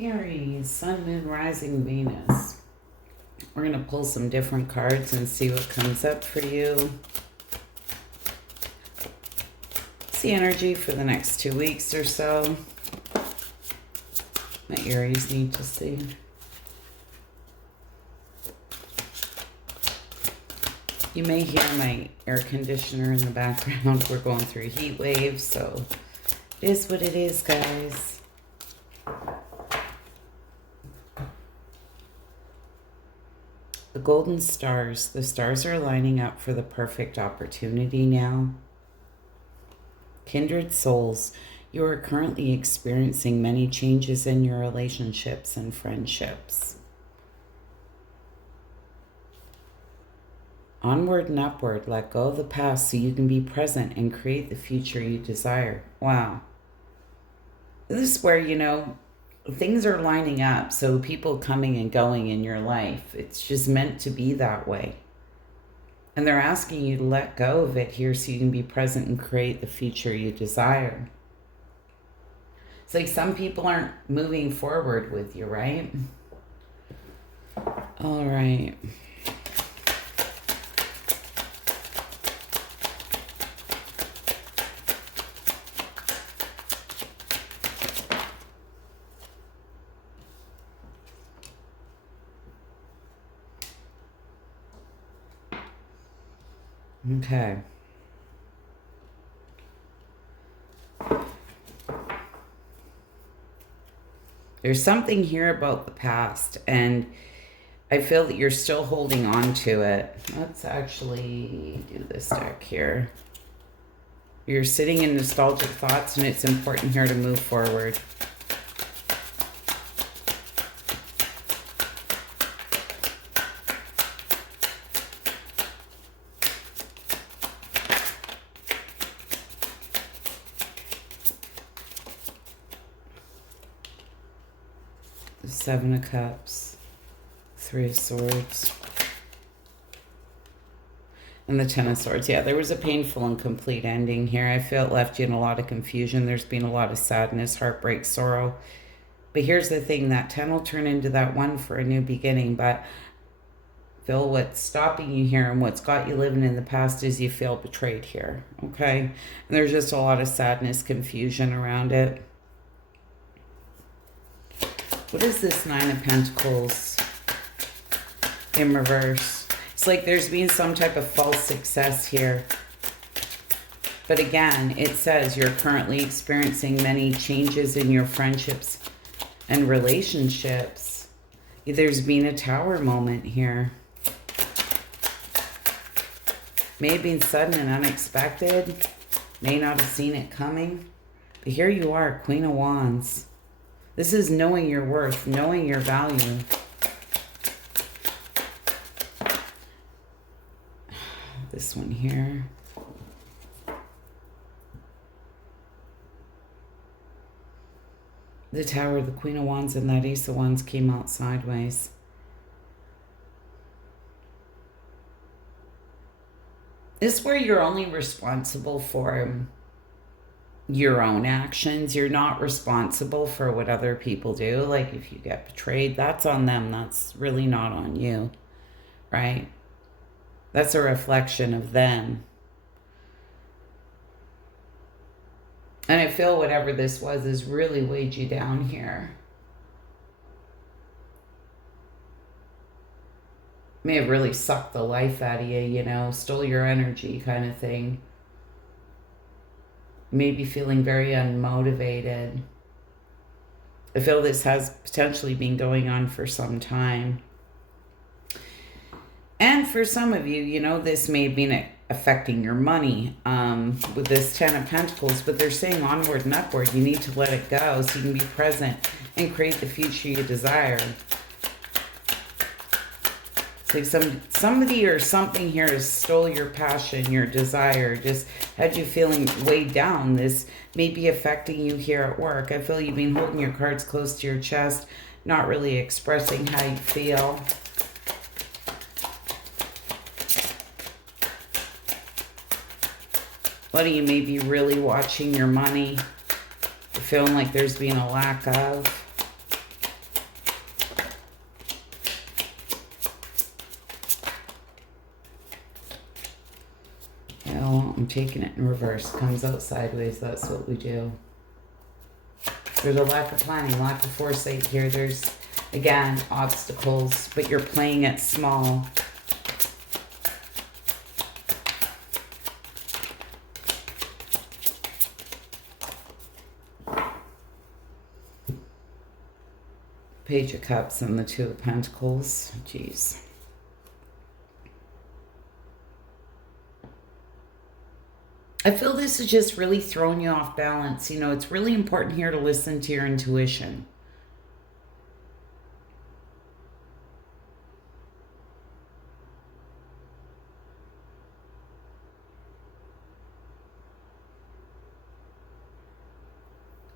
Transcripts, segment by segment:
Aries, Sun, Moon, Rising, Venus. We're going to pull some different cards and see what comes up for you. See energy for the next 2 weeks or so. My Aries need to see. You may hear my air conditioner in the background. We're going through a heat wave, so it is what it is, guys. The golden stars. The stars are lining up for the perfect opportunity now. Kindred souls. You are currently experiencing many changes in your relationships and friendships. Onward and upward. Let go of the past so you can be present and create the future you desire. Wow. This is where, things are lining up, so people coming and going in your life. It's just meant to be that way. And they're asking you to let go of it here so you can be present and create the future you desire. It's like some people aren't moving forward with you, right? All right. Okay. There's something here about the past, and I feel that you're still holding on to it. Let's actually do this deck here. You're sitting in nostalgic thoughts, and it's important here to move forward. The Seven of Cups, Three of Swords, and the Ten of Swords. Yeah, there was a painful and complete ending here. I feel it left you in a lot of confusion. There's been a lot of sadness, heartbreak, sorrow. But here's the thing, that 10 will turn into that 1 for a new beginning. But Phil, what's stopping you here and what's got you living in the past is you feel betrayed here, okay? And there's just a lot of sadness, confusion around it. What is this Nine of Pentacles in reverse? It's like there's been some type of false success here. But again, it says you're currently experiencing many changes in your friendships and relationships. There's been a Tower moment here. May have been sudden and unexpected. May not have seen it coming. But here you are, Queen of Wands. This is knowing your worth, knowing your value. This one here. The Tower, the Queen of Wands, and that Ace of Wands came out sideways. This is where you're only responsible for your own actions. You're not responsible for what other people do. Like if you get betrayed, that's on them. That's really not on you, right? That's a reflection of them. And I feel whatever this was has really weighed you down here. May have really sucked the life out of you, stole your energy kind of thing. Maybe feeling very unmotivated. I feel this has potentially been going on for some time. And for some of you, this may have been affecting your money with this Ten of Pentacles, but they're saying onward and upward. You need to let it go so you can be present and create the future you desire. Like somebody or something here has stole your passion, your desire, just had you feeling weighed down. This may be affecting you here at work. I feel you've been holding your cards close to your chest, not really expressing how you feel. A lot of you may be really watching your money, feeling like there's been a lack of. taking it in reverse. Comes out sideways. That's what we do. There's a lack of planning, lack of foresight here. There's, again, obstacles, but you're playing it small. Page of Cups and the Two of Pentacles. Jeez. I feel this is just really throwing you off balance. You know, it's really important here to listen to your intuition.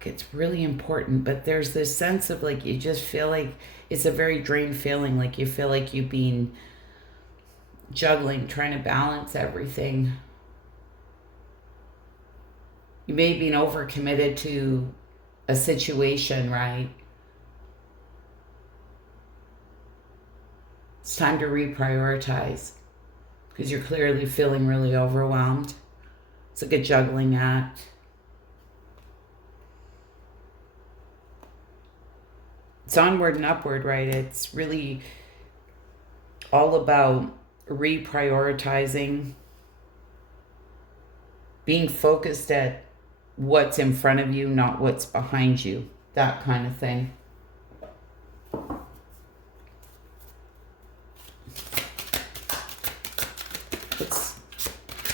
It's really important, but there's this sense of like, you just feel like it's a very drained feeling. Like you feel like you've been juggling, trying to balance everything. You may have been overcommitted to a situation, right? It's time to reprioritize because you're clearly feeling really overwhelmed. It's like a juggling act. It's onward and upward, right? It's really all about reprioritizing, being focused at what's in front of you, not what's behind you, that kind of thing.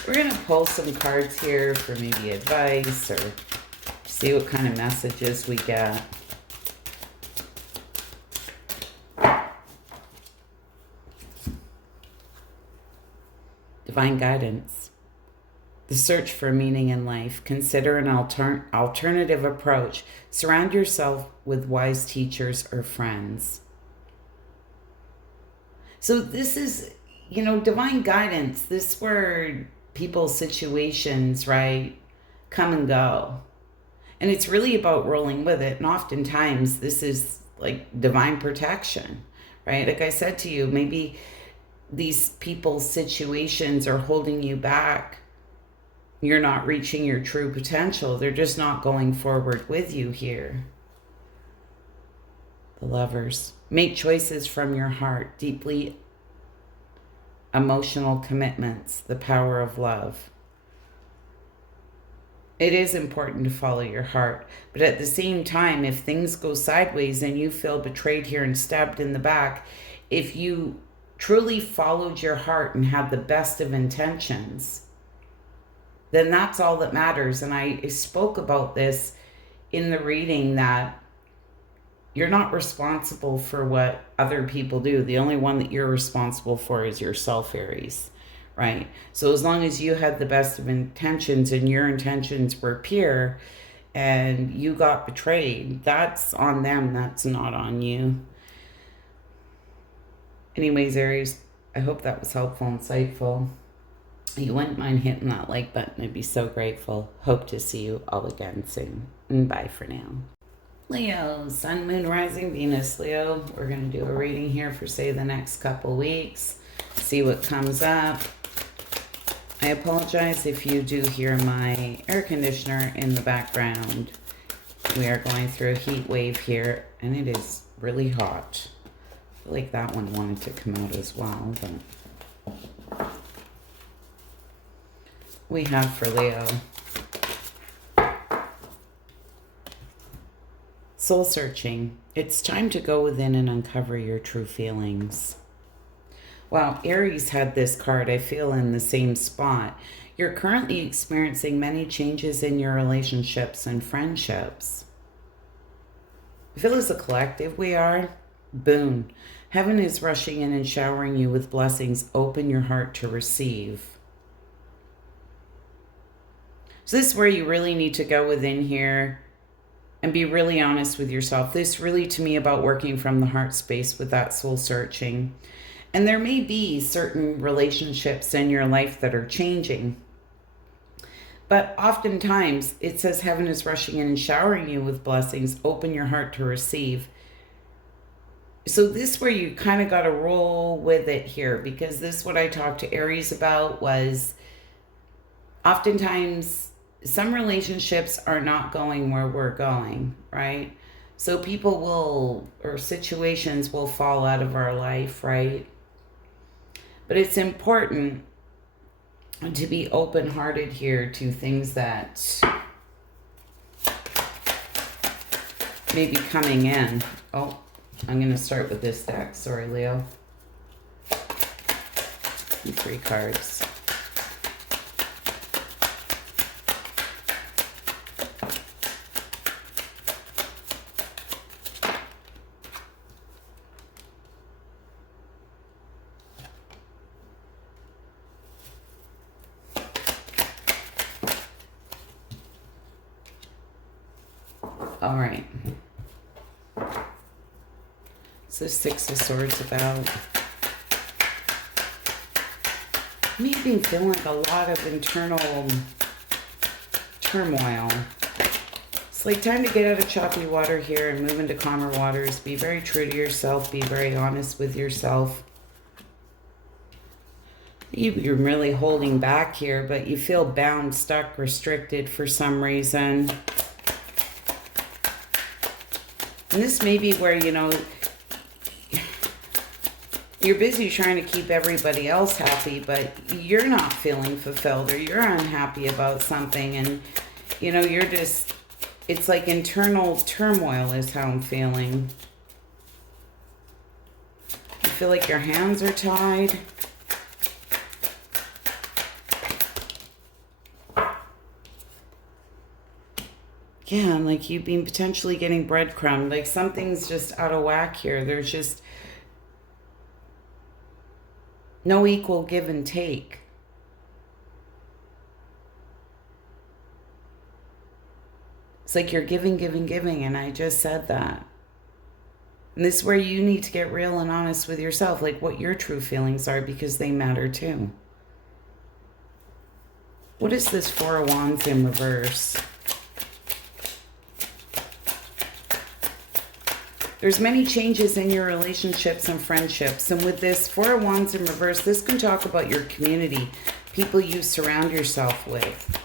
We're going to pull some cards here for maybe advice or see what kind of messages we get. Divine guidance. The search for meaning in life. Consider an alternative approach. Surround yourself with wise teachers or friends. So this is, you know, divine guidance. This is where people's situations, right, come and go. And it's really about rolling with it. And oftentimes this is like divine protection, right? Like I said to you, maybe these people's situations are holding you back. You're not reaching your true potential. They're just not going forward with you here. The Lovers. Make choices from your heart. Deeply emotional commitments. The power of love. It is important to follow your heart. But at the same time, if things go sideways and you feel betrayed here and stabbed in the back, if you truly followed your heart and had the best of intentions, then that's all that matters. And I spoke about this in the reading, that you're not responsible for what other people do. The only one that you're responsible for is yourself, Aries, right? So as long as you had the best of intentions and your intentions were pure and you got betrayed, that's on them. That's not on you. Anyways, Aries, I hope that was helpful, insightful. You wouldn't mind hitting that like button. I'd be so grateful. Hope to see you all again soon. And bye for now. Leo, Sun, Moon, Rising, Venus. Leo, we're going to do a reading here for, say, the next couple weeks. See what comes up. I apologize if you do hear my air conditioner in the background. We are going through a heat wave here, and it is really hot. I feel like that one wanted to come out as well, but we have for Leo. Soul searching. It's time to go within and uncover your true feelings. Wow, Aries had this card, I feel, in the same spot. You're currently experiencing many changes in your relationships and friendships. I feel as a collective we are. Boon. Heaven is rushing in and showering you with blessings. Open your heart to receive. So this is where you really need to go within here and be really honest with yourself. This really, to me, about working from the heart space with that soul searching. And there may be certain relationships in your life that are changing. But oftentimes it says heaven is rushing in and showering you with blessings. Open your heart to receive. So this is where you kind of got to roll with it here, because this, what I talked to Aries about, was Oftentimes, some relationships are not going where we're going, right? So people will, or situations will fall out of our life, right? But it's important to be open hearted here to things that may be coming in. Oh, I'm going to start with this deck. Sorry, Leo. 3 cards. All right. So 6 of Swords about maybe feeling like a lot of internal turmoil. It's like time to get out of choppy water here and move into calmer waters. Be very true to yourself. Be very honest with yourself. You're really holding back here, but you feel bound, stuck, restricted for some reason. And this may be where, you know, you're busy trying to keep everybody else happy, but you're not feeling fulfilled, or you're unhappy about something, and, you know, you're just, it's like internal turmoil is how I'm feeling. I feel like your hands are tied. Yeah, and like you've been potentially getting breadcrumbed. Like something's just out of whack here. There's just no equal give and take. It's like you're giving, giving, giving, and I just said that. And this is where you need to get real and honest with yourself, like what your true feelings are, because they matter too. What is this 4 of Wands in reverse? There's many changes in your relationships and friendships. And with this 4 of Wands in reverse, this can talk about your community, people you surround yourself with.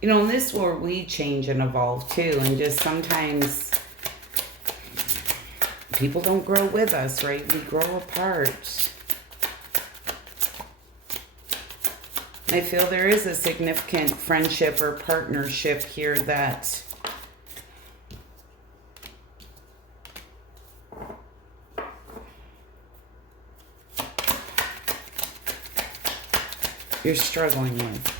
You know, and this is where we change and evolve too. And just sometimes people don't grow with us, right? We grow apart. I feel there is a significant friendship or partnership here that you're struggling with.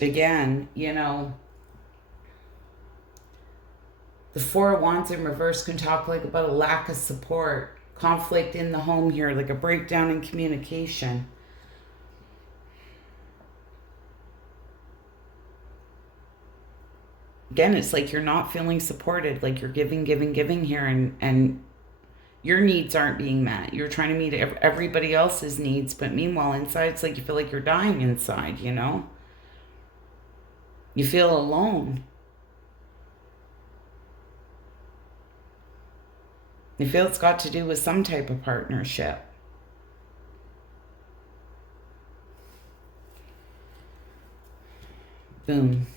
Again, you know, the 4 of Wands in reverse can talk like about a lack of support, conflict in the home here, like a breakdown in communication. Again, it's like you're not feeling supported, like you're giving, giving, giving here, and your needs aren't being met. You're trying to meet everybody else's needs, but meanwhile, inside, it's like you feel like you're dying inside, you know? You feel alone. You feel it's got to do with some type of partnership. Boom.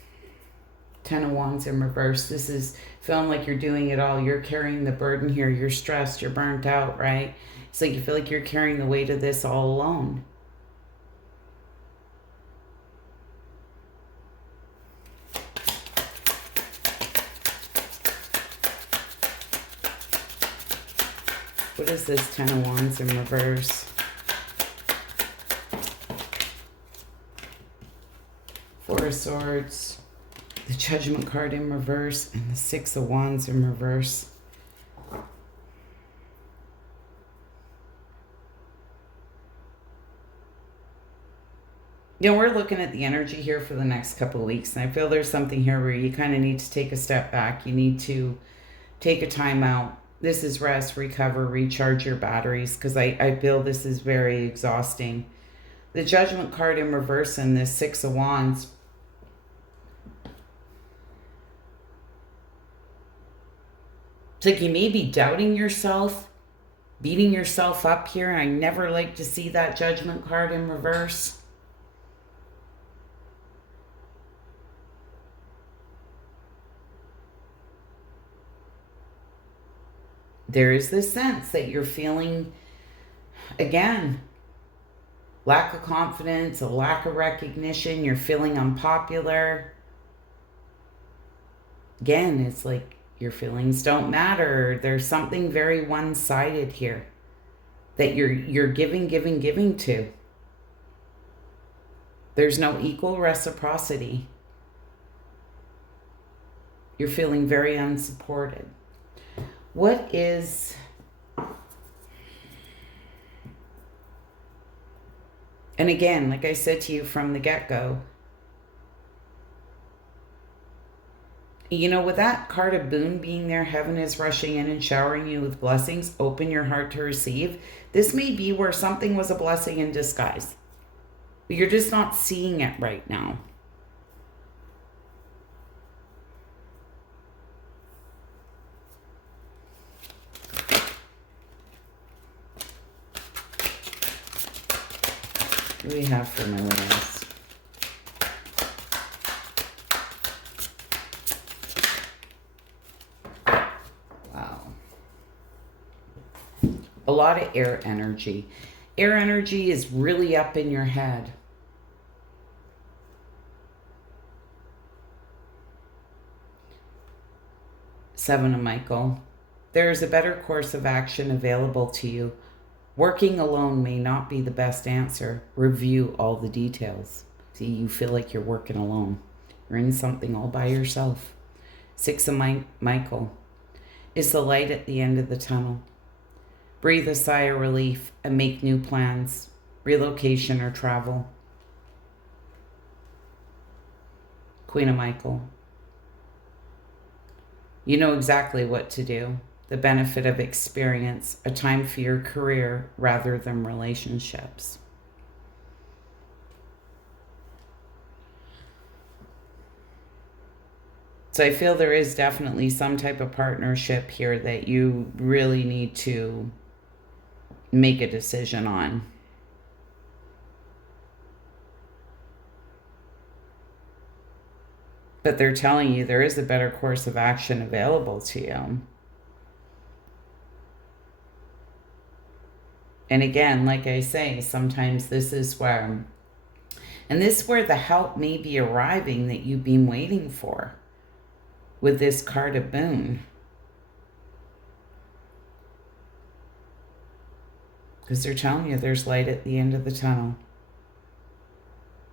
10 of Wands in reverse. This is feeling like you're doing it all. You're carrying the burden here. You're stressed. You're burnt out, right? It's like you feel like you're carrying the weight of this all alone. What is this 10 of Wands in reverse? 4 of Swords, the Judgment card in reverse, and the 6 of Wands in reverse. You know, we're looking at the energy here for the next couple of weeks, and I feel there's something here where you kind of need to take a step back. You need to take a time out. This is rest, recover, recharge your batteries, because I feel this is very exhausting. The Judgment card in reverse and this Six of Wands. It's like you may be doubting yourself, beating yourself up here. I never like to see that Judgment card in reverse. There is this sense that you're feeling, again, lack of confidence, a lack of recognition. You're feeling unpopular. Again, it's like your feelings don't matter. There's something very one-sided here that you're giving to. There's no equal reciprocity. You're feeling very unsupported. What is... And again, like I said to you from the get-go, you know, with that card of boon being there, heaven is rushing in and showering you with blessings. Open your heart to receive. This may be where something was a blessing in disguise. But you're just not seeing it right now. What do we have for my Leos? A lot of air energy. Air energy is really up in your head. Seven of Michael. There is a better course of action available to you. Working alone may not be the best answer. Review all the details. See, you feel like you're working alone. You're in something all by yourself. Six of Michael. Is the light at the end of the tunnel. Breathe a sigh of relief and make new plans, relocation or travel. Queen of Michael. You know exactly what to do. The benefit of experience, a time for your career rather than relationships. So I feel there is definitely some type of partnership here that you really need to make a decision on. But they're telling you there is a better course of action available to you. And again, like I say, sometimes this is where, and this is where the help may be arriving that you've been waiting for with this card of boon. Because they're telling you there's light at the end of the tunnel.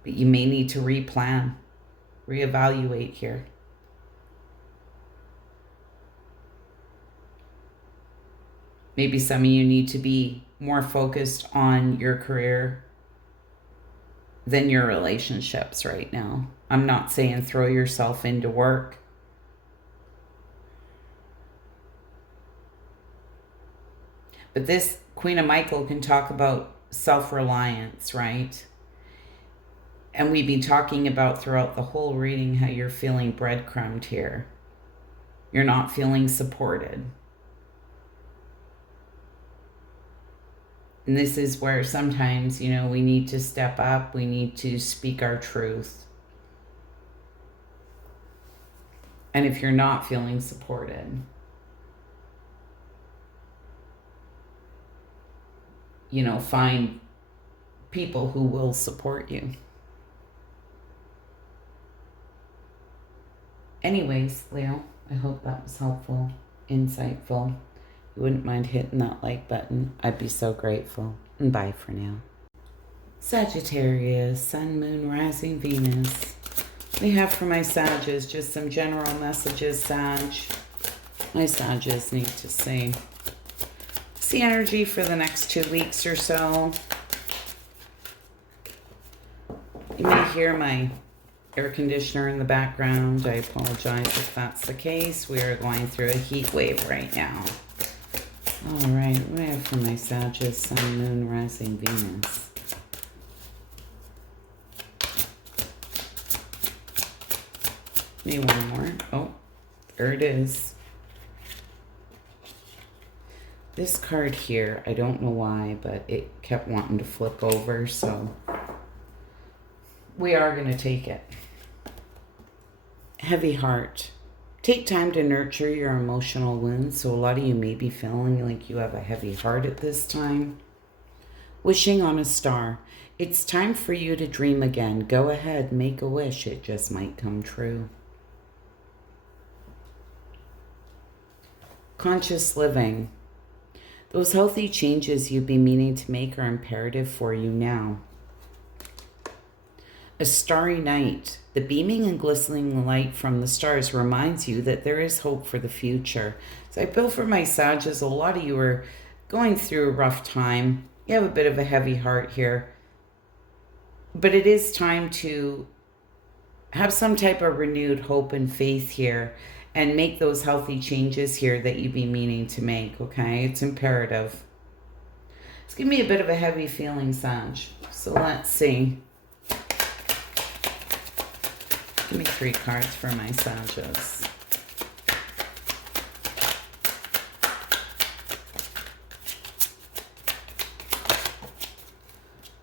But you may need to replan, reevaluate here. Maybe some of you need to be more focused on your career than your relationships right now. I'm not saying throw yourself into work. But this Queen of Michael can talk about self-reliance, right? And we've been talking about throughout the whole reading how you're feeling breadcrumbed here. You're not feeling supported. And this is where sometimes, you know, we need to step up. We need to speak our truth. And if you're not feeling supported, you know, find people who will support you. Anyways, Leo, I hope that was helpful, insightful. You wouldn't mind hitting that like button. I'd be so grateful. And bye for now. Sagittarius, Sun, Moon, Rising, Venus. We have for my Sages just some general messages, Sag. My Sages need to see. See energy for the next 2 weeks or so. You may hear my air conditioner in the background. I apologize if that's the case. We are going through a heat wave right now. All right, what do I have for my Sagittarius, Sun, Moon, Rising, Venus? Maybe one more. Oh, there it is. This card here, I don't know why, but it kept wanting to flip over, so we are going to take it. Heavy heart. Take time to nurture your emotional wounds. So a lot of you may be feeling like you have a heavy heart at this time. Wishing on a star. It's time for you to dream again. Go ahead, make a wish. It just might come true. Conscious living. Those healthy changes you've been meaning to make are imperative for you now. A starry night. The beaming and glistening light from the stars reminds you that there is hope for the future. So I feel for my Sagittarius, a lot of you are going through a rough time. You have a bit of a heavy heart here. But it is time to have some type of renewed hope and faith here and make those healthy changes here that you've been meaning to make, okay? It's imperative. It's giving me a bit of a heavy feeling, Sag. So let's see. Give me 3 cards for my Sagittarius.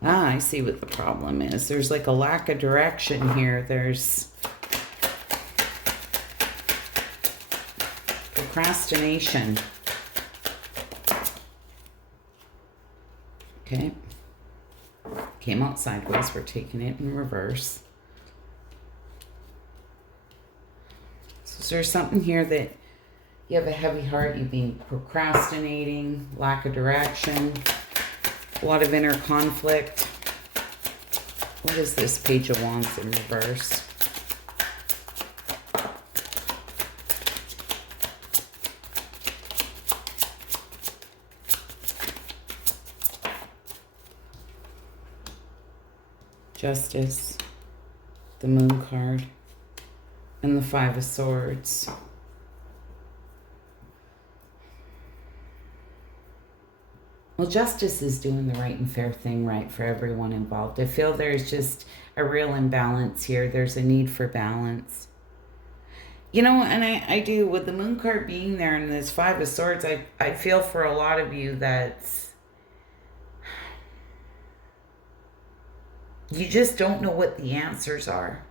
Ah, I see what the problem is. There's like a lack of direction here. There's procrastination. Okay. Came out sideways. We're taking it in reverse. So is there something here that you have a heavy heart, you've been procrastinating, lack of direction, a lot of inner conflict? What is this Page of Wands in reverse? Justice, the Moon card, and the 5 of Swords. Well, justice is doing the right and fair thing right for everyone involved. I feel there's just a real imbalance here. There's a need for balance. You know, and I do, with the Moon card being there and this 5 of Swords, I feel for a lot of you that you just don't know what the answers are.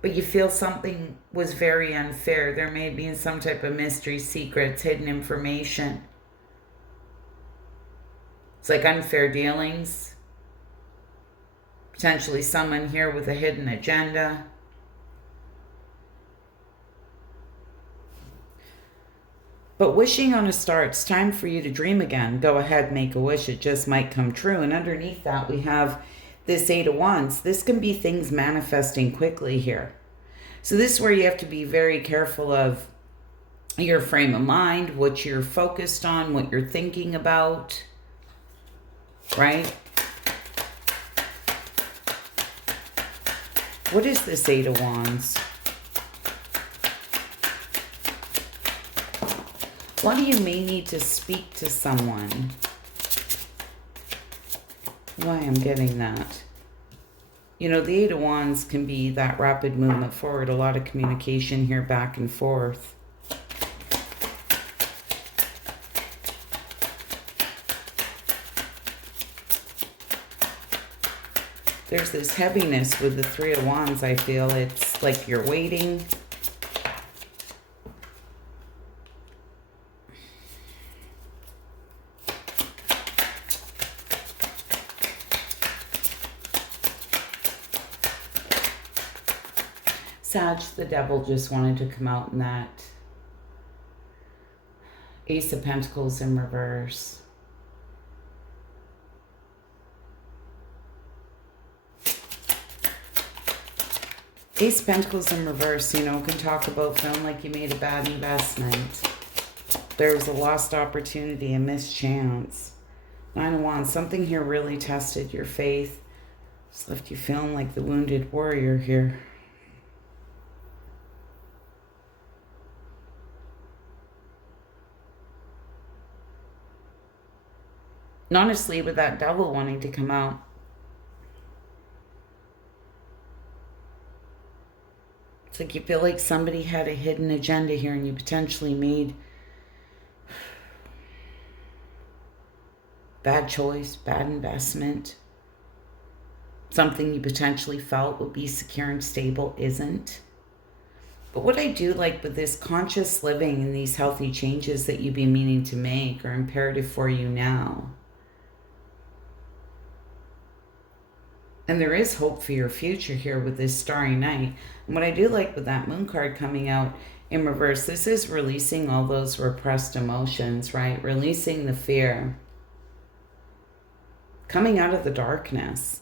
But you feel something was very unfair. There may be some type of mystery, secrets, hidden information. It's like unfair dealings. Potentially someone here with a hidden agenda. But wishing on a star, it's time for you to dream again. Go ahead, make a wish. It just might come true. And underneath that, we have this 8 of Wands. This can be things manifesting quickly here. So this is where you have to be very careful of your frame of mind, what you're focused on, what you're thinking about, right? What is this 8 of Wands? A lot of you may need to speak to someone. Why I'm getting that. You know, the 8 of Wands can be that rapid movement forward, a lot of communication here back and forth. There's this heaviness with the 3 of Wands, I feel. It's like you're waiting. Sag, the Devil just wanted to come out in that. Ace of Pentacles in reverse. Ace of Pentacles in reverse, you know, can talk about feeling like you made a bad investment. There was a lost opportunity, a missed chance. 9 of Wands, something here really tested your faith. Just left you feeling like the wounded warrior here. And honestly, with that devil wanting to come out, it's like you feel like somebody had a hidden agenda here and you potentially made bad choice, bad investment. Something you potentially felt would be secure and stable isn't. But what I do like with this conscious living and these healthy changes that you've been meaning to make are imperative for you now. And there is hope for your future here with this Starry Night. And what I do like with that Moon card coming out in reverse, this is releasing all those repressed emotions, right? Releasing the fear. Coming out of the darkness.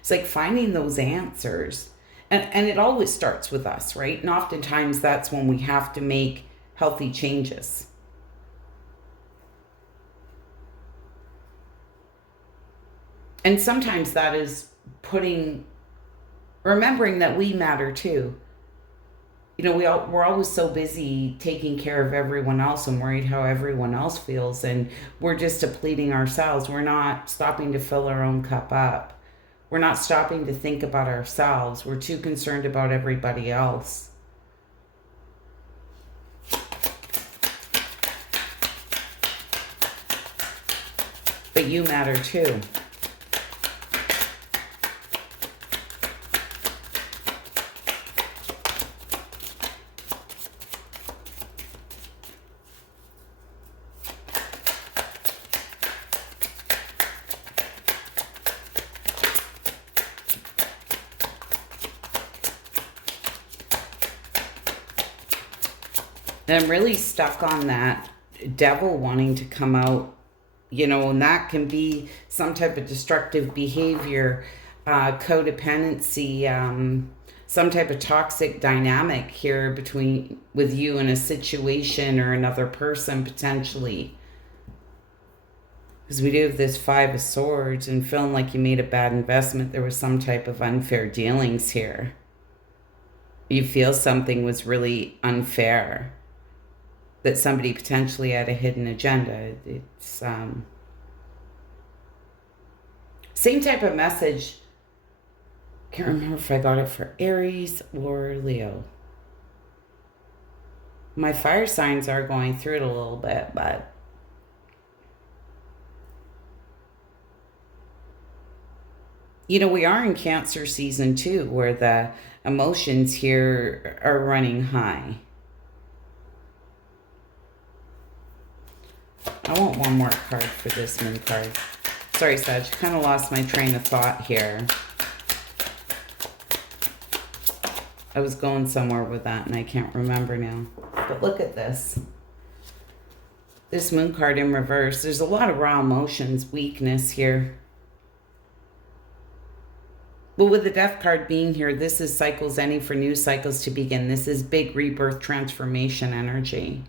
It's like finding those answers. And it always starts with us, right? And oftentimes that's when we have to make healthy changes. And sometimes that is remembering that we matter too. You know, we're always so busy taking care of everyone else and worried how everyone else feels, and we're just depleting ourselves. We're not stopping to fill our own cup up. We're not stopping to think about ourselves. We're too concerned about everybody else. But you matter too. And I'm really stuck on that devil wanting to come out, you know, and that can be some type of destructive behavior, codependency, some type of toxic dynamic here with you in a situation or another person potentially. Because we do have this Five of Swords and feeling like you made a bad investment. There was some type of unfair dealings here. You feel something was really unfair. That somebody potentially had a hidden agenda. It's same type of message. Can't remember if I got it for Aries or Leo. My fire signs are going through it a little bit, but you know, we are in Cancer season too, where the emotions here are running high. I want one more card for this Moon card. Sorry, Sag, kind of lost my train of thought here. I was going somewhere with that and I can't remember now. But look at this. This Moon card in reverse. There's a lot of raw emotions, weakness here. But with the Death card being here, this is cycles ending for new cycles to begin. This is big rebirth transformation energy.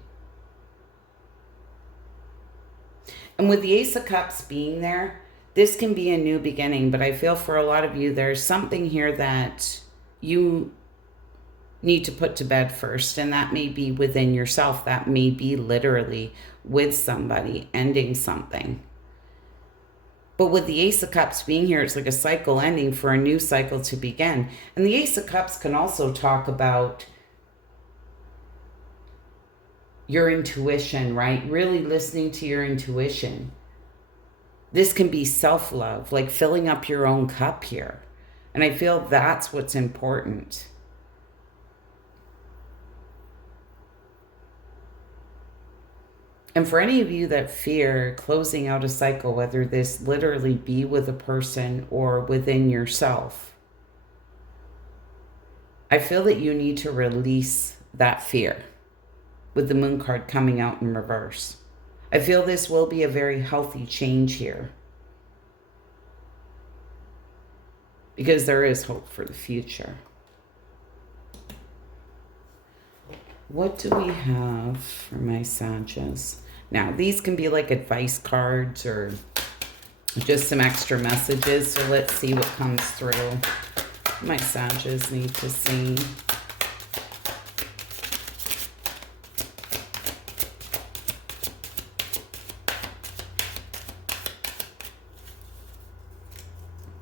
And with the Ace of Cups being there, this can be a new beginning. But I feel for a lot of you, there's something here that you need to put to bed first. And that may be within yourself. That may be literally with somebody, ending something. But with the Ace of Cups being here, it's like a cycle ending for a new cycle to begin. And the Ace of Cups can also talk about your intuition, right? Really listening to your intuition. This can be self-love, like filling up your own cup here. And I feel that's what's important. And for any of you that fear closing out a cycle, whether this literally be with a person or within yourself, I feel that you need to release that fear with the Moon card coming out in reverse. I feel this will be a very healthy change here. Because there is hope for the future. What do we have for my Sages? Now, these can be like advice cards or just some extra messages. So let's see what comes through. My Sages need to see.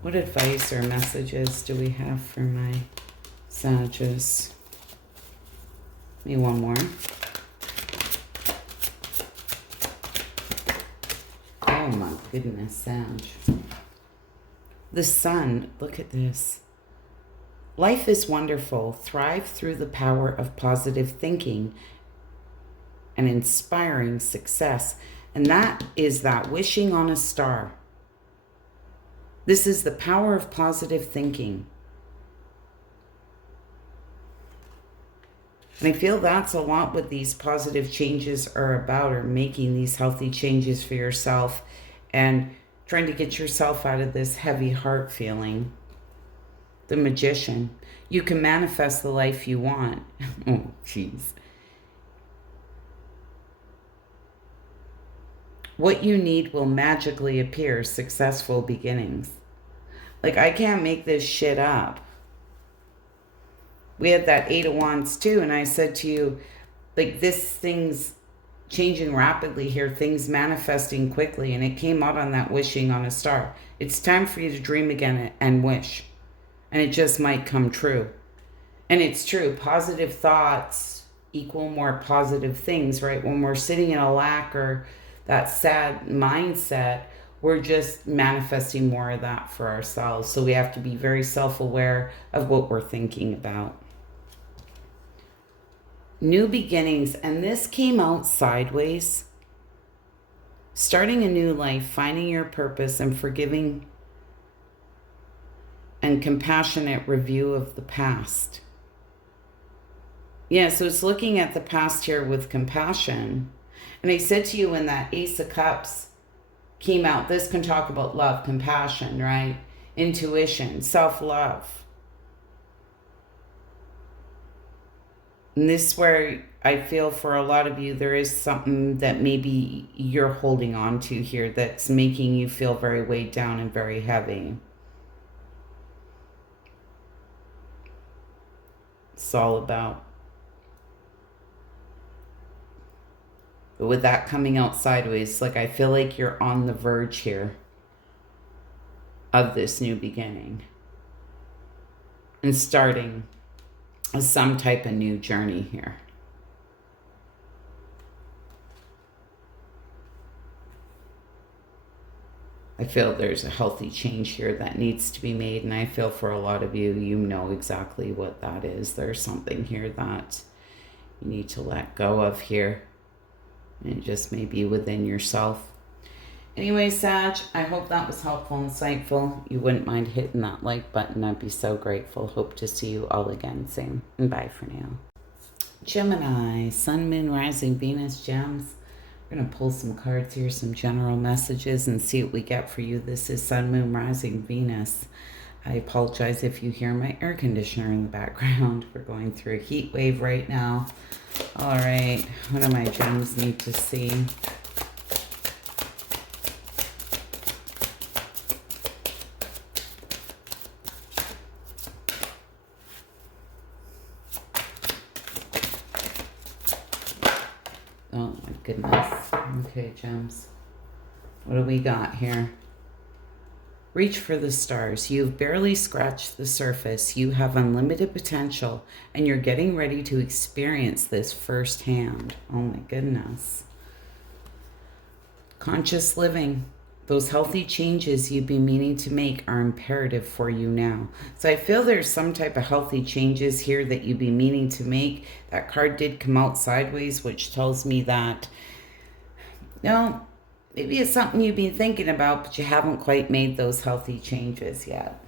What advice or messages do we have for my Sages? Me one more. Oh my goodness, Sage. The Sun, look at this. Life is wonderful. Thrive through the power of positive thinking and inspiring success. And that is that wishing on a star. This is the power of positive thinking. And I feel that's a lot what these positive changes are about, or making these healthy changes for yourself and trying to get yourself out of this heavy heart feeling. The Magician. You can manifest the life you want. Oh, jeez. What you need will magically appear. Successful beginnings. Like, I can't make this shit up. We had that 8 of Wands too, and I said to you, like, this thing's changing rapidly here, things manifesting quickly, and it came out on that wishing on a star. It's time for you to dream again and wish, and it just might come true. And it's true, positive thoughts equal more positive things, right? When we're sitting in a lack or that sad mindset, we're just manifesting more of that for ourselves. So we have to be very self-aware of what we're thinking about. New beginnings, and this came out sideways. Starting a new life, finding your purpose, and forgiving and compassionate review of the past. Yeah, so it's looking at the past here with compassion. And I said to you when that Ace of Cups came out, this can talk about love, compassion, right? Intuition, self-love. And this is where I feel for a lot of you, there is something that maybe you're holding on to here that's making you feel very weighed down and very heavy. It's all about. But with that coming out sideways, like, I feel like you're on the verge here of this new beginning and starting some type of new journey here. I feel there's a healthy change here that needs to be made, and I feel for a lot of you, you know exactly what that is. There's something here that you need to let go of here, and it just may be within yourself. Anyway, Sag, I hope that was helpful and insightful. You wouldn't mind hitting that like button. I'd be so grateful. Hope to see you all again soon. And bye for now. Gemini, Sun, Moon, Rising, Venus, Gems. We're going to pull some cards here, some general messages, and see what we get for you. This is Sun, Moon, Rising, Venus. I apologize if you hear my air conditioner in the background. We're going through a heat wave right now. All right, what do my gems need to see? Oh my goodness. Okay, gems. What do we got here? Reach for the stars. You've barely scratched the surface. You have unlimited potential, and you're getting ready to experience this firsthand. Oh my goodness. Conscious living. Those healthy changes you've been meaning to make are imperative for you now. So I feel there's some type of healthy changes here that you've been meaning to make. That card did come out sideways, which tells me that, no, maybe it's something you've been thinking about, but you haven't quite made those healthy changes yet.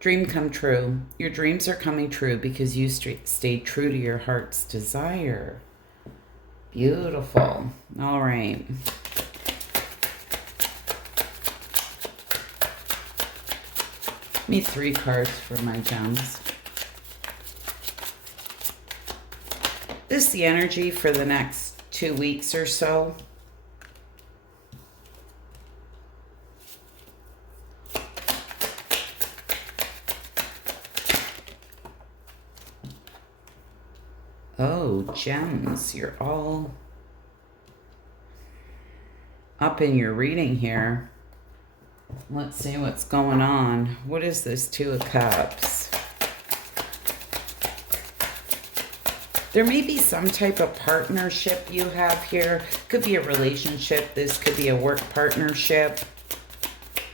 Dream come true. Your dreams are coming true because you stayed true to your heart's desire. Beautiful. All right. Give me 3 cards for my gems. This is the energy for the next 2 weeks or so. Oh, gems, you're all up in your reading here. Let's see what's going on. What is this Two of Cups? There may be some type of partnership you have here. Could be a relationship. This could be a work partnership.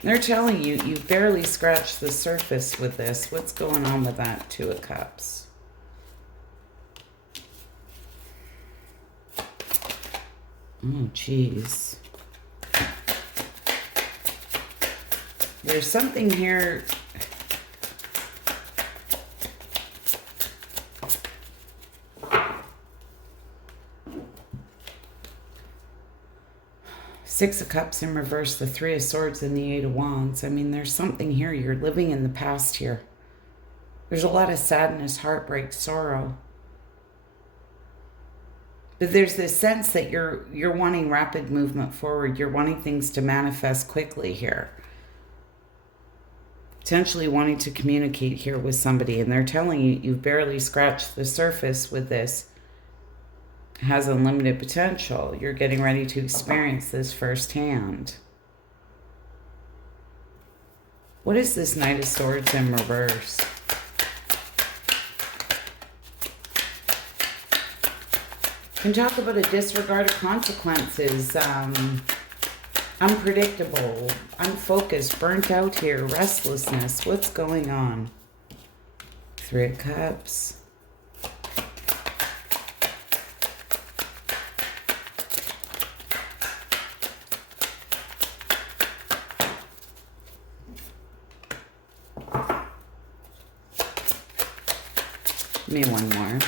They're telling you, you barely scratched the surface with this. What's going on with that Two of Cups? Oh, geez. There's something here. Six of Cups in reverse, the Three of Swords, and the Eight of Wands. I mean, there's something here. You're living in the past here. There's a lot of sadness, heartbreak, sorrow. But there's this sense that you're wanting rapid movement forward. You're wanting things to manifest quickly here. Potentially wanting to communicate here with somebody, and they're telling you you've barely scratched the surface with this. It has unlimited potential. You're getting ready to experience this firsthand. What is this Knight of Swords in reverse? Can talk about a disregard of consequences, unpredictable, unfocused, burnt out here, restlessness. What's going on? Three of Cups. Give me one more.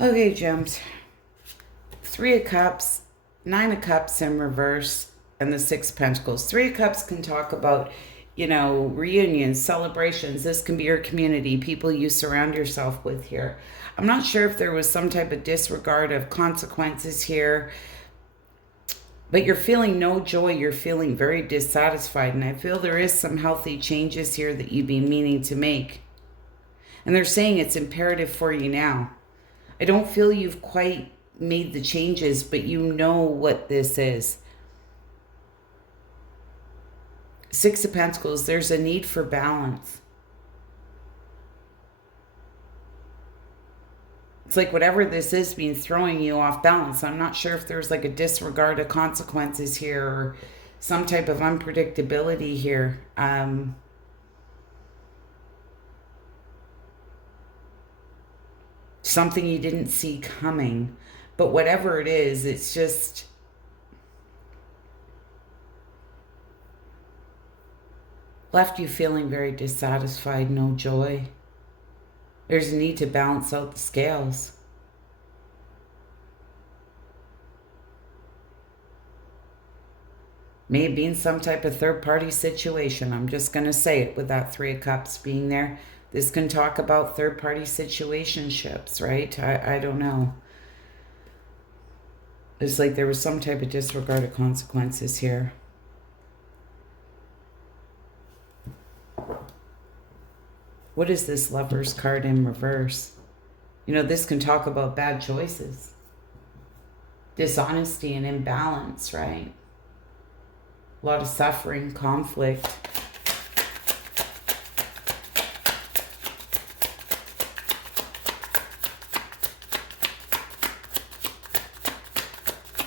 Okay, gems. Three of Cups, Nine of Cups in reverse, and the Six of Pentacles. Three of Cups can talk about, reunions, celebrations. This can be your community, people you surround yourself with here. I'm not sure if there was some type of disregard of consequences here, but you're feeling no joy. You're feeling very dissatisfied, and I feel there is some healthy changes here that you've been meaning to make. And they're saying it's imperative for you now. I don't feel you've quite made the changes, but you know what this is. Six of Pentacles, there's a need for balance. It's like whatever this is being throwing you off balance. I'm not sure if there's like a disregard of consequences here or some type of unpredictability here. Something you didn't see coming. But whatever it is, it's just left you feeling very dissatisfied, no joy. There's a need to balance out the scales. May have been some type of third-party situation. I'm just going to say it with that Three of Cups being there. This can talk about third-party situationships, right? I don't know. It's like there was some type of disregard of consequences here. What is this Lover's card in reverse? This can talk about bad choices. Dishonesty and imbalance, right? A lot of suffering, conflict.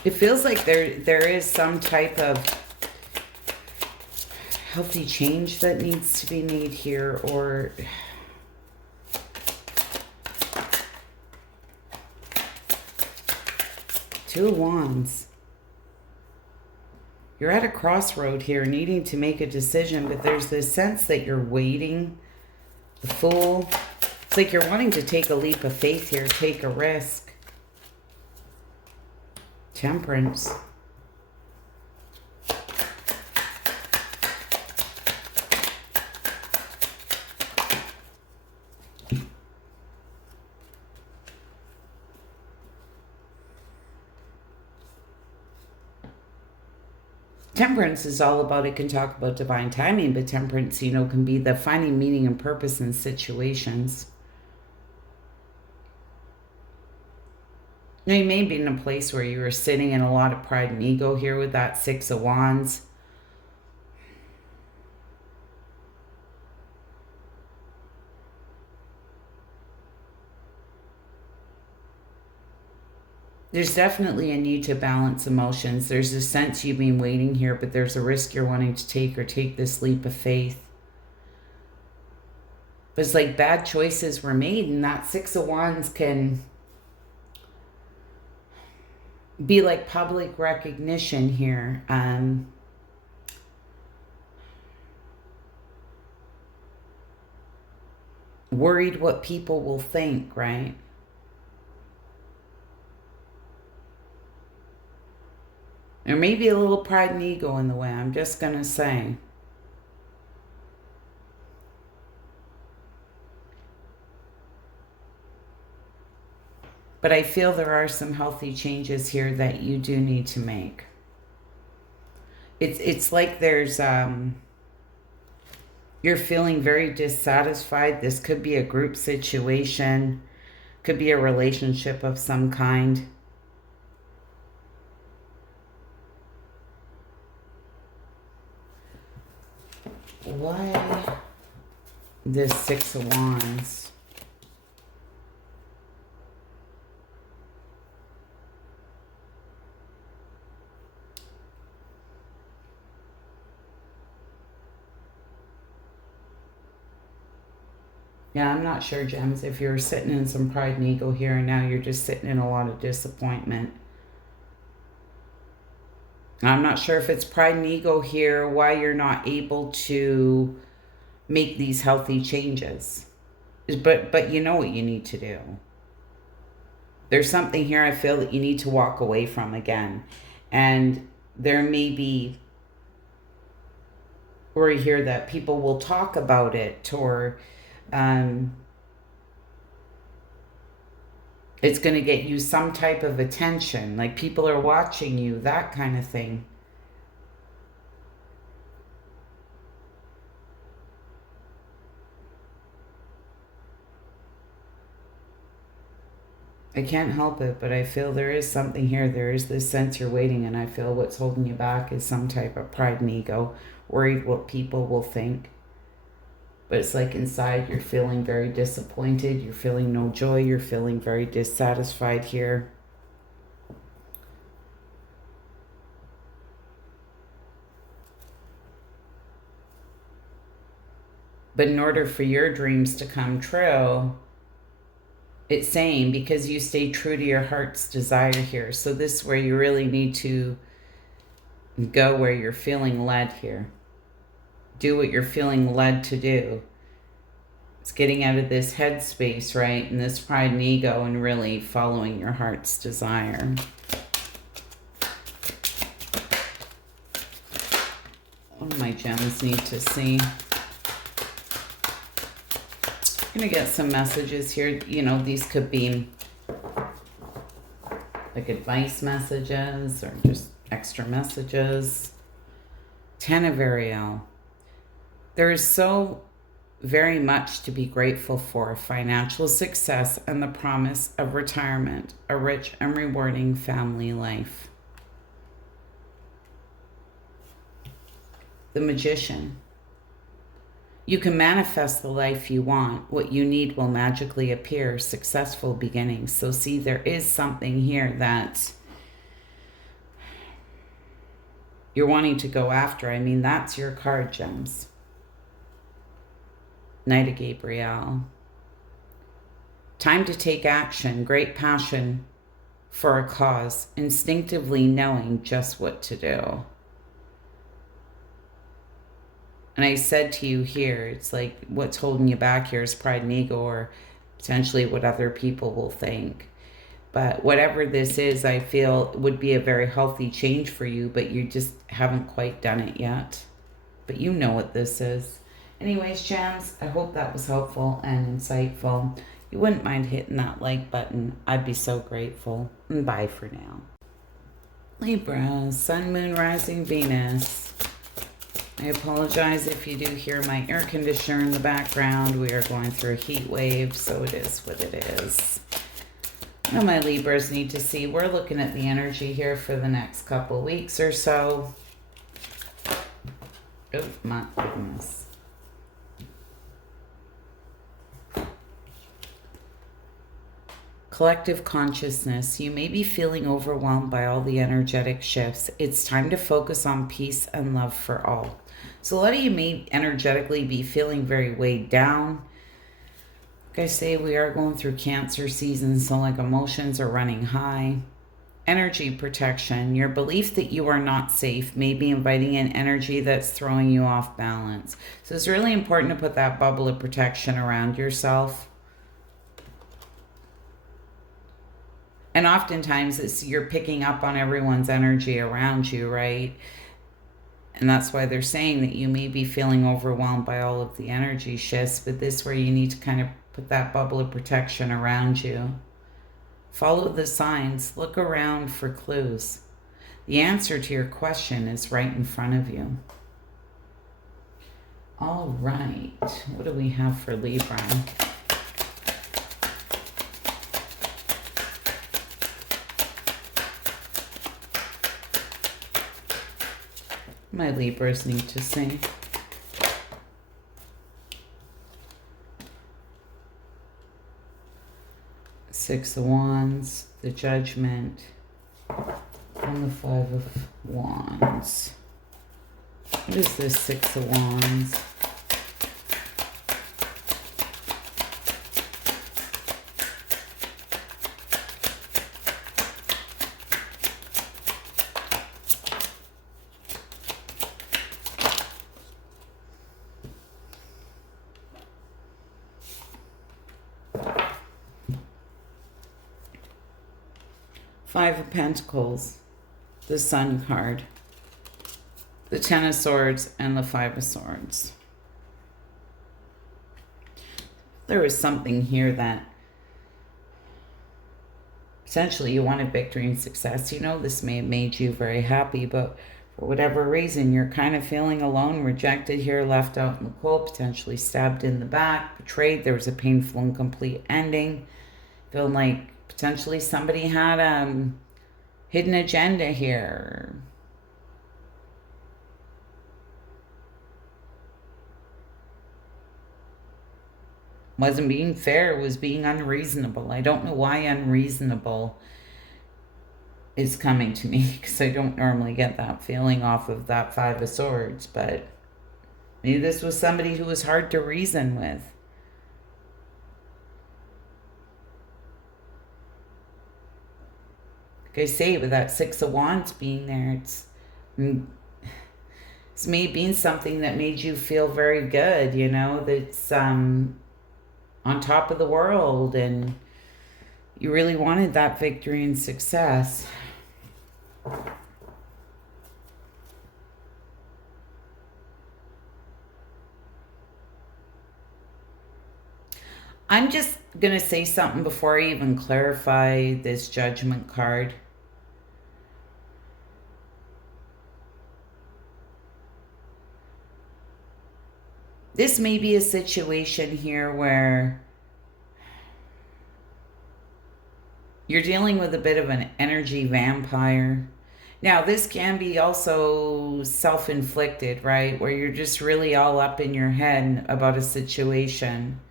It feels like there is some type of healthy change that needs to be made here, or Two of Wands. You're at a crossroad here, needing to make a decision, but there's this sense that you're waiting. The Fool. It's like you're wanting to take a leap of faith here, take a risk. Temperance. Temperance is all about, it can talk about divine timing, but temperance, can be the finding meaning and purpose in situations. Now, you may be in a place where you are sitting in a lot of pride and ego here with that Six of Wands. There's definitely a need to balance emotions. There's a sense you've been waiting here, but there's a risk you're wanting to take, or take this leap of faith. But it's like bad choices were made, and that Six of Wands can be like public recognition here. Worried what people will think, right? There may be a little pride and ego in the way, I'm just going to say. But I feel there are some healthy changes here that you do need to make. It's like there's you're feeling very dissatisfied. This could be a group situation, could be a relationship of some kind. Why this Six of Wands? Yeah, I'm not sure, Gems, if you're sitting in some pride and ego here and now you're just sitting in a lot of disappointment. I'm not sure if it's pride and ego here, why you're not able to make these healthy changes. But you know what you need to do. There's something here I feel that you need to walk away from again. And there may be worry here that people will talk about it, or it's going to get you some type of attention, like people are watching you, that kind of thing. I can't help it, but I feel there is something here. There is this sense you're waiting, and I feel what's holding you back is some type of pride and ego, worried what people will think. But it's like inside you're feeling very disappointed, you're feeling no joy, you're feeling very dissatisfied here. But in order for your dreams to come true, it's saying because you stay true to your heart's desire here. So this is where you really need to go where you're feeling led here. Do what you're feeling led to do. It's getting out of this headspace, right? And this pride and ego, and really following your heart's desire. What do my gems need to see? I'm going to get some messages here. You know, these could be like advice messages or just extra messages. Ten of Ariel. There is so very much to be grateful for: financial success and the promise of retirement, a rich and rewarding family life. The Magician. You can manifest the life you want. What you need will magically appear. Successful beginnings. So see, there is something here that you're wanting to go after. I mean, that's your card, Gems. Knight of Gabriel. Time to take action. Great passion for a cause. Instinctively knowing just what to do. And I said to you here, it's like what's holding you back here is pride and ego, or potentially what other people will think. But whatever this is, I feel would be a very healthy change for you, but you just haven't quite done it yet. But you know what this is. Anyways, Gems, I hope that was helpful and insightful. You wouldn't mind hitting that like button. I'd be so grateful. And bye for now. Libra, Sun, Moon, Rising, Venus. I apologize if you do hear my air conditioner in the background. We are going through a heat wave, so it is what it is. What my Libras need to see? We're looking at the energy here for the next couple weeks or so. Oh, my goodness. Collective consciousness. You may be feeling overwhelmed by all the energetic shifts. It's time to focus on peace and love for all. So a lot of you may energetically be feeling very weighed down. Like I say, we are going through Cancer season, so like emotions are running high. Energy protection. Your belief that you are not safe may be inviting in energy that's throwing you off balance. So it's really important to put that bubble of protection around yourself. And oftentimes you're picking up on everyone's energy around you, right? And that's why they're saying that you may be feeling overwhelmed by all of the energy shifts, but this is where you need to kind of put that bubble of protection around you. Follow the signs. Look around for clues. The answer to your question is right in front of you. All right. What do we have for Libra? My Libras need to see. Six of Wands, the Judgment, and the Five of Wands. What is this Six of Wands? Five of Pentacles, the Sun card, the Ten of Swords, and the Five of Swords. There was something here that essentially you wanted victory and success. You know, this may have made you very happy, but for whatever reason, you're kind of feeling alone, rejected here, left out in the cold, potentially stabbed in the back, betrayed. There was a painful and complete ending. Feeling like potentially somebody had a hidden agenda here. Wasn't being fair, was being unreasonable. I don't know why unreasonable is coming to me, because I don't normally get that feeling off of that Five of Swords, but maybe this was somebody who was hard to reason with. Like I say, with that Six of Wands being there, it's me being something that made you feel very good, you know, that's on top of the world, and you really wanted that victory and success. I'm just going to say something before I even clarify this Judgment card. This may be a situation here where you're dealing with a bit of an energy vampire. Now, this can be also self-inflicted, right? Where you're just really all up in your head about a situation.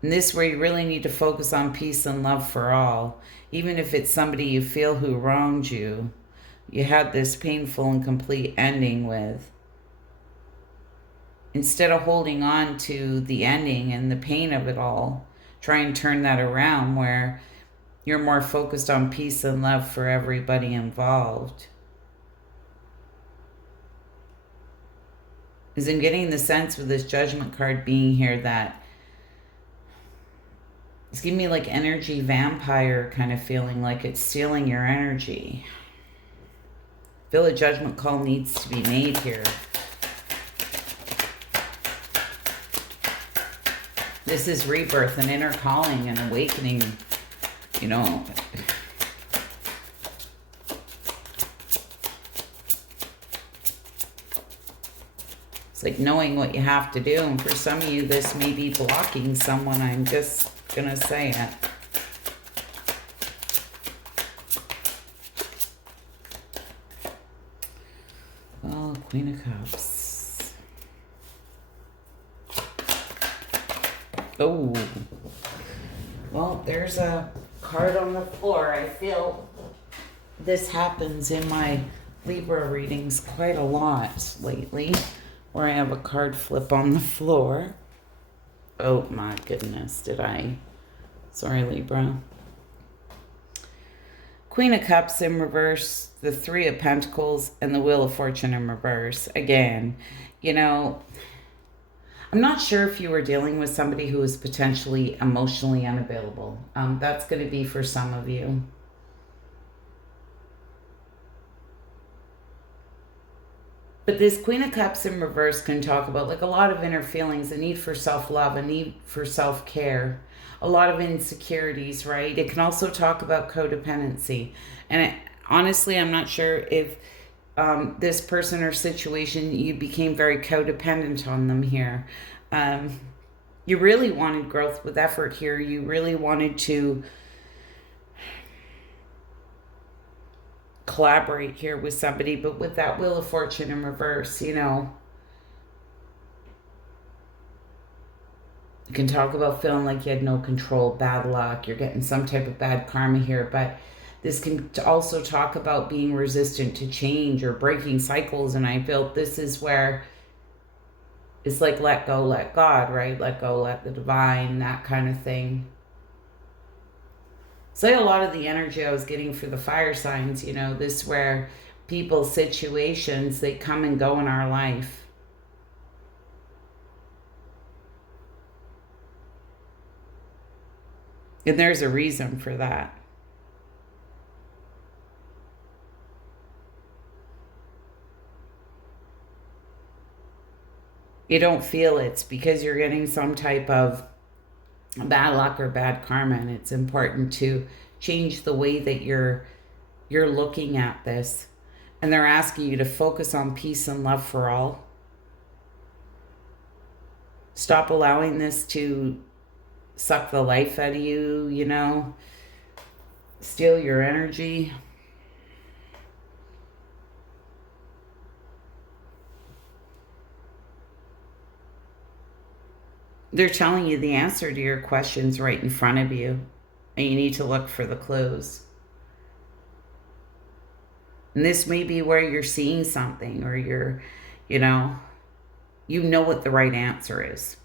And this is where you really need to focus on peace and love for all. Even if it's somebody you feel who wronged you, you had this painful and complete ending with. Instead of holding on to the ending and the pain of it all, try and turn that around where you're more focused on peace and love for everybody involved. Because I'm getting the sense with this Judgment card being here that it's giving me like energy vampire kind of feeling, like it's stealing your energy. I feel a judgment call needs to be made here. This is rebirth, an inner calling, an awakening, you know. It's like knowing what you have to do. And for some of you, this may be blocking someone. I'm just going to say it. Queen of Cups. Oh. Well, there's a card on the floor. I feel this happens in my Libra readings quite a lot lately, where I have a card flip on the floor. Oh my goodness, Sorry, Libra. Queen of Cups in reverse, the Three of Pentacles, and the Wheel of Fortune in reverse. Again, I'm not sure if you were dealing with somebody who is potentially emotionally unavailable. That's going to be for some of you. But this Queen of Cups in reverse can talk about like a lot of inner feelings, a need for self-love, a need for self-care, a lot of insecurities, right? It can also talk about codependency. And honestly, I'm not sure if this person or situation, you became very codependent on them here. You really wanted growth with effort here. You really wanted to collaborate here with somebody, but with that Wheel of Fortune in reverse, you can talk about feeling like you had no control, bad luck, you're getting some type of bad karma here, but this can also talk about being resistant to change or breaking cycles. And I feel this is where it's like let go, let God, right? Let go, let the divine, that kind of thing. So a lot of the energy I was getting for the fire signs, this where people, situations, they come and go in our life. And there's a reason for that. You don't feel it's because you're getting some type of bad luck or bad karma, and it's important to change the way that you're looking at this. And they're asking you to focus on peace and love for all. Stop allowing this to suck the life out of you, steal your energy. They're telling you the answer to your questions right in front of you, and you need to look for the clues. And this may be where you're seeing something, or you're, you know what the right answer is.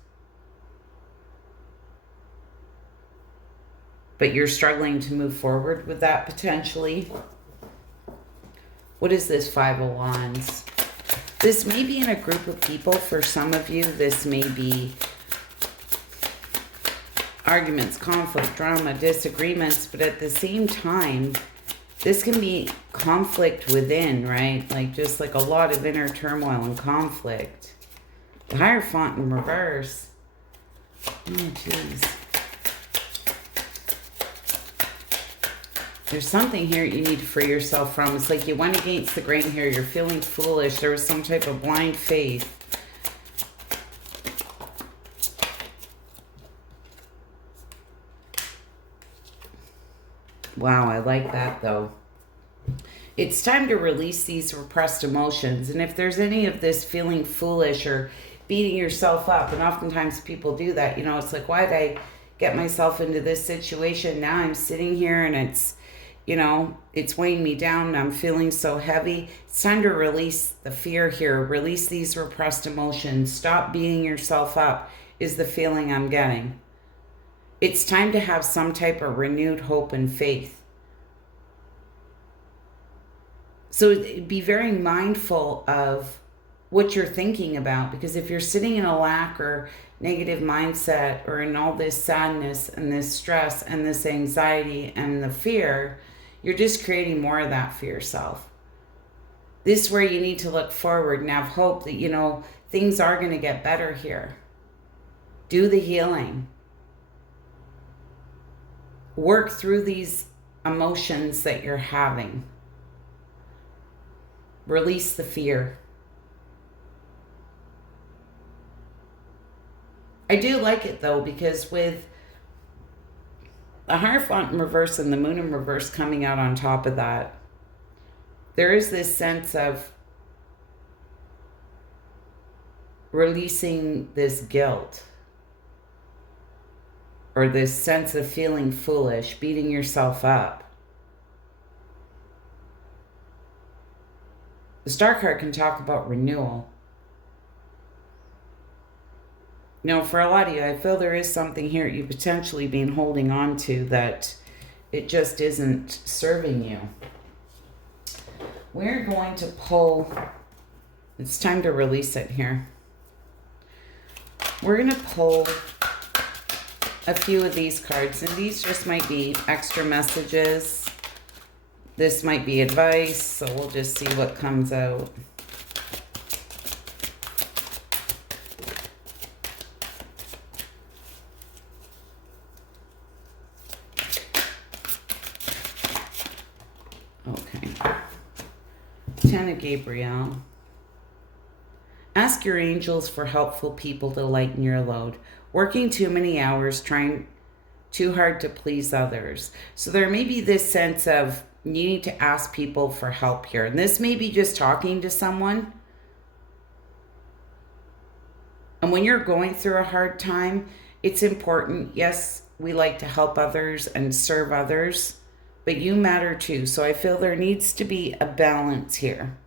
But you're struggling to move forward with that potentially. What is this Five of Wands? This may be in a group of people. For some of you, this may be arguments, conflict, drama, disagreements, but at the same time, this can be conflict within, right? Like just like a lot of inner turmoil and conflict. The Hierophant in reverse. Oh, jeez. There's something here you need to free yourself from. It's like you went against the grain here. You're feeling foolish. There was some type of blind faith. Wow, I like that though. It's time to release these repressed emotions. And if there's any of this feeling foolish or beating yourself up, and oftentimes people do that, it's like, why did I get myself into this situation? Now I'm sitting here and it's, it's weighing me down and I'm feeling so heavy. It's time to release the fear here. Release these repressed emotions. Stop beating yourself up is the feeling I'm getting. It's time to have some type of renewed hope and faith. So be very mindful of what you're thinking about, because if you're sitting in a lack or negative mindset or in all this sadness and this stress and this anxiety and the fear, you're just creating more of that for yourself. This is where you need to look forward and have hope that, things are going to get better here. Do the healing. Work through these emotions that you're having. Release the fear. I do like it though, because with the Hierophant in reverse and the Moon in reverse coming out on top of that, there is this sense of releasing this guilt or this sense of feeling foolish, beating yourself up. The Star card can talk about renewal. You know, for a lot of you, I feel there is something here you potentially been holding on to that it just isn't serving you. We're going to pull, it's time to release it here. We're going to pull a few of these cards, and these just might be extra messages. This might be advice, so we'll just see what comes out. Okay. Ten of Gabriel. Ask your angels for helpful people to lighten your load. Working too many hours, trying too hard to please others. So there may be this sense of you need to ask people for help here. And this may be just talking to someone. And when you're going through a hard time, it's important. Yes, we like to help others and serve others, but you matter too. So I feel there needs to be a balance here.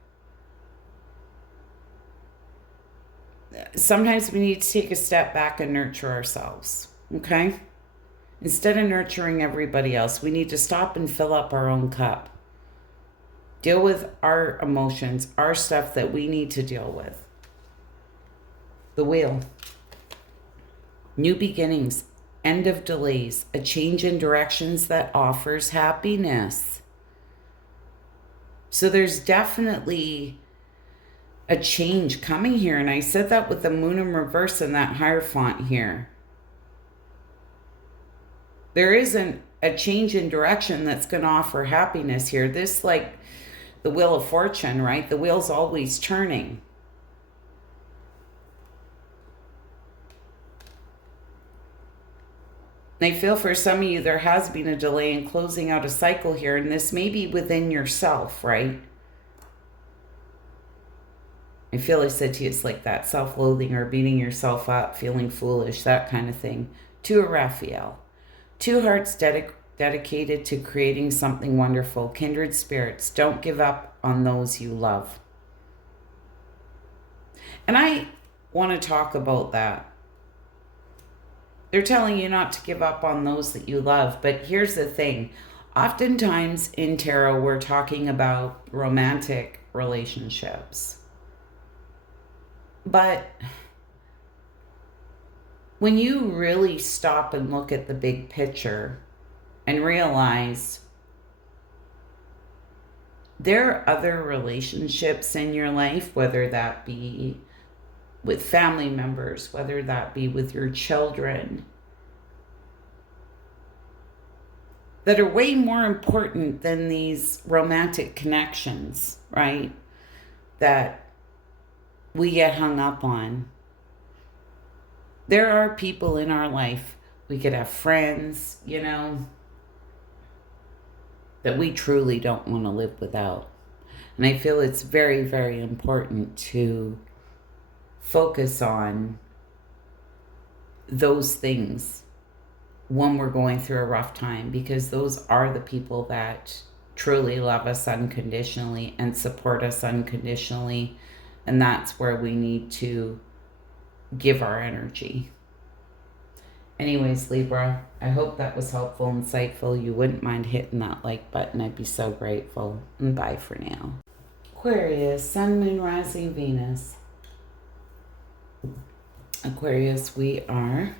Sometimes we need to take a step back and nurture ourselves, okay? Instead of nurturing everybody else, we need to stop and fill up our own cup. Deal with our emotions, our stuff that we need to deal with. The Wheel. New beginnings, end of delays, a change in directions that offers happiness. So there's definitely a change coming here. And I said that with the Moon in reverse and that Hierophant here. There isn't a change in direction that's going to offer happiness here. This, like the Wheel of Fortune, right? The wheel's always turning. And I feel for some of you, there has been a delay in closing out a cycle here. And this may be within yourself, right? I feel I said to you, it's like that self-loathing or beating yourself up, feeling foolish, that kind of thing. To a Raphael. Two hearts dedicated to creating something wonderful. Kindred spirits, don't give up on those you love. And I want to talk about that. They're telling you not to give up on those that you love. But here's the thing. Oftentimes in tarot, we're talking about romantic relationships. But when you really stop and look at the big picture and realize there are other relationships in your life, whether that be with family members, whether that be with your children, that are way more important than these romantic connections, right? That we get hung up on. There are people in our life, we could have friends, you know, that we truly don't want to live without. And I feel it's very, very important to focus on those things when we're going through a rough time, because those are the people that truly love us unconditionally and support us unconditionally. And that's where we need to give our energy. Anyways, Libra, I hope that was helpful, insightful. You wouldn't mind hitting that like button. I'd be so grateful. And bye for now. Aquarius, Sun, Moon, Rising, Venus. Aquarius, we are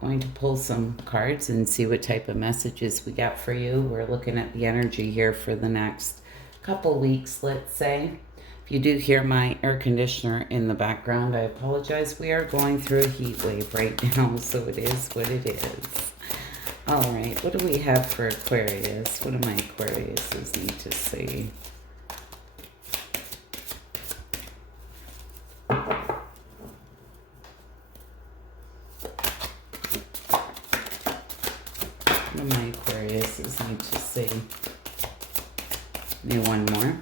going to pull some cards and see what type of messages we got for you. We're looking at the energy here for the next couple weeks, let's say. If you do hear my air conditioner in the background, I apologize. We are going through a heat wave right now, so it is what it is. All right, what do we have for Aquarius? What do my Aquariuses need to see? What do my Aquariuses need to see? Maybe one more.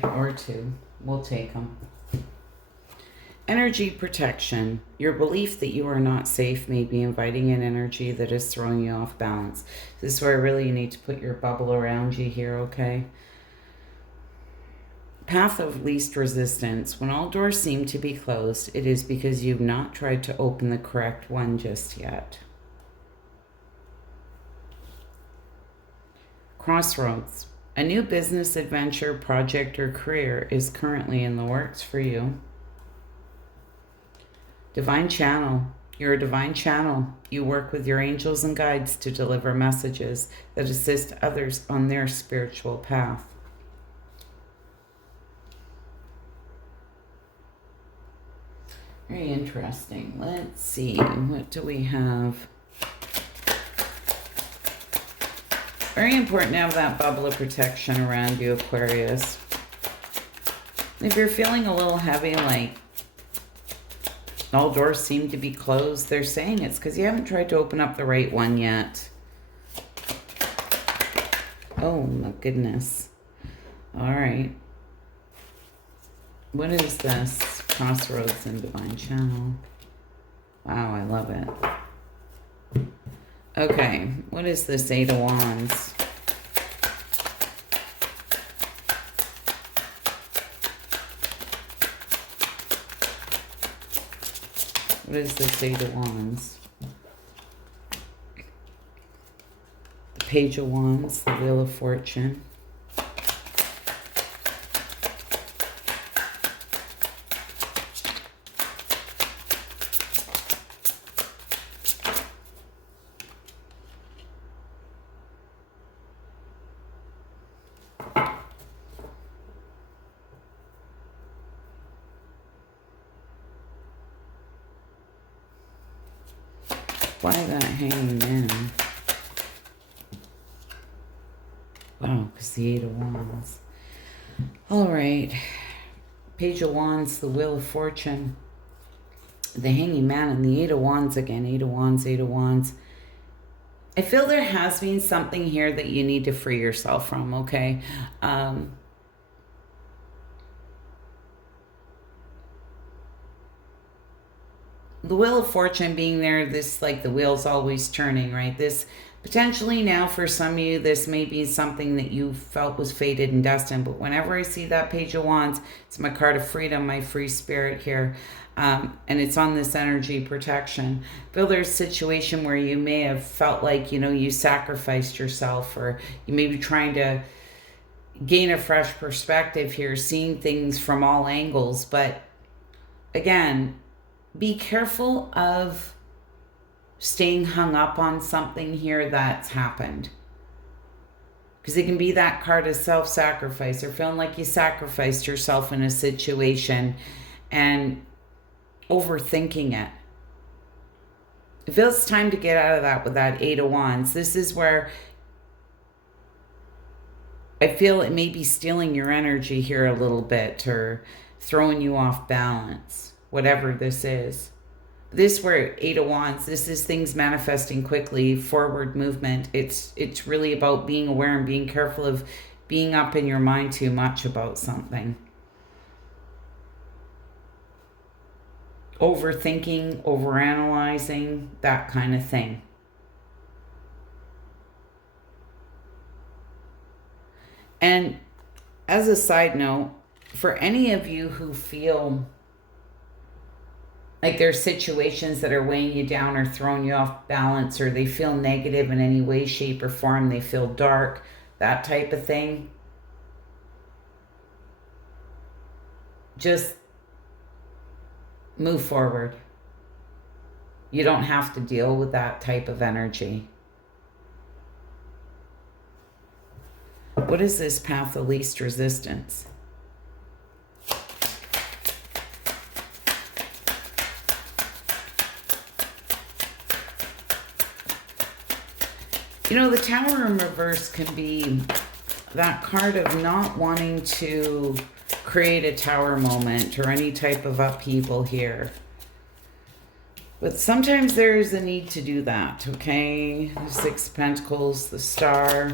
right? Or 2. We'll take them. Energy protection. Your belief that you are not safe may be inviting an energy that is throwing you off balance. This is where really you need to put your bubble around you here, okay? Path of least resistance. When all doors seem to be closed, it is because you've not tried to open the correct one just yet. Crossroads. A new business adventure, project, or career is currently in the works for you. Divine channel. You're a divine channel. You work with your angels and guides to deliver messages that assist others on their spiritual path. Very interesting. Let's see. What do we have? Very important to have that bubble of protection around you, Aquarius. If you're feeling a little heavy, like all doors seem to be closed, they're saying it's because you haven't tried to open up the right one yet. Oh my goodness. All right. What is this? Crossroads and Divine Channel. Wow, I love it. Okay, what is this 8 of Wands? What is this 8 of Wands? The Page of Wands, the Wheel of Fortune. Why that Hanging Man? Wow, because the 8 of Wands. All right. Page of Wands, the Wheel of Fortune. The Hanging Man and the 8 of Wands again. 8 of Wands, 8 of Wands. I feel there has been something here that you need to free yourself from, okay? The Wheel of Fortune being there, this like the wheel's always turning, right? This potentially now for some of you, this may be something that you felt was fated and destined. But whenever I see that Page of Wands, it's my card of freedom, my free spirit here. And it's on this energy protection. I feel there's a situation where you may have felt like, you know, you sacrificed yourself, or you may be trying to gain a fresh perspective here, seeing things from all angles. But again, be careful of staying hung up on something here that's happened. Because it can be that card of self-sacrifice, or feeling like you sacrificed yourself in a situation and overthinking it. It feels time to get out of that with that 8 of Wands. This is where I feel it may be stealing your energy here a little bit, or throwing you off balance. Whatever this is. This where 8 of Wands, this is things manifesting quickly, forward movement. It's really about being aware and being careful of being up in your mind too much about something. Overthinking, overanalyzing, that kind of thing. And as a side note, for any of you who feel like there's situations that are weighing you down or throwing you off balance, or they feel negative in any way, shape, or form, they feel dark, that type of thing, just move forward. You don't have to deal with that type of energy. What is this path of least resistance? You know, the Tower in reverse can be that card of not wanting to create a tower moment or any type of upheaval here. But sometimes there is a need to do that, okay? The 6 of Pentacles, the Star.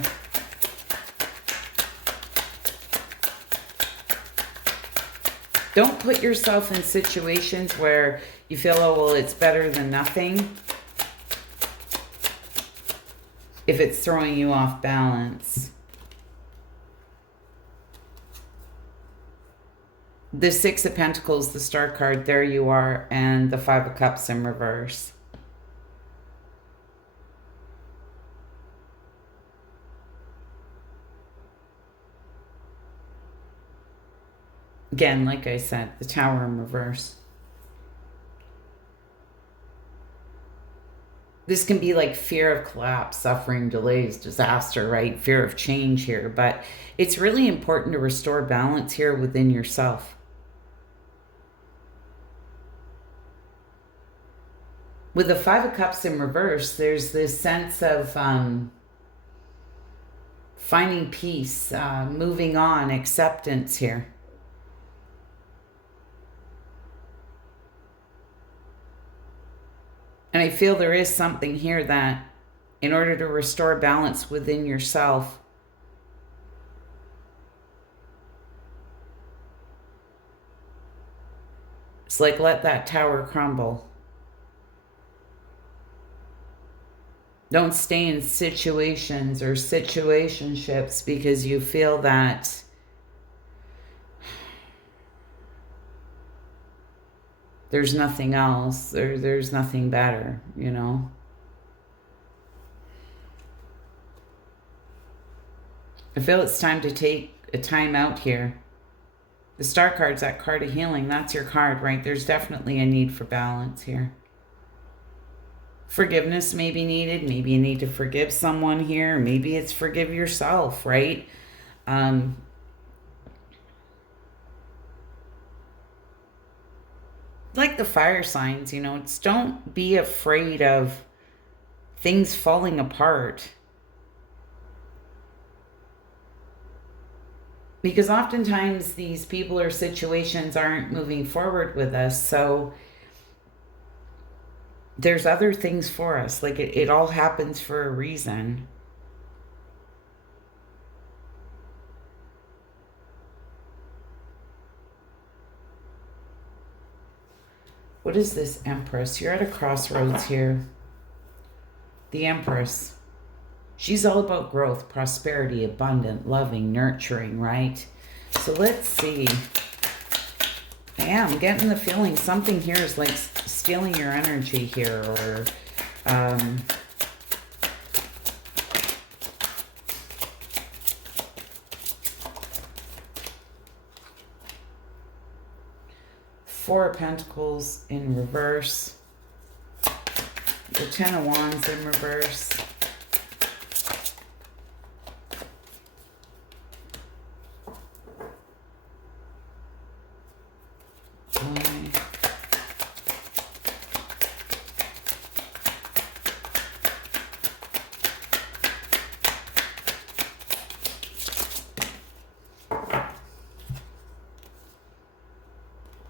Don't put yourself in situations where you feel, oh, well, it's better than nothing if it's throwing you off balance. The Six of Pentacles, the Star card, there you are, and the Five of Cups in reverse. Again, like I said, the Tower in reverse. This can be like fear of collapse, suffering, delays, disaster, right? Fear of change here. But it's really important to restore balance here within yourself. With the Five of Cups in reverse, there's this sense of finding peace, moving on, acceptance here. And I feel there is something here that in order to restore balance within yourself, it's like let that tower crumble. Don't stay in situations or situationships because you feel that there's nothing else, there's nothing better, you know? I feel it's time to take a time out here. The Star card's that card of healing. That's your card, right? There's definitely a need for balance here. Forgiveness may be needed. Maybe you need to forgive someone here. Maybe it's forgive yourself, right? Like the fire signs, you know, it's don't be afraid of things falling apart. Because oftentimes these people or situations aren't moving forward with us. So there's other things for us. Like it all happens for a reason. What is this Empress? You're at a crossroads here. The Empress. She's all about growth, prosperity, abundant, loving, nurturing, right? So let's see. Yeah, I'm getting the feeling something here is like stealing your energy here, or Four of Pentacles in reverse. The Ten of Wands in reverse.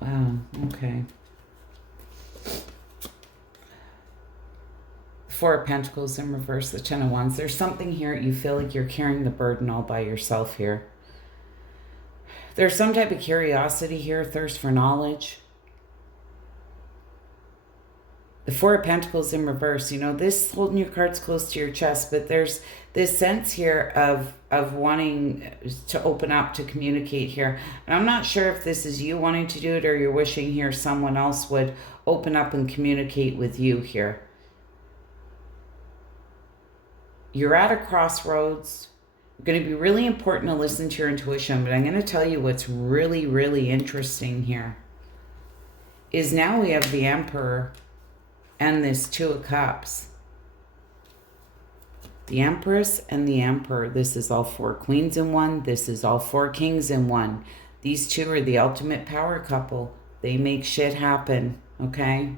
Wow, okay. Four of Pentacles in reverse, the Ten of Wands. There's something here you feel like you're carrying the burden all by yourself here. There's some type of curiosity here, thirst for knowledge. The Four of Pentacles in reverse, you know, this holding your cards close to your chest, but there's this sense here of wanting to open up, to communicate here. And I'm not sure if this is you wanting to do it or you're wishing here someone else would open up and communicate with you here. You're at a crossroads. It's going to be really important to listen to your intuition, but I'm going to tell you what's really, really interesting here is now we have the Emperor and this Two of Cups. The Empress and the Emperor. This is all four queens in one. This is all four kings in one. These two are the ultimate power couple. They make shit happen, okay?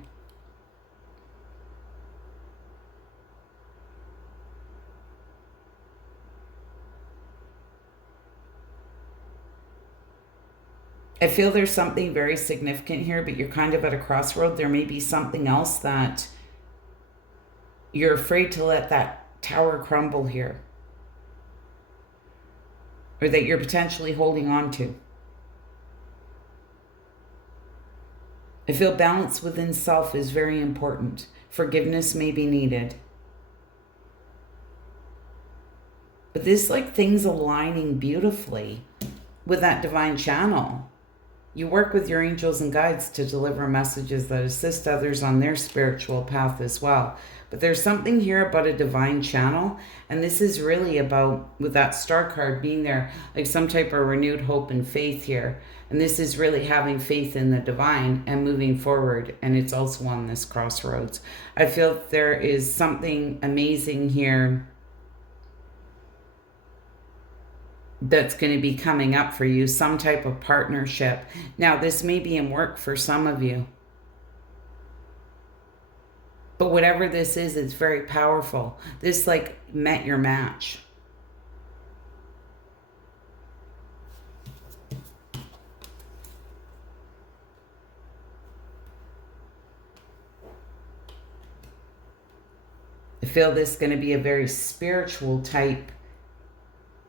I feel there's something very significant here, but you're kind of at a crossroad. There may be something else that you're afraid to let that tower crumble here, or that you're potentially holding on to. I feel balance within self is very important. Forgiveness may be needed. But this like things aligning beautifully with that divine channel. You work with your angels and guides to deliver messages that assist others on their spiritual path as well. But there's something here about a divine channel, and this is really about, with that star card being there, like some type of renewed hope and faith here. And this is really having faith in the divine and moving forward, and it's also on this crossroads. I feel there is something amazing here that's going to be coming up for you, some type of partnership. Now, this may be in work for some of you. But whatever this is, it's very powerful. This like met your match. I feel this is going to be a very spiritual type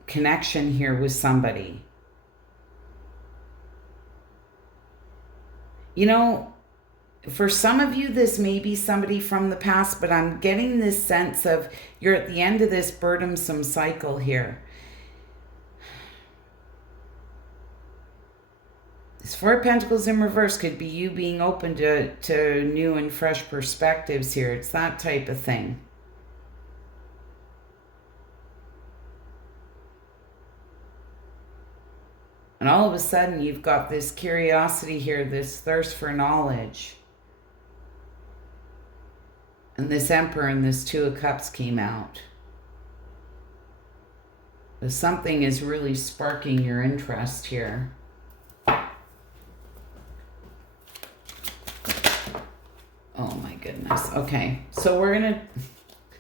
connection here with somebody. You know, for some of you, this may be somebody from the past, but I'm getting this sense of you're at the end of this burdensome cycle here. This Four of Pentacles in reverse could be you being open to new and fresh perspectives here. It's that type of thing. And all of a sudden, you've got this curiosity here, this thirst for knowledge. And this Emperor and this Two of Cups came out. But something is really sparking your interest here. Oh my goodness. Okay, so we're going to...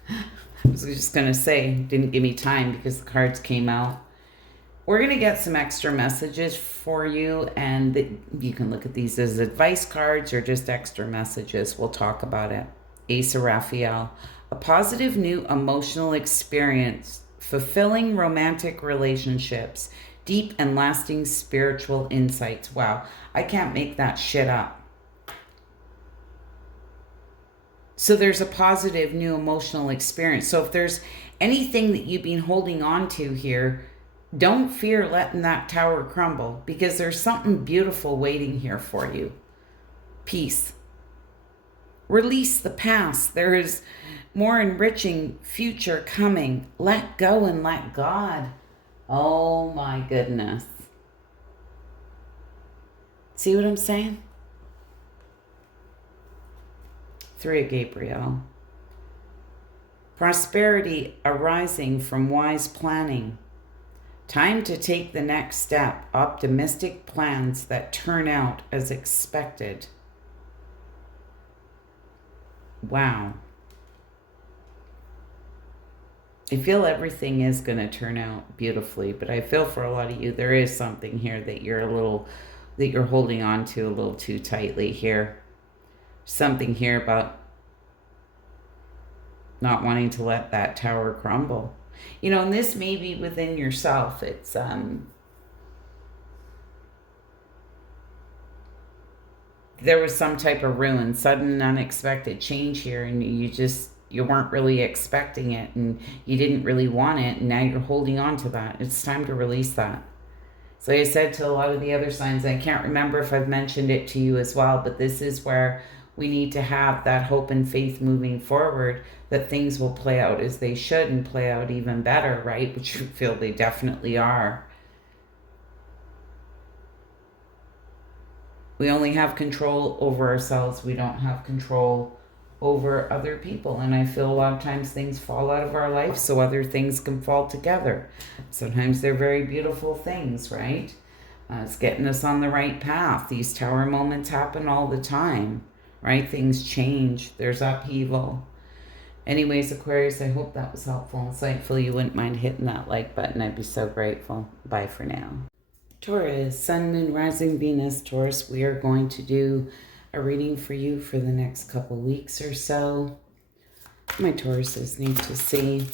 I was just going to say, didn't give me time because the cards came out. We're going to get some extra messages for you, and you can look at these as advice cards or just extra messages. We'll talk about it. Ace of Raphael. A positive new emotional experience, fulfilling romantic relationships, deep and lasting spiritual insights. Wow, I can't make that shit up. So there's a positive new emotional experience. So if there's anything that you've been holding on to here, don't fear letting that tower crumble, because there's something beautiful waiting here for you. Peace. Release the past. There is more enriching future coming. Let go and let God. Oh my goodness. See what I'm saying? Three of Gabriel. Prosperity arising from wise planning. Time to take the next step. Optimistic plans that turn out as expected. Wow. I feel everything is going to turn out beautifully, but I feel for a lot of you, there is something here that you're holding on to a little too tightly here. Something here about not wanting to let that tower crumble. You know, and this may be within yourself. It's there was some type of ruin, sudden unexpected change here, and you weren't really expecting it, and you didn't really want it, and now you're holding on to that. It's time to release that. So I said to a lot of the other signs, I can't remember if I've mentioned it to you as well, but this is where we need to have that hope and faith moving forward, that things will play out as they should and play out even better, right? Which you feel they definitely are. We only have control over ourselves. We don't have control over other people. And I feel a lot of times things fall out of our life so other things can fall together. Sometimes they're very beautiful things, right? It's getting us on the right path. These tower moments happen all the time, right? Things change. There's upheaval. Anyways, Aquarius, I hope that was helpful and insightful. You wouldn't mind hitting that like button. I'd be so grateful. Bye for now. Taurus, Sun, Moon, Rising, Venus, Taurus. We are going to do a reading for you for the next couple weeks or so. My Tauruses need to see.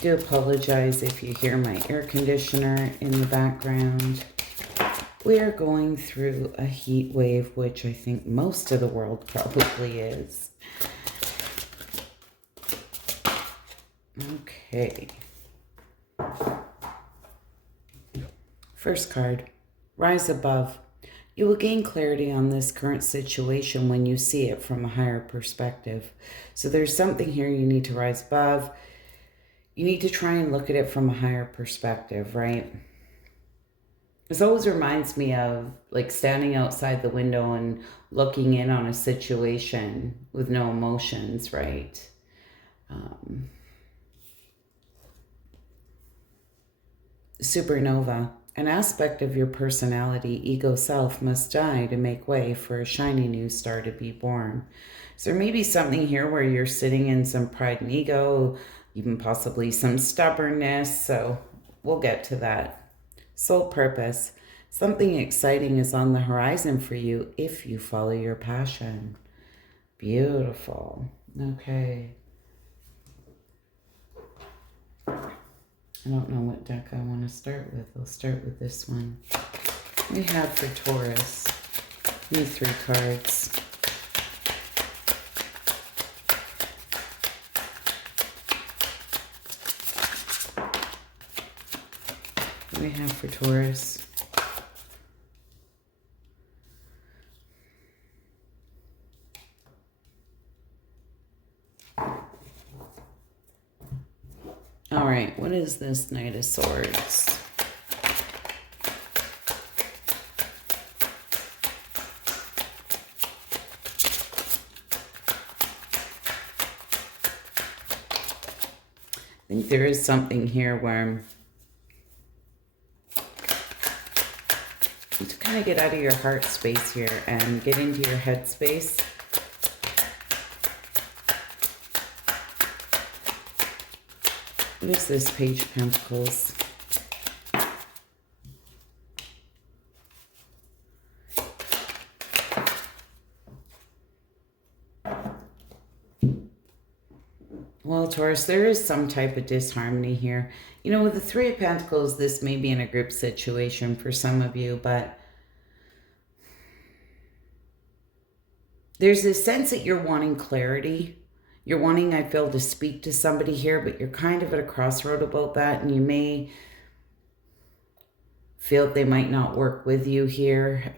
Do apologize if you hear my air conditioner in the background. We are going through a heat wave, which I think most of the world probably is. Okay. First card, rise above. You will gain clarity on this current situation when you see it from a higher perspective. So there's something here you need to rise above. You need to try and look at it from a higher perspective, right? This always reminds me of like standing outside the window and looking in on a situation with no emotions, right? Supernova. An aspect of your personality, ego self, must die to make way for a shiny new star to be born. So there may be something here where you're sitting in some pride and ego, even possibly some stubbornness. So we'll get to that. Soul purpose. Something exciting is on the horizon for you if you follow your passion. Beautiful. Okay. I don't know what deck I want to start with. I'll start with this one. We have for Taurus, need 3 cards. We have for Taurus. All right, what is this Knight of Swords? I think there is something here where you to kind of get out of your heart space here and get into your head space. What is this Page of Pentacles? Well, Taurus, there is some type of disharmony here. You know, with the 3 of Pentacles, this may be in a group situation for some of you, but there's this sense that you're wanting clarity. You're wanting, I feel, to speak to somebody here, but you're kind of at a crossroad about that, and you may feel that they might not work with you here,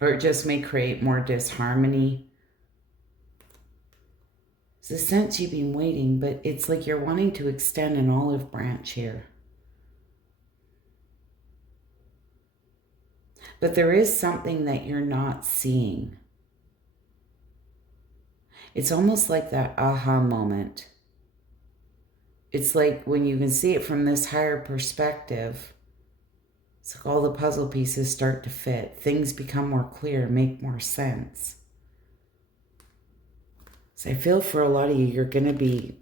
or it just may create more disharmony. It's a sense you've been waiting, but it's like you're wanting to extend an olive branch here. But there is something that you're not seeing. It's almost like that aha moment. It's like when you can see it from this higher perspective, it's like all the puzzle pieces start to fit. Things become more clear, make more sense. So I feel for a lot of you, you're going to be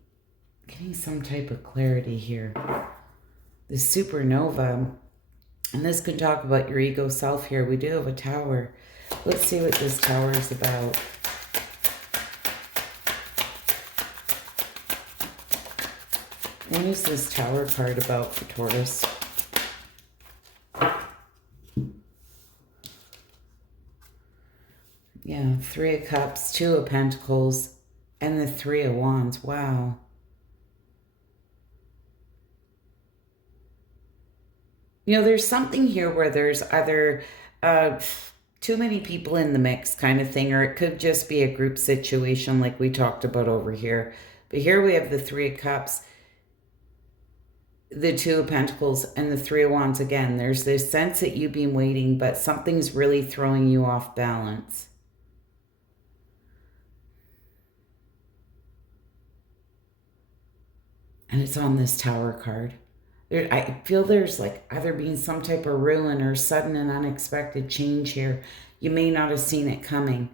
getting some type of clarity here. The supernova, and this can talk about your ego self here. We do have a tower. Let's see what this tower is about. What is this tower card about for Taurus? Yeah, 3 of Cups, 2 of Pentacles, and the 3 of Wands. Wow. You know, there's something here where there's either too many people in the mix kind of thing, or it could just be a group situation like we talked about over here. But here we have the 3 of Cups, the 2 of Pentacles, and the 3 of Wands again. There's this sense that you've been waiting, but something's really throwing you off balance. And it's on this Tower card. I feel there's like either being some type of ruin or sudden and unexpected change here. You may not have seen it coming.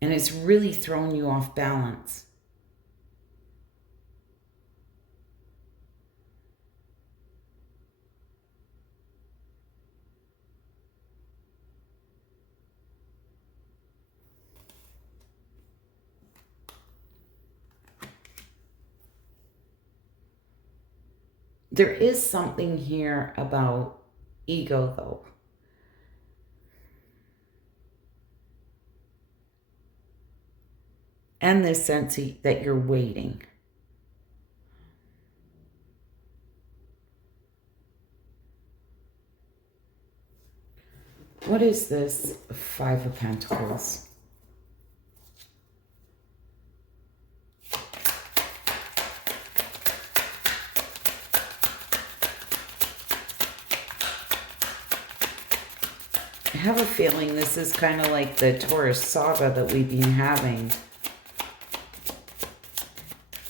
And it's really thrown you off balance. There is something here about ego, though. And this sense that you're waiting. What is this Five of Pentacles? I have a feeling this is kind of like the Taurus saga that we've been having.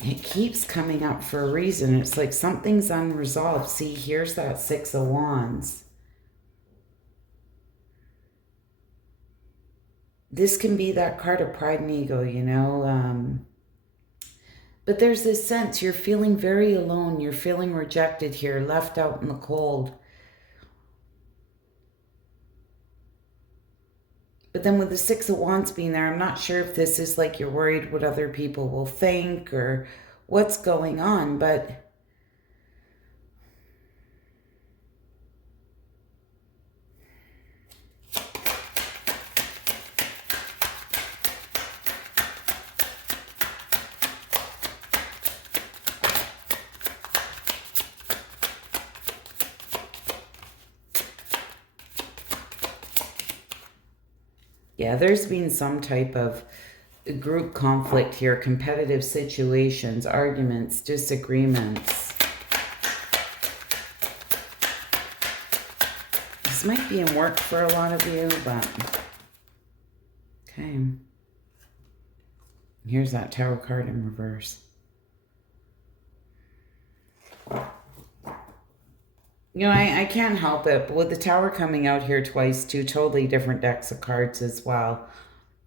It keeps coming up for a reason. It's like something's unresolved. See, here's that Six of Wands. This can be that card of pride and ego, you know. But there's this sense you're feeling very alone. You're feeling rejected here, left out in the cold. But then with the Six of Wands being there, I'm not sure if this is like you're worried what other people will think or what's going on, but yeah, there's been some type of group conflict here, competitive situations, arguments, disagreements. This might be in work for a lot of you, but okay. Here's that Tower card in reverse. You know, I can't help it, but with the Tower coming out here twice, two totally different decks of cards as well.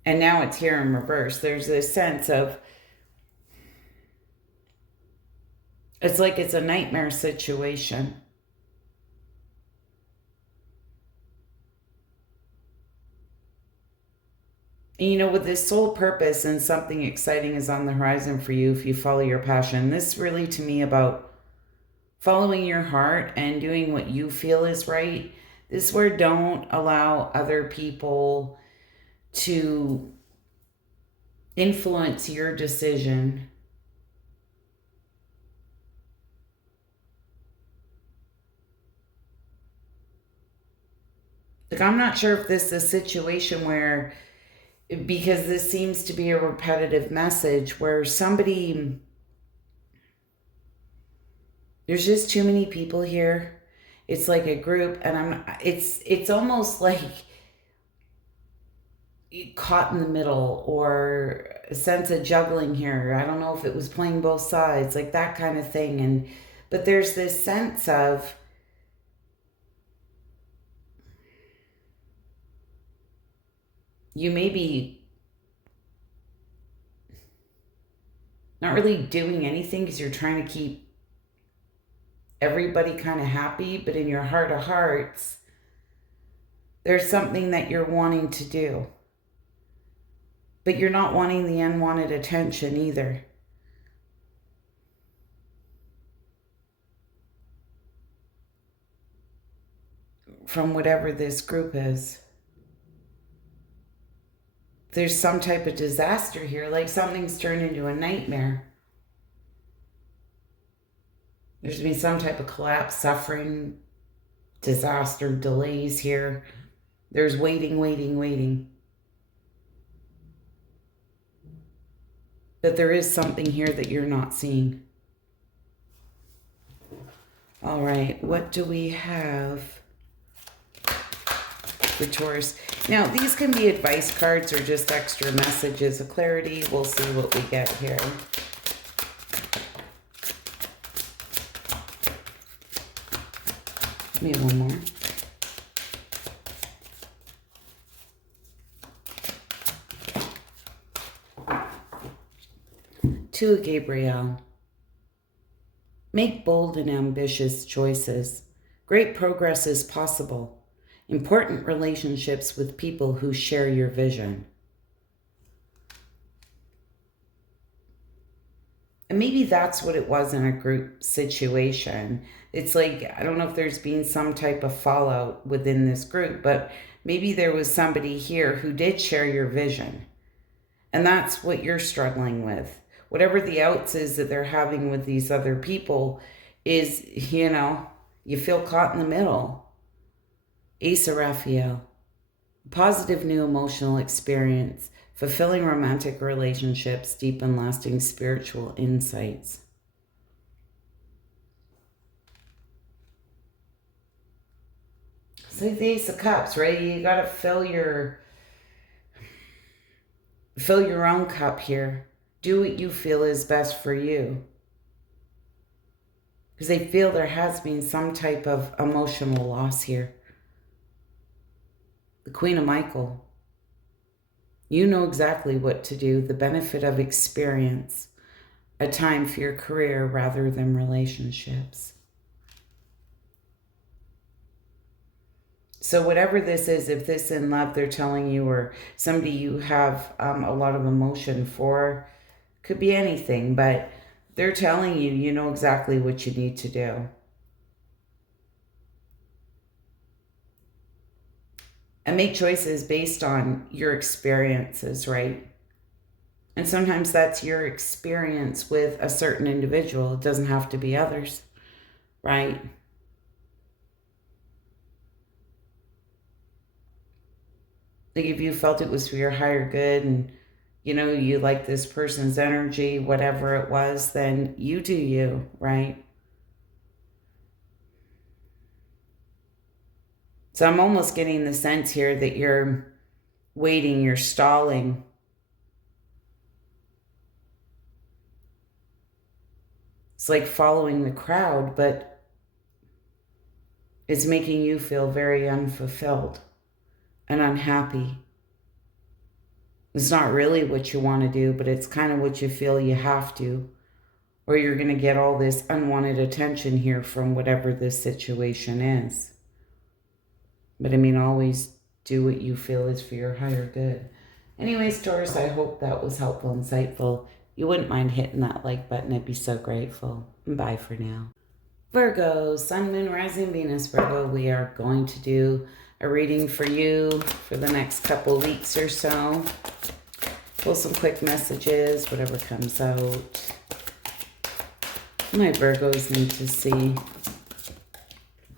And now it's here in reverse. There's this sense of, it's like it's a nightmare situation. And you know, with this sole purpose and something exciting is on the horizon for you if you follow your passion. This really, to me, about following your heart and doing what you feel is right. This is where don't allow other people to influence your decision. Like, I'm not sure if this is a situation where, because this seems to be a repetitive message, where somebody, there's just too many people here. It's like a group, and it's almost like caught in the middle, or a sense of juggling here. I don't know if it was playing both sides, like that kind of thing. But there's this sense of, you may be not really doing anything because you're trying to keep everybody kind of happy, but in your heart of hearts, there's something that you're wanting to do. But you're not wanting the unwanted attention either. From whatever this group is. There's some type of disaster here, like something's turned into a nightmare. There's been some type of collapse, suffering, disaster, delays here. There's waiting. But there is something here that you're not seeing. All right, what do we have for Taurus? Now, these can be advice cards or just extra messages of clarity. We'll see what we get here. Give me one more. To Gabriel. Make bold and ambitious choices. Great progress is possible. Important relationships with people who share your vision. And maybe that's what it was in a group situation. It's like, I don't know if there's been some type of fallout within this group, but maybe there was somebody here who did share your vision. And that's what you're struggling with. Whatever the outs is that they're having with these other people is, you feel caught in the middle. Ace of Raphael. Positive new emotional experience. Fulfilling romantic relationships, deep and lasting spiritual insights. It's like the Ace of Cups, right? You gotta fill your own cup here. Do what you feel is best for you. Because they feel there has been some type of emotional loss here. The Queen of Michael. You know exactly what to do, the benefit of experience, a time for your career rather than relationships. So whatever this is, if this in love they're telling you, or somebody you have a lot of emotion for, could be anything, but they're telling you, you know exactly what you need to do. And make choices based on your experiences, right? And sometimes that's your experience with a certain individual. It doesn't have to be others, right? Like if you felt it was for your higher good and, you like this person's energy, whatever it was, then you do you, right? So I'm almost getting the sense here that you're waiting, you're stalling. It's like following the crowd, but it's making you feel very unfulfilled and unhappy. It's not really what you want to do, but it's kind of what you feel you have to, or you're going to get all this unwanted attention here from whatever this situation is. But I mean, always do what you feel is for your higher good. Anyways, Taurus, I hope that was helpful, insightful. You wouldn't mind hitting that like button. I'd be so grateful. Bye for now. Virgo, Sun, Moon, Rising, Venus, Virgo. We are going to do a reading for you for the next couple weeks or so. Pull some quick messages, whatever comes out. My Virgos need to see.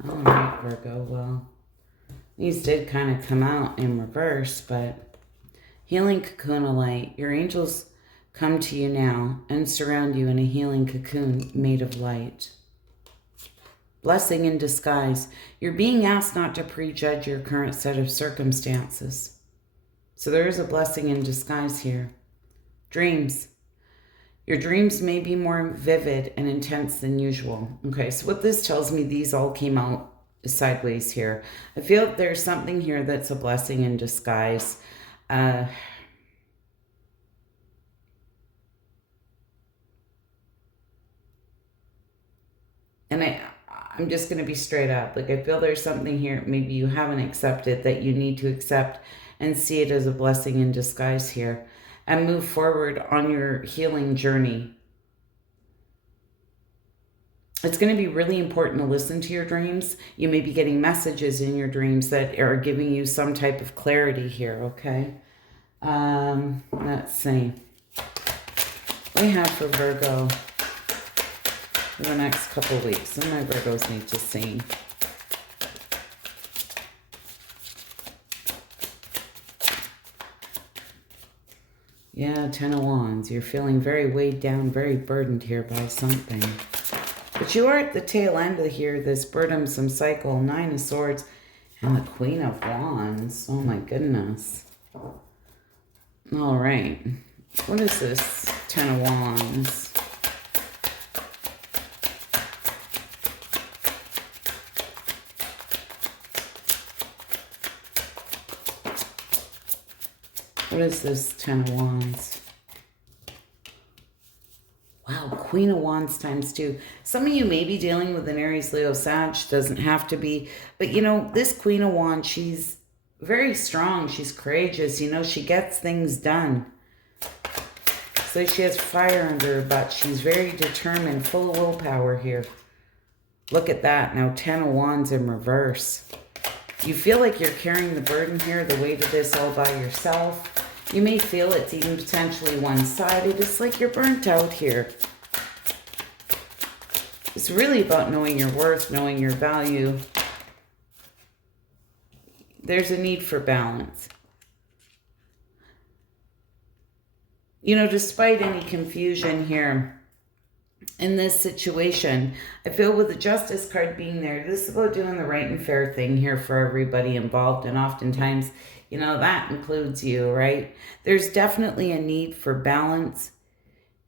All right, Virgo, well, these did kind of come out in reverse, but healing cocoon of light. Your angels come to you now and surround you in a healing cocoon made of light. Blessing in disguise. You're being asked not to prejudge your current set of circumstances. So there is a blessing in disguise here. Dreams. Your dreams may be more vivid and intense than usual. Okay, so what this tells me, these all came out sideways here. I feel there's something here that's a blessing in disguise. And I'm just going to be straight up. Like, I feel there's something here maybe you haven't accepted that you need to accept and see it as a blessing in disguise here and move forward on your healing journey. It's going to be really important to listen to your dreams. You may be getting messages in your dreams that are giving you some type of clarity here, okay? Let's see. What do we have for Virgo for the next couple of weeks? Some of my Virgos need to see. Yeah, Ten of Wands. You're feeling very weighed down, very burdened here by something. But you are at the tail end of here, this burdensome cycle. Nine of Swords and the Queen of Wands. Oh my goodness. All right. What is this Ten of Wands? What is this Ten of Wands? Wow, Queen of Wands times 2. Some of you may be dealing with an Aries, Leo, Sag. Doesn't have to be. But, this Queen of Wands, she's very strong. She's courageous. She gets things done. So she has fire under her butt. She's very determined, full of willpower here. Look at that. Now 10 of Wands in reverse. You feel like you're carrying the burden here, the weight of this all by yourself. You may feel it's even potentially one-sided. It's like you're burnt out here. It's really about knowing your worth, knowing your value. There's a need for balance. You know, despite any confusion here in this situation, I feel with the Justice card being there, this is about doing the right and fair thing here for everybody involved. And oftentimes, you know, that includes you, right? There's definitely a need for balance.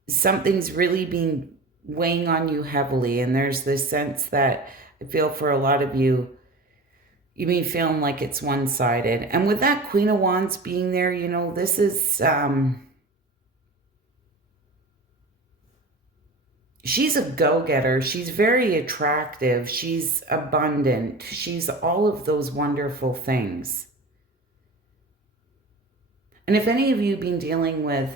Something's really being weighing on you heavily. And there's this sense that I feel for a lot of you, you may feeling like it's one-sided. And with that Queen of Wands being there, you know, this is... she's a go-getter. She's very attractive. She's abundant. She's all of those wonderful things. And if any of you have been dealing with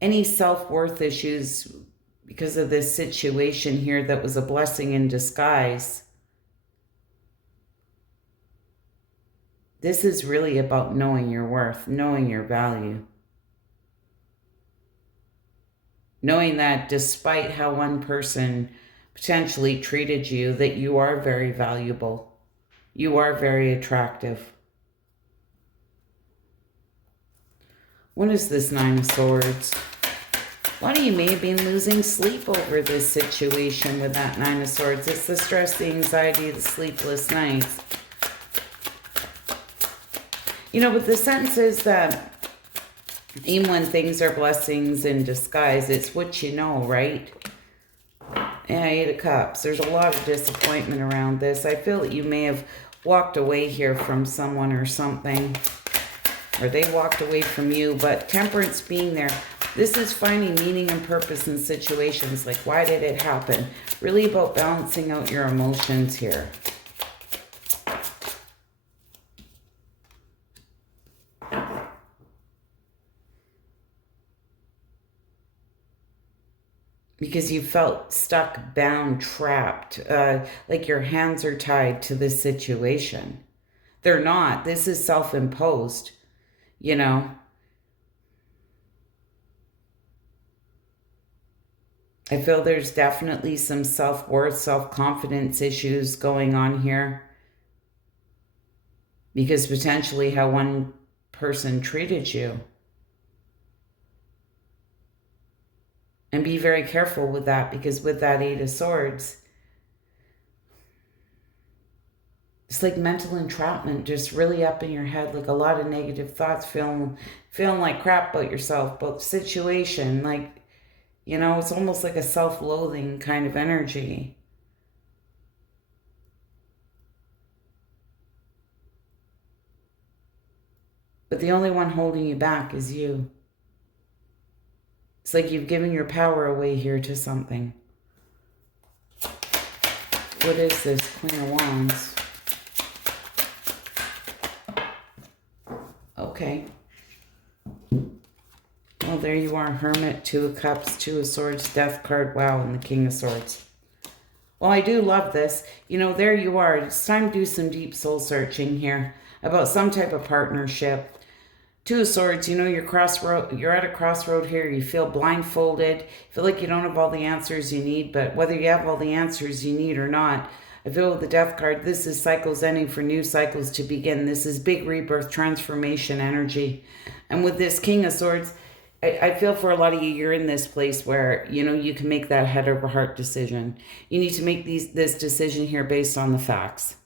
any self-worth issues because of this situation here that was a blessing in disguise, this is really about knowing your worth, knowing your value. Knowing that despite how one person potentially treated you, that you are very valuable. You are very attractive. What is this Nine of Swords? A lot of you may have been losing sleep over this situation with that Nine of Swords. It's the stress, the anxiety, the sleepless nights. You know, but the sense is that even when things are blessings in disguise, it's what you know, right? Yeah, Eight of Cups. There's a lot of disappointment around this. I feel that you may have walked away here from someone or something, or they walked away from you, but Temperance being there, this is finding meaning and purpose in situations. Like, why did it happen? Really about balancing out your emotions here. Because you felt stuck, bound, trapped, like your hands are tied to this situation. They're not. This is self-imposed, you know. I feel there's definitely some self-worth, self-confidence issues going on here. Because potentially how one person treated you. And be very careful with that, because with that Eight of Swords, it's like mental entrapment, just really up in your head, like a lot of negative thoughts, feeling like crap about yourself, about the situation, like, you know, it's almost like a self-loathing kind of energy. But the only one holding you back is you. It's like you've given your power away here to something. What is this? Queen of Wands. Okay. Well, there you are. Hermit, Two of Cups, Two of Swords, Death card. Wow, and the King of Swords. Well, I do love this. You know, there you are. It's time to do some deep soul searching here about some type of partnership. Two of Swords, you know, you're at a crossroad here. You feel blindfolded. You feel like you don't have all the answers you need, but whether you have all the answers you need or not, I feel with the Death card, this is cycles ending for new cycles to begin. This is big rebirth, transformation energy. And with this King of Swords, I feel for a lot of you, you're in this place where, you know, you can make that head over heart decision. You need to make this decision here based on the facts.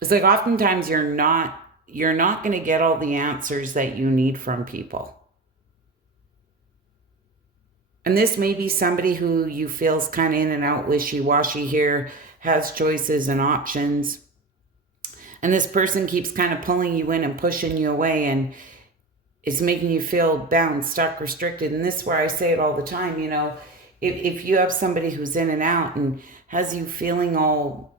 It's like oftentimes you're not going to get all the answers that you need from people. And this may be somebody who you feel's kind of in and out, wishy-washy here, has choices and options. And this person keeps kind of pulling you in and pushing you away, and it's making you feel bound, stuck, restricted. And this is where I say it all the time, you know, if you have somebody who's in and out and has you feeling all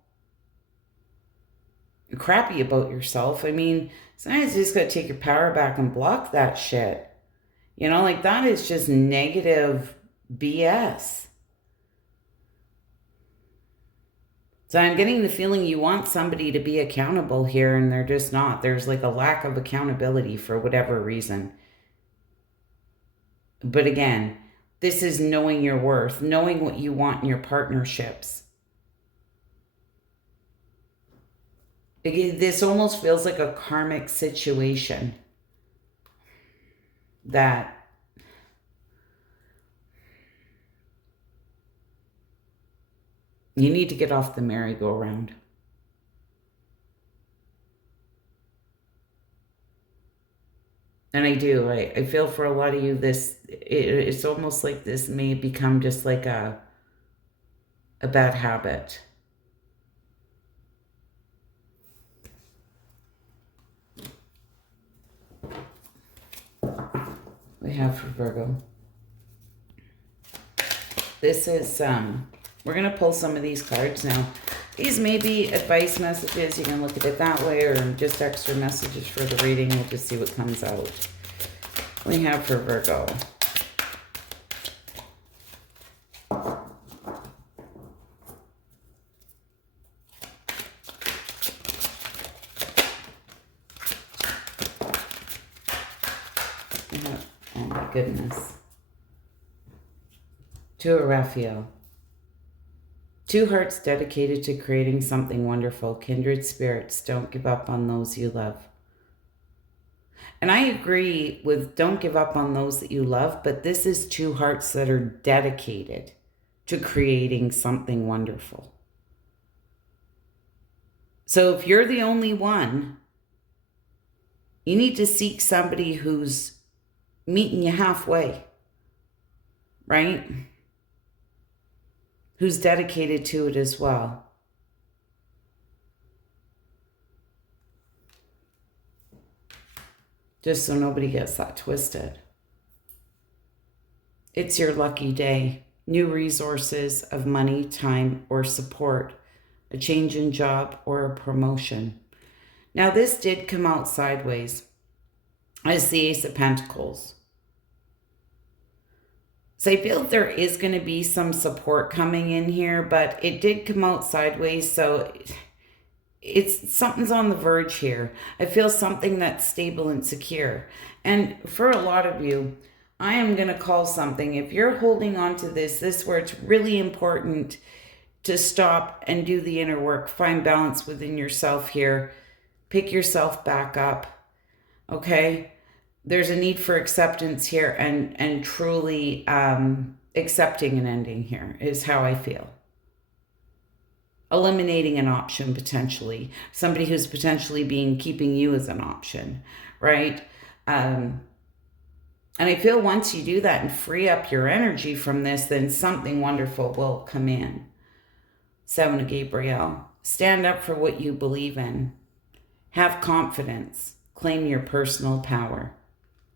crappy about yourself. I mean, sometimes you just got to take your power back and block that shit. You know, like that is just negative BS. So I'm getting the feeling you want somebody to be accountable here and they're just not. There's like a lack of accountability for whatever reason. But again, this is knowing your worth, knowing what you want in your partnerships. This almost feels like a karmic situation that you need to get off the merry-go-round. And I do. I feel for a lot of you, it's almost like this may become just like a bad habit. We have for Virgo. This is, we're going to pull some of these cards now. These may be advice messages. You can look at it that way, or just extra messages for the reading. We'll just see what comes out. We have for Virgo. Oh my goodness. To a Raphael. Two hearts dedicated to creating something wonderful. Kindred spirits, don't give up on those you love. And I agree with don't give up on those that you love, but this is two hearts that are dedicated to creating something wonderful. So if you're the only one, you need to seek somebody who's meeting you halfway, right? Who's dedicated to it as well. Just so nobody gets that twisted. It's your lucky day. New resources of money, time, or support. A change in job or a promotion. Now this did come out sideways as the Ace of Pentacles. So I feel there is going to be some support coming in here, but it did come out sideways, so it's something's on the verge here. I feel something that's stable and secure. And for a lot of you, I am going to call something. If you're holding on to this where it's really important to stop and do the inner work, find balance within yourself here, pick yourself back up, okay? There's a need for acceptance here and truly accepting an ending here is how I feel. Eliminating an option potentially. Somebody who's potentially keeping you as an option, right? And I feel once you do that and free up your energy from this, then something wonderful will come in. Seven of Gabriel. Stand up for what you believe in. Have confidence. Claim your personal power.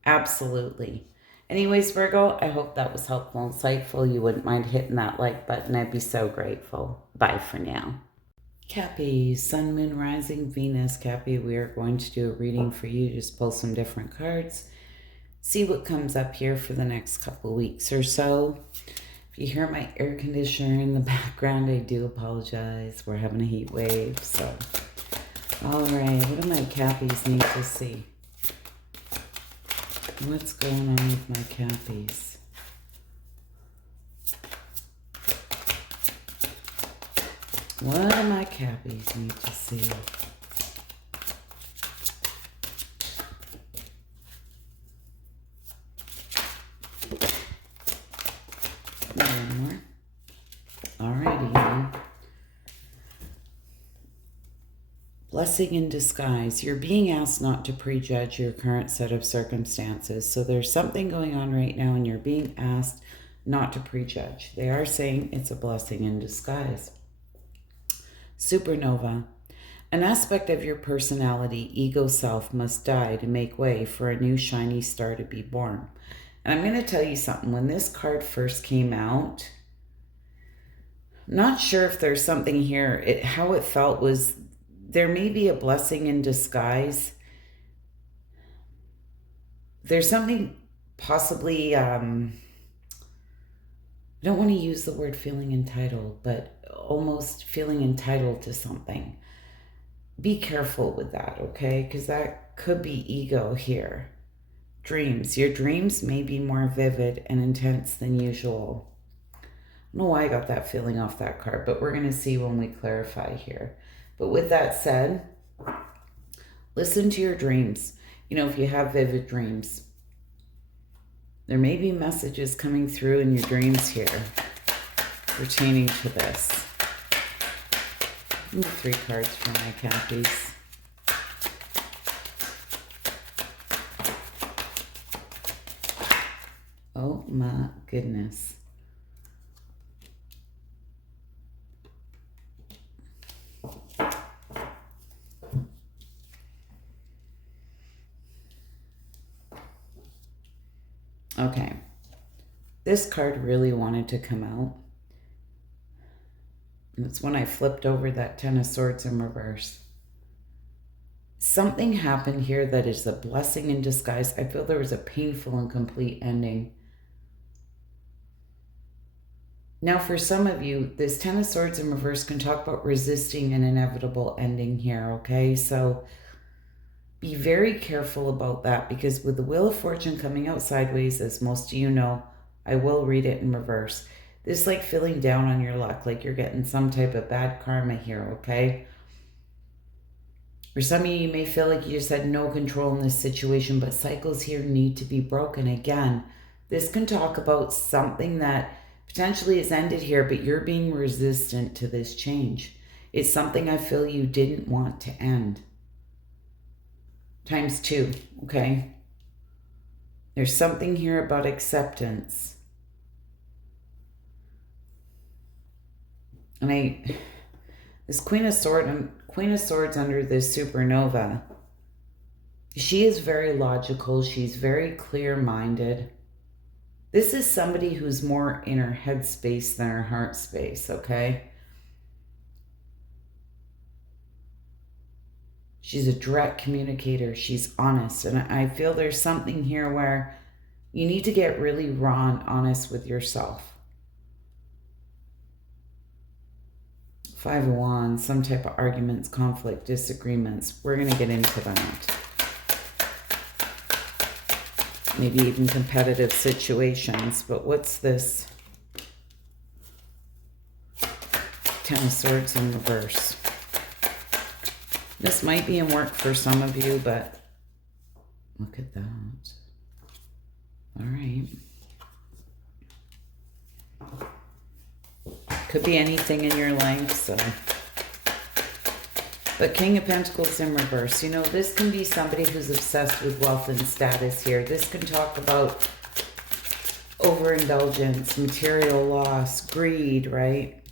Absolutely. Anyways, Virgo, I hope that was helpful and insightful. You wouldn't mind hitting that like button. I'd be so grateful. Bye for now. Cappy, Sun, Moon, Rising, Venus. Cappy, we are going to do a reading for you. Just pull some different cards. See what comes up here for the next couple of weeks or so. If you hear my air conditioner in the background, I do apologize. We're having a heat wave, so. All right, what do my Cappies need to see? What's going on with my Cappies? What do my Cappies need to see? One more. Alrighty. Blessing in disguise. You're being asked not to prejudge your current set of circumstances. So there's something going on right now and you're being asked not to prejudge. They are saying it's a blessing in disguise. Supernova. An aspect of your personality, ego self, must die to make way for a new shiny star to be born. And I'm going to tell you something. When this card first came out, I'm not sure if there's something here. How it felt was there may be a blessing in disguise. There's something possibly, I don't want to use the word feeling entitled, but almost feeling entitled to something. Be careful with that, okay? Because that could be ego here. Dreams. Your dreams may be more vivid and intense than usual. I don't know why I got that feeling off that card, but we're going to see when we clarify here. But with that said, listen to your dreams. You know, if you have vivid dreams, there may be messages coming through in your dreams here pertaining to this. Give me 3 cards for my Cappies. Oh my goodness. Okay. This card really wanted to come out. And it's when I flipped over that Ten of Swords in reverse. Something happened here that is a blessing in disguise. I feel there was a painful and complete ending. Now, for some of you, this Ten of Swords in reverse can talk about resisting an inevitable ending here, okay? So be very careful about that, because with the Wheel of Fortune coming out sideways, as most of you know, I will read it in reverse. This is like feeling down on your luck, like you're getting some type of bad karma here, okay? For some of you may feel like you just had no control in this situation, but cycles here need to be broken. Again, this can talk about something that potentially has ended here, but you're being resistant to this change. It's something I feel you didn't want to end. Times 2, okay? There's something here about acceptance. And this Queen of Swords under this supernova, she is very logical. She's very clear-minded. This is somebody who's more in her head space than her heart space, okay? She's a direct communicator. She's honest. And I feel there's something here where you need to get really raw and honest with yourself. 5 of Wands, some type of arguments, conflict, disagreements. We're going to get into that. Maybe even competitive situations. But what's this? Ten of Swords in reverse. This might be in work for some of you, but look at that. All right. Could be anything in your life, so. But King of Pentacles in reverse. You know, this can be somebody who's obsessed with wealth and status here. This can talk about overindulgence, material loss, greed, right?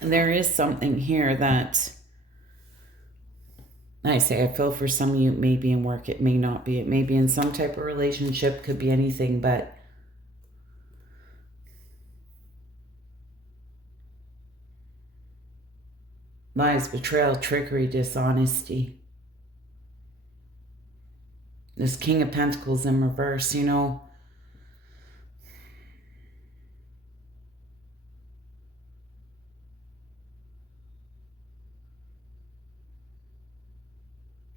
And there is something here that, I feel for some of you, it may be in work, it may not be. It may be in some type of relationship, could be anything, but lies, betrayal, trickery, dishonesty. This King of Pentacles in reverse, you know.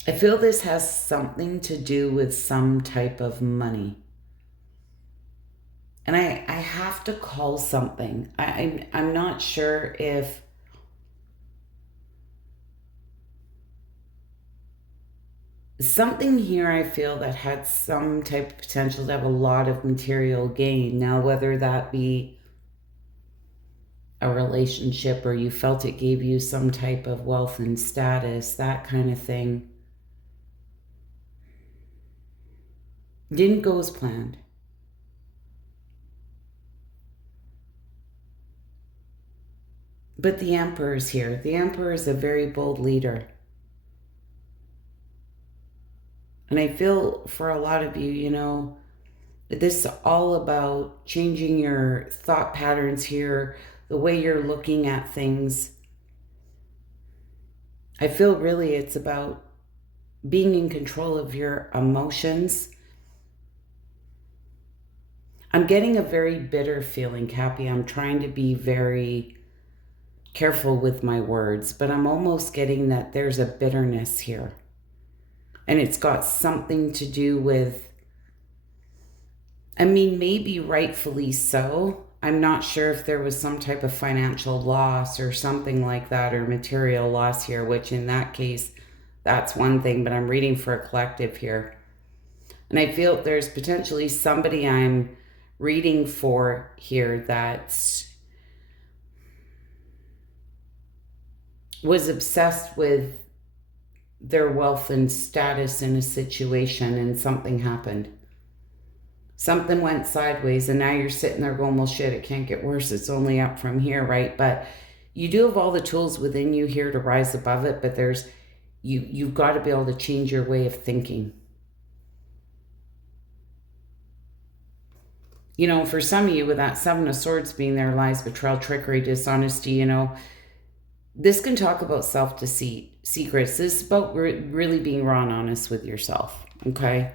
I feel this has something to do with some type of money. And I have to call something. I'm not sure if something here I feel that had some type of potential to have a lot of material gain. Now, whether that be a relationship or you felt it gave you some type of wealth and status, that kind of thing, didn't go as planned. But the Emperor is here. The Emperor is a very bold leader. And I feel for a lot of you, you know, this is all about changing your thought patterns here, the way you're looking at things. I feel really it's about being in control of your emotions. I'm getting a very bitter feeling, Cappy. I'm trying to be very careful with my words, but I'm almost getting that there's a bitterness here. And it's got something to do with, I mean, maybe rightfully so. I'm not sure if there was some type of financial loss or something like that, or material loss here, which in that case, that's one thing, but I'm reading for a collective here. And I feel there's potentially somebody I'm reading for here that was obsessed with their wealth and status in a situation, and something happened. Something went sideways, and now you're sitting there going, well, shit, it can't get worse. It's only up from here, right? But you do have all the tools within you here to rise above it, but you've got to be able to change your way of thinking. You know, for some of you, with that Seven of Swords being there, lies, betrayal, trickery, dishonesty, you know, this can talk about self-deceit, secrets. This is about really being raw and honest with yourself, okay?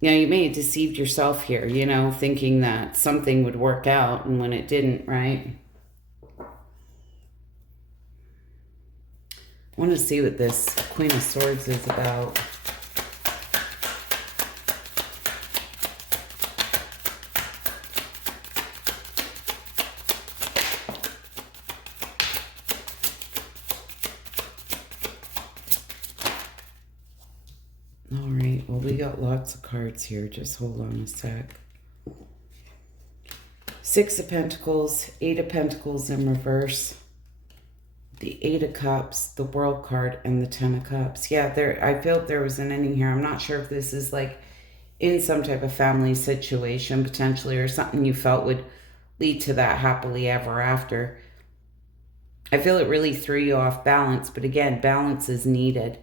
You know, you may have deceived yourself here, you know, thinking that something would work out, and when it didn't, right? I want to see what this Queen of Swords is about. All right, well, we got lots of cards here. Just hold on a sec. Six of Pentacles, Eight of Pentacles in reverse, the Eight of Cups, the World card, and the Ten of Cups. Yeah, I felt there was an ending here. I'm not sure if this is like in some type of family situation potentially, or something you felt would lead to that happily ever after. I feel it really threw you off balance, but again, balance is needed.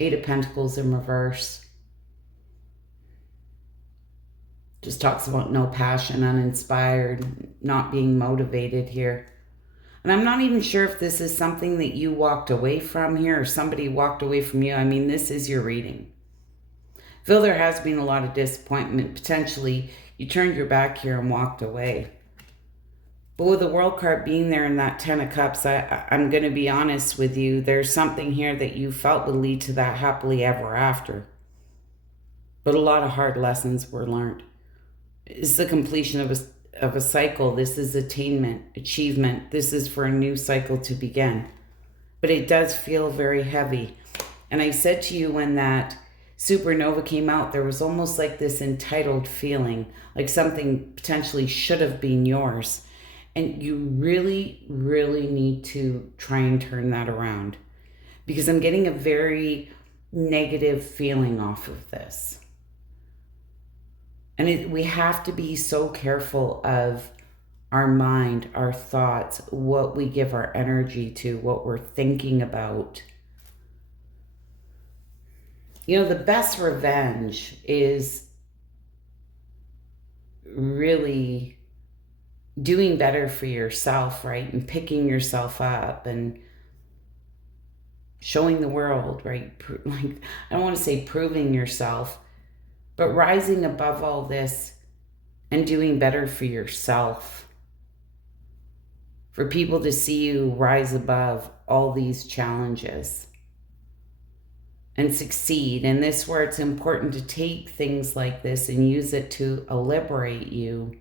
Eight of Pentacles in reverse. Just talks about no passion, uninspired, not being motivated here. And I'm not even sure if this is something that you walked away from here, or somebody walked away from you. I mean, this is your reading. I feel there has been a lot of disappointment. Potentially, you turned your back here and walked away. But with the World card being there in that Ten of Cups, I'm going to be honest with you. There's something here that you felt would lead to that happily ever after. But a lot of hard lessons were learned. It's the completion of a cycle. This is attainment, achievement. This is for a new cycle to begin. But it does feel very heavy. And I said to you when that supernova came out, there was almost like this entitled feeling, like something potentially should have been yours. And you really, really need to try and turn that around, because I'm getting a very negative feeling off of this. And we have to be so careful of our mind, our thoughts, what we give our energy to, what we're thinking about. You know, the best revenge is really doing better for yourself, right? And picking yourself up and showing the world, right? Like, I don't want to say proving yourself, but rising above all this and doing better for yourself. For people to see you rise above all these challenges and succeed. And this is where it's important to take things like this and use it to liberate you,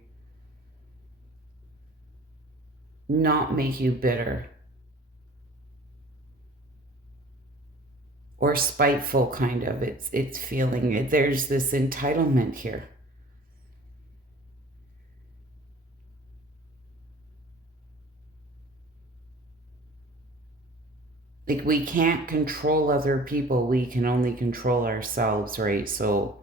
not make you bitter or spiteful, kind of. It's feeling, there's this entitlement here. Like, we can't control other people, we can only control ourselves, right? So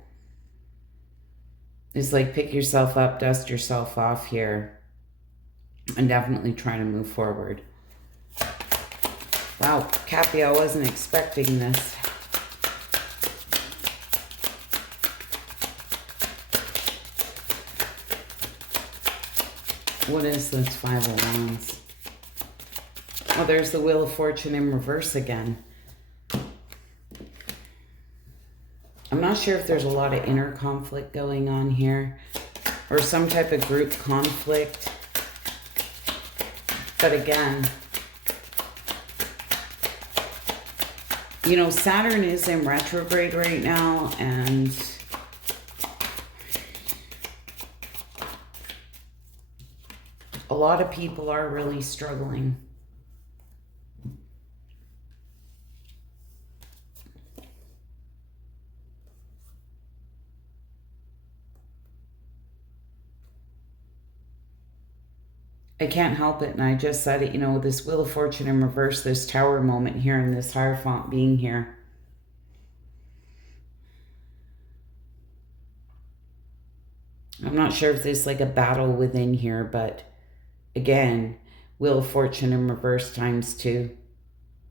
it's like, pick yourself up, dust yourself off here, and definitely try to move forward. Wow, Cappy, I wasn't expecting this. What is this Five of Wands? Oh, there's the Wheel of Fortune in reverse again. I'm not sure if there's a lot of inner conflict going on here or some type of group conflict. But again, you know, Saturn is in retrograde right now, and a lot of people are really struggling. I can't help it, and I just said it, you know, this Wheel of Fortune in reverse, this Tower moment here, and this Hierophant being here. I'm not sure if there's like a battle within here, but again, Wheel of Fortune in reverse times 2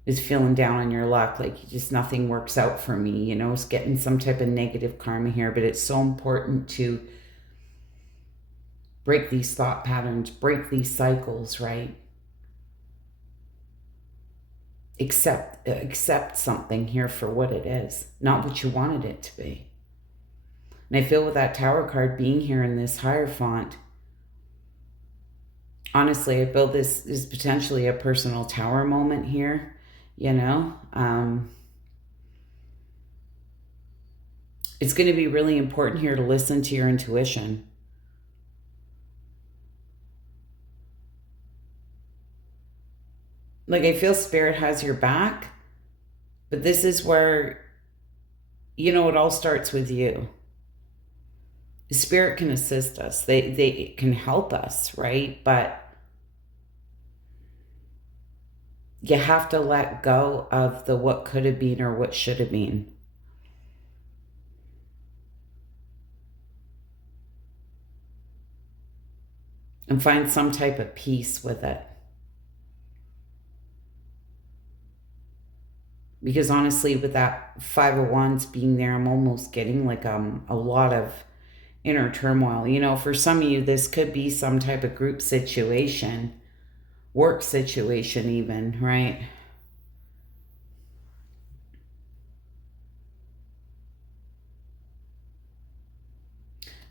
is feeling down on your luck, like just nothing works out for me, you know, it's getting some type of negative karma here, but it's so important to break these thought patterns, break these cycles, right? Accept something here for what it is, not what you wanted it to be. And I feel with that Tower card being here in this Hierophant, honestly, I feel this is potentially a personal Tower moment here, you know? It's going to be really important here to listen to your intuition. Like, I feel Spirit has your back, but this is where, you know, it all starts with you. Spirit can assist us. They can help us, right? But you have to let go of the what could have been or what should have been. And find some type of peace with it. Because honestly, with that Five of Wands being there, I'm almost getting like a lot of inner turmoil. You know, for some of you, this could be some type of group situation, work situation even, right?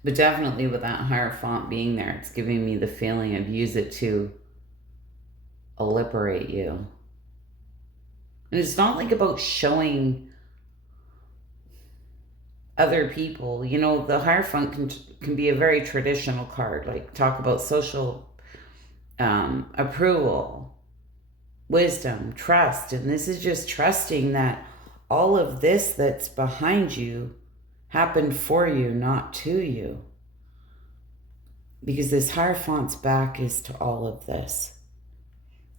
But definitely with that Hierophant being there, it's giving me the feeling of use it to liberate you. And it's not like about showing other people. You know, the Hierophant can be a very traditional card, like talk about social approval, wisdom, trust. And this is just trusting that all of this that's behind you happened for you, not to you. Because this Hierophant's back is to all of this.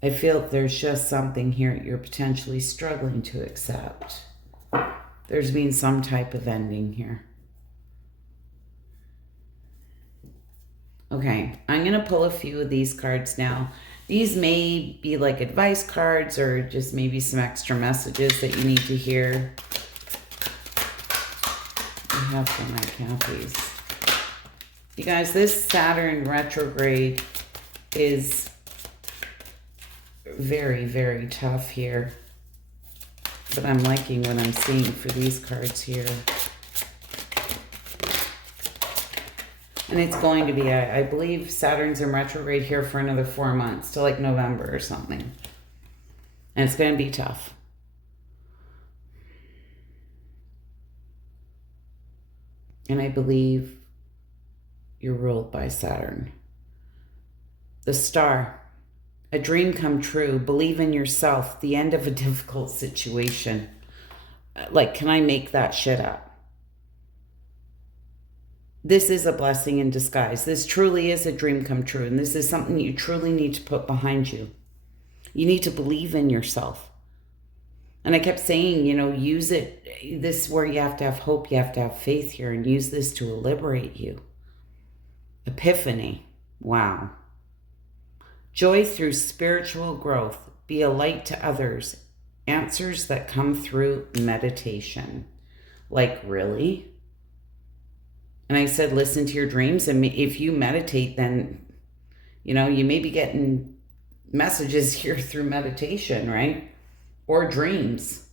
I feel there's just something here you're potentially struggling to accept. There's been some type of ending here. Okay, I'm going to pull a few of these cards now. These may be like advice cards or just maybe some extra messages that you need to hear. I have for my Cappies. You guys, this Saturn retrograde is very, very tough here. But I'm liking what I'm seeing for these cards here. And it's going to be, I believe Saturn's in retrograde here for another 4 months, till like November or something. And it's going to be tough. And I believe you're ruled by Saturn. The Star, a dream come true, believe in yourself, the end of a difficult situation. Like, can I make that shit up? This is a blessing in disguise. This truly is a dream come true. And this is something you truly need to put behind you. You need to believe in yourself. And I kept saying, you know, use it. This is where you have to have hope. You have to have faith here and use this to liberate you. Epiphany. Wow. Joy through spiritual growth. Be a light to others. Answers that come through meditation. Like, really? And I said, listen to your dreams. And if you meditate, then, you know, you may be getting messages here through meditation, right? Or dreams.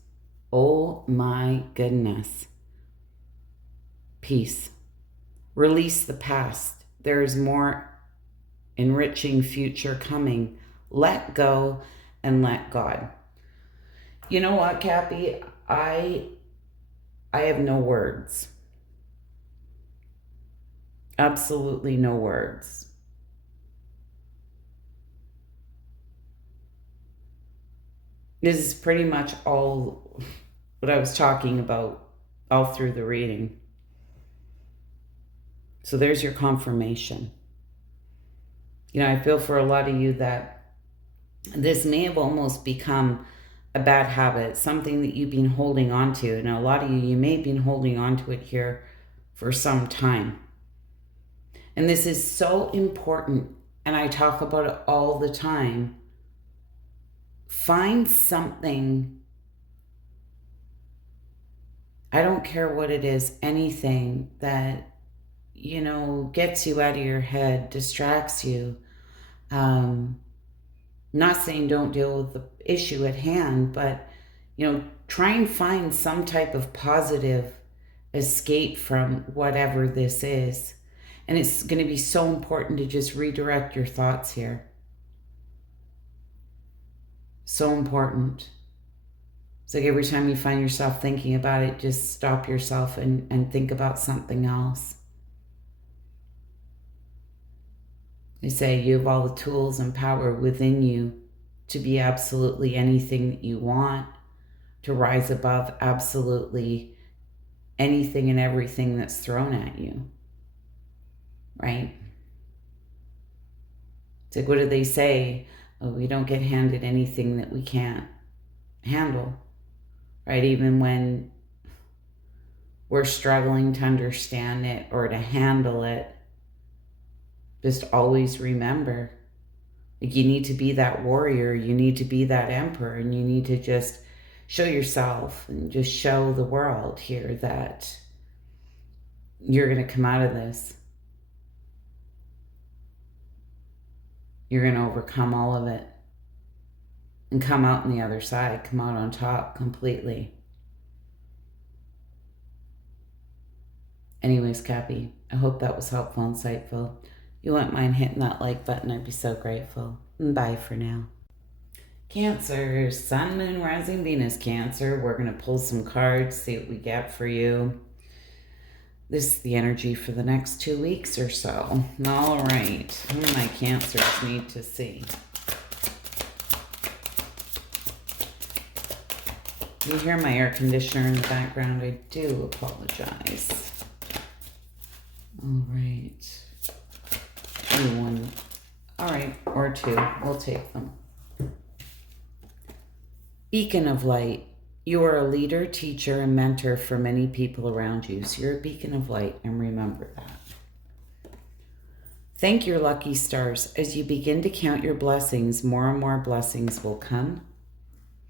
Oh my goodness. Peace. Release the past. There is more enriching future coming. Let go and let God. You know what, Cappy? I have no words. Absolutely no words. This is pretty much all what I was talking about all through the reading. So there's your confirmation. You know, I feel for a lot of you that this may have almost become a bad habit, something that you've been holding on to. And a lot of you may have been holding on to it here for some time. And this is so important, and I talk about it all the time. Find something, I don't care what it is, anything that, you know, gets you out of your head, distracts you. Not saying don't deal with the issue at hand, but, you know, try and find some type of positive escape from whatever this is. And it's going to be so important to just redirect your thoughts here. So important. It's like every time you find yourself thinking about it, just stop yourself and think about something else. They say you have all the tools and power within you to be absolutely anything that you want, to rise above absolutely anything and everything that's thrown at you. Right? It's like, what do they say? Oh, we don't get handed anything that we can't handle. Right? Even when we're struggling to understand it or to handle it, just always remember, like, you need to be that warrior, you need to be that emperor, and you need to just show yourself and just show the world here that you're going to come out of this. You're going to overcome all of it and come out on the other side, come out on top completely. Anyways, Cappy, I hope that was helpful and insightful. If you wouldn't mind hitting that like button, I'd be so grateful. And bye for now. Cancer, Sun, Moon, Rising, Venus, Cancer. We're going to pull some cards, see what we get for you. This is the energy for the next 2 weeks or so. All right. What do my Cancers need to see? You hear my air conditioner in the background. I do apologize. All right. One. All right. Or two. We'll take them. Beacon of light. You are a leader, teacher, and mentor for many people around you. So you're a beacon of light, and remember that. Thank your lucky stars. As you begin to count your blessings, more and more blessings will come.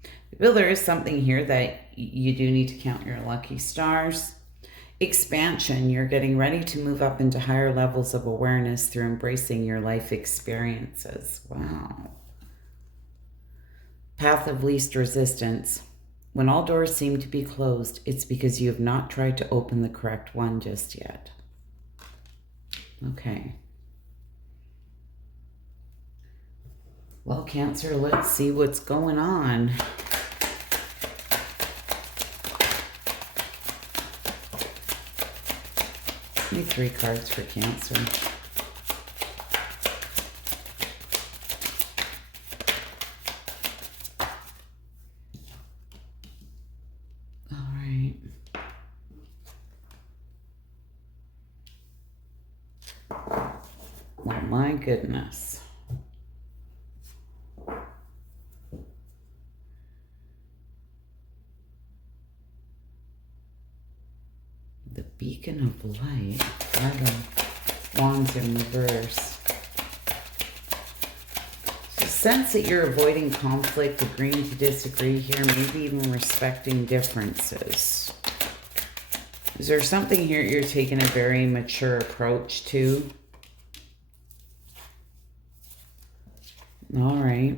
I feel there is something here that you do need to count your lucky stars. Expansion. You're getting ready to move up into higher levels of awareness through embracing your life experiences. Wow. Path of least resistance. When all doors seem to be closed, it's because you have not tried to open the correct one just yet. Okay. Well, Cancer, let's see what's going on. Give me 3 cards for Cancer. Oh my goodness. The beacon of light. The wands in reverse. So sense that you're avoiding conflict, agreeing to disagree here, maybe even respecting differences. Is there something here you're taking a very mature approach to? All right.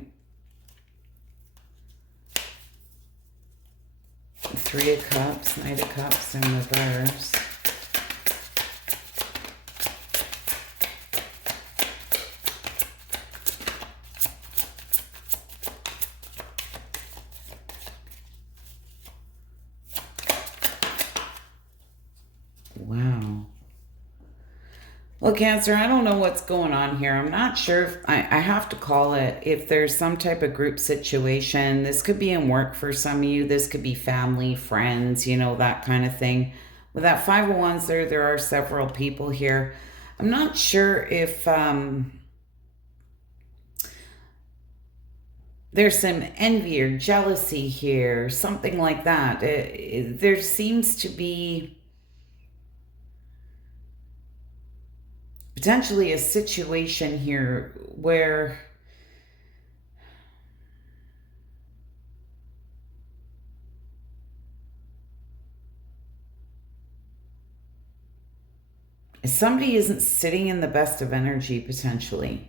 Three of Cups, Knight of Cups in reverse. Wow. Well, Cancer, I don't know what's going on here. I'm not sure if I have to call it if there's some type of group situation. This could be in work for some of you. This could be family, friends, that kind of thing. With that Five of Wands there are several people here. I'm not sure if there's some envy or jealousy here, something like that. There seems to be potentially a situation here where somebody isn't sitting in the best of energy potentially.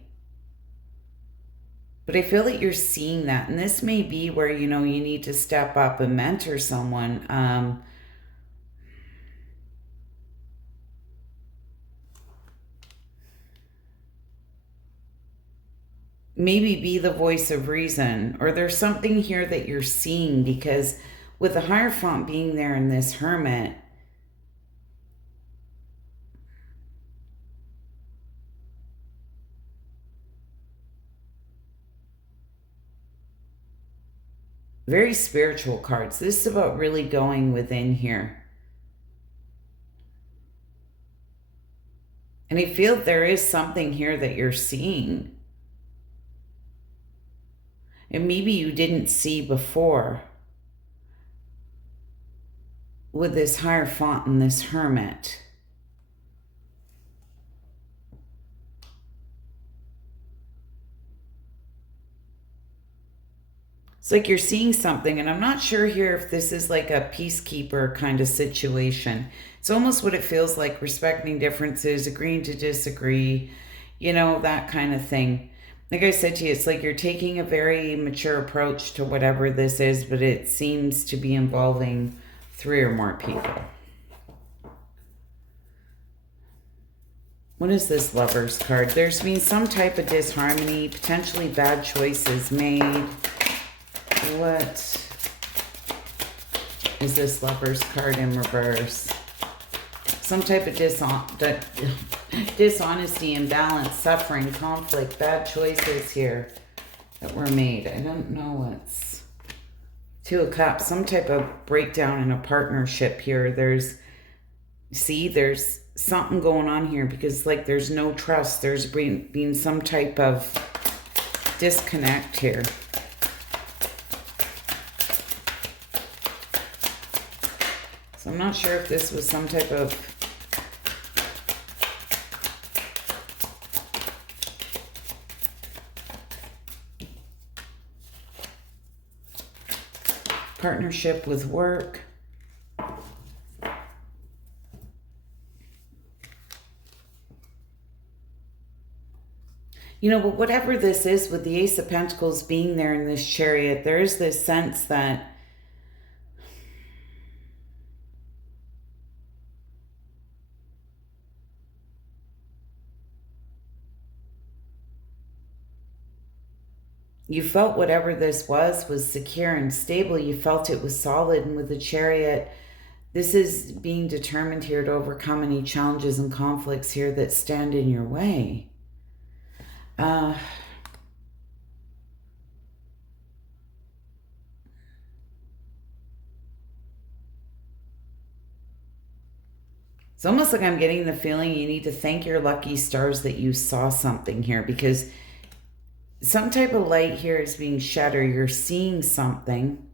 But I feel that you're seeing that. And this may be where, you need to step up and mentor someone. Maybe be the voice of reason, or there's something here that you're seeing, because with the Hierophant being there in this Hermit, very spiritual cards. This is about really going within here. And I feel there is something here that you're seeing. And maybe you didn't see before with this Hierophant and this Hermit. It's like you're seeing something, and I'm not sure here if this is like a peacekeeper kind of situation. It's almost what it feels like, respecting differences, agreeing to disagree, that kind of thing. Like I said to you, it's like you're taking a very mature approach to whatever this is, but it seems to be involving 3 or more people. What is this Lover's card? There's been some type of disharmony, potentially bad choices made. What is this Lover's card in reverse? Some type of dishonesty, imbalance, suffering, conflict, bad choices here that were made. I don't know what's... 2 of Cups, some type of breakdown in a partnership here. There's something going on here, because like there's no trust. There's been some type of disconnect here. So I'm not sure if this was some type of partnership with work. But whatever this is, with the Ace of Pentacles being there in this Chariot, there is this sense that you felt whatever this was secure and stable. You felt it was solid. And with the Chariot, this is being determined here to overcome any challenges and conflicts here that stand in your way. It's almost like I'm getting the feeling you need to thank your lucky stars that you saw something here, because some type of light here is being shed, or you're seeing something.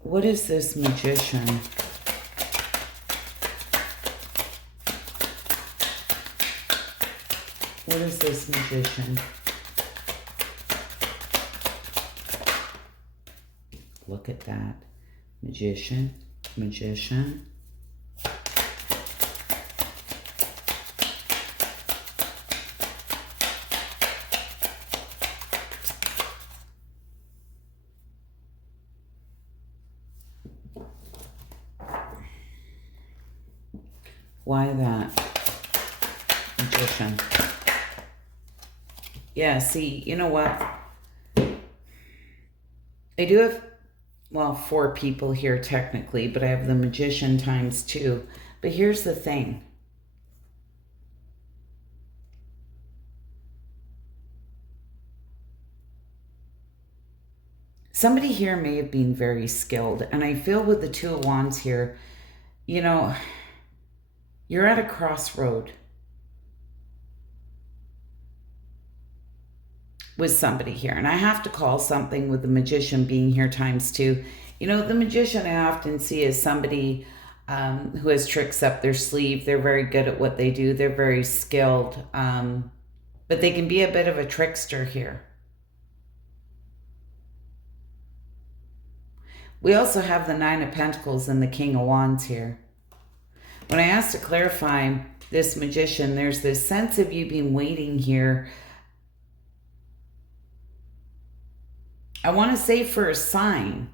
What is this Magician? What is this Magician? Look at that. Magician, Magician. Why that? Magician. Yeah, see, you know what? I do have, well, 4 people here technically, but I have the Magician times 2. But here's the thing. Somebody here may have been very skilled, and I feel with the 2 of Wands here, you know, you're at a crossroad with somebody here. And I have to call something with the Magician being here times 2. You know, the Magician I often see as somebody who has tricks up their sleeve. They're very good at what they do. They're very skilled. But they can be a bit of a trickster here. We also have the 9 of Pentacles and the King of Wands here. When I asked to clarify this Magician, there's this sense of you being waiting here. I want to say for a sign.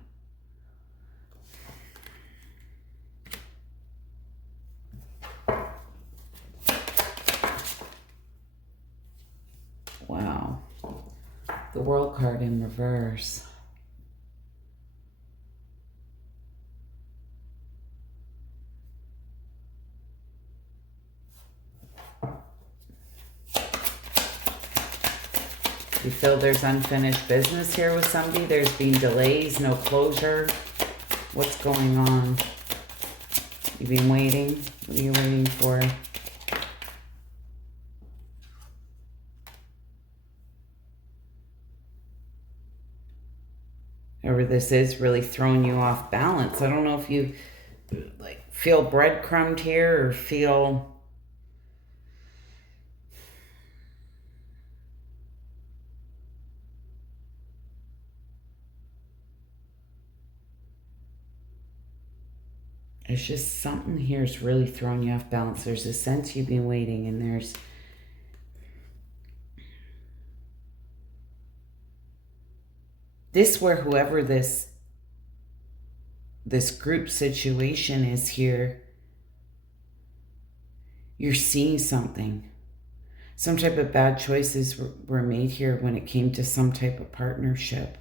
Wow. The World card in reverse. You feel there's unfinished business here with somebody? There's been delays, no closure. What's going on? You've been waiting? What are you waiting for? Whatever this is really throwing you off balance. I don't know if you like feel breadcrumbed here or feel... It's just something here is really throwing you off balance. There's a sense you've been waiting, and there's... This where whoever this group situation is here, you're seeing something. Some type of bad choices were made here when it came to some type of partnership.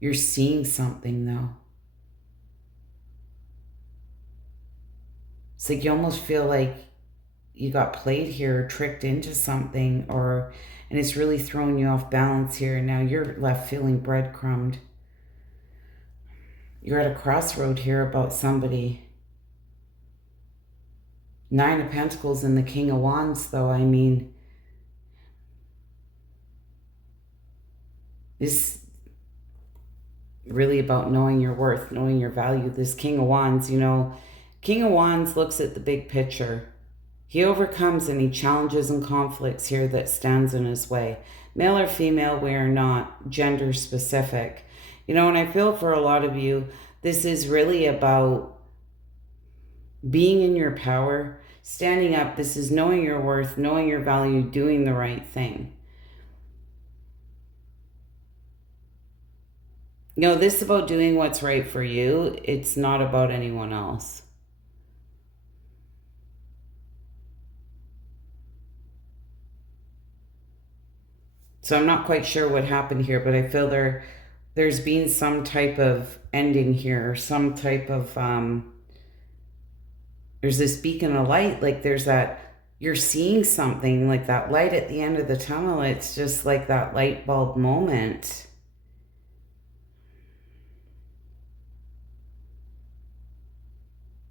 You're seeing something though. It's like you almost feel like you got played here, tricked into something, and it's really throwing you off balance here. And now you're left feeling breadcrumbed. You're at a crossroad here about somebody. 9 of Pentacles and the King of Wands, though, I mean, this really about knowing your worth, knowing your value. This King of Wands, you know, King of Wands looks at the big picture. He overcomes any challenges and conflicts here that stands in his way. Male or female, we are not gender specific. You know, and I feel for a lot of you, this is really about being in your power, standing up. This is knowing your worth, knowing your value, doing the right thing. You know, this is about doing what's right for you. It's not about anyone else. So I'm not quite sure what happened here, but I feel there's been some type of ending here, some type of, there's this beacon of light, like there's that, you're seeing something, like that light at the end of the tunnel. It's just like that light bulb moment.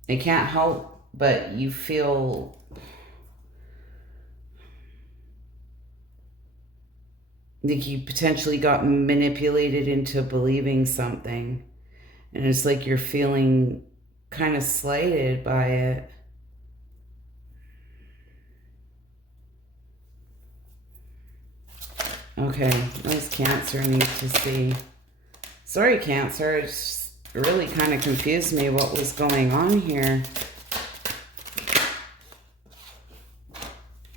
It can't help but you feel... I think you potentially got manipulated into believing something. And it's like you're feeling kind of slighted by it. Okay, what does Cancer need to see? Sorry, Cancer. It's just, It really kind of confused me what was going on here.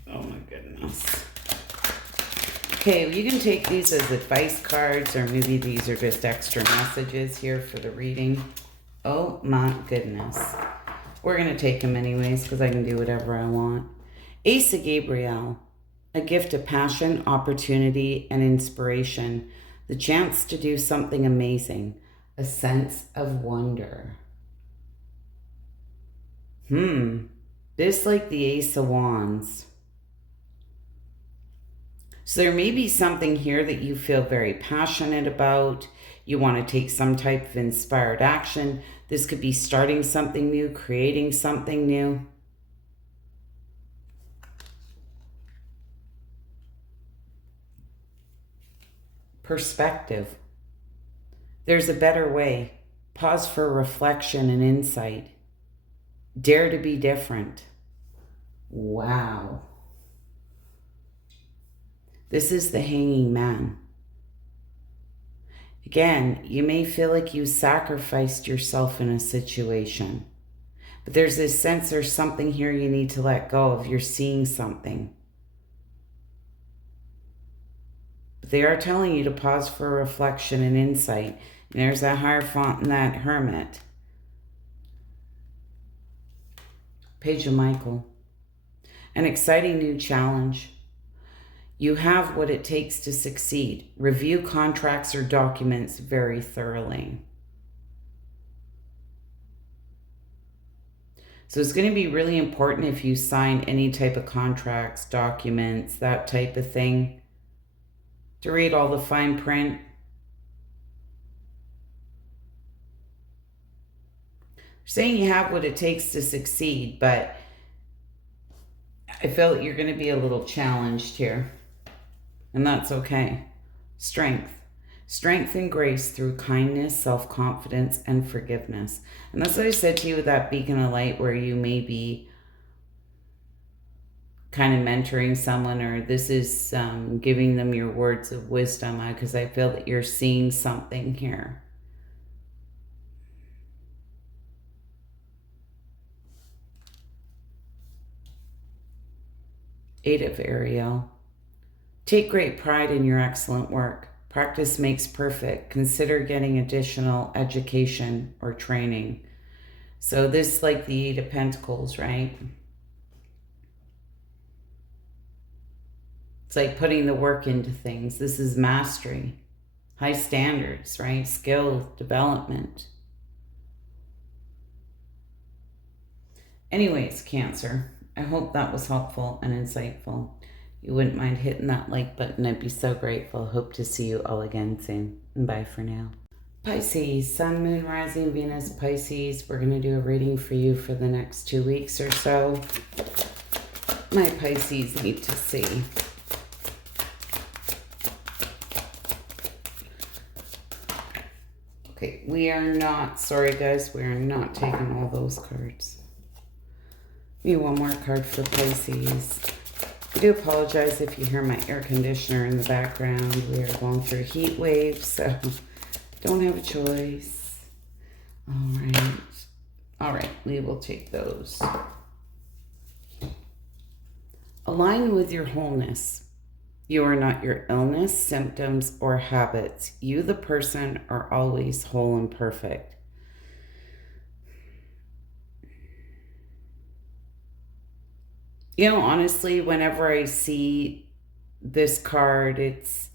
Oh my goodness. Okay, well, you can take these as advice cards, or maybe these are just extra messages here for the reading. Oh my goodness. We're going to take them anyways because I can do whatever I want. Ace of Gabriel. A gift of passion, opportunity, and inspiration. The chance to do something amazing. A sense of wonder. This like the Ace of Wands. So there may be something here that you feel very passionate about. You want to take some type of inspired action. This could be starting something new, creating something new. Perspective. There's a better way. Pause for reflection and insight. Dare to be different. Wow. This is the Hanging Man. Again, you may feel like you sacrificed yourself in a situation, but there's this sense there's something here you need to let go of. You're seeing something. But they are telling you to pause for reflection and insight. And there's that Hierophant and that Hermit. Page of Michael. An exciting new challenge. You have what it takes to succeed. Review contracts or documents very thoroughly. So it's going to be really important if you sign any type of contracts, documents, that type of thing, to read all the fine print. Saying you have what it takes to succeed, but I feel that you're going to be a little challenged here. And that's okay. Strength. Strength and grace through kindness, self-confidence, and forgiveness. And that's what I said to you with that beacon of light, where you may be kind of mentoring someone, or this is giving them your words of wisdom, because I feel that you're seeing something here. Eight of Ariel. Take great pride in your excellent work. Practice makes perfect. Consider getting additional education or training. So this is like the Eight of Pentacles, right? It's like putting the work into things. This is mastery, high standards, right? Skill development. Anyways, Cancer, I hope that was helpful and insightful. You wouldn't mind hitting that like button. I'd be so grateful. Hope to see you all again soon. And bye for now. Pisces, Sun, Moon, Rising, Venus, Pisces. We're going to do a reading for you for the next 2 weeks or so. My Pisces need to see. Okay, we are not, sorry guys, we are not taking all those cards. Need one more card for Pisces. I do apologize if you hear my air conditioner in the background. We are going through a heat wave, so don't have a choice. All right, we will take those. Align with your wholeness. You are not your illness, symptoms, or habits. You, the person, are always whole and perfect. You know, honestly, whenever I see this card, it's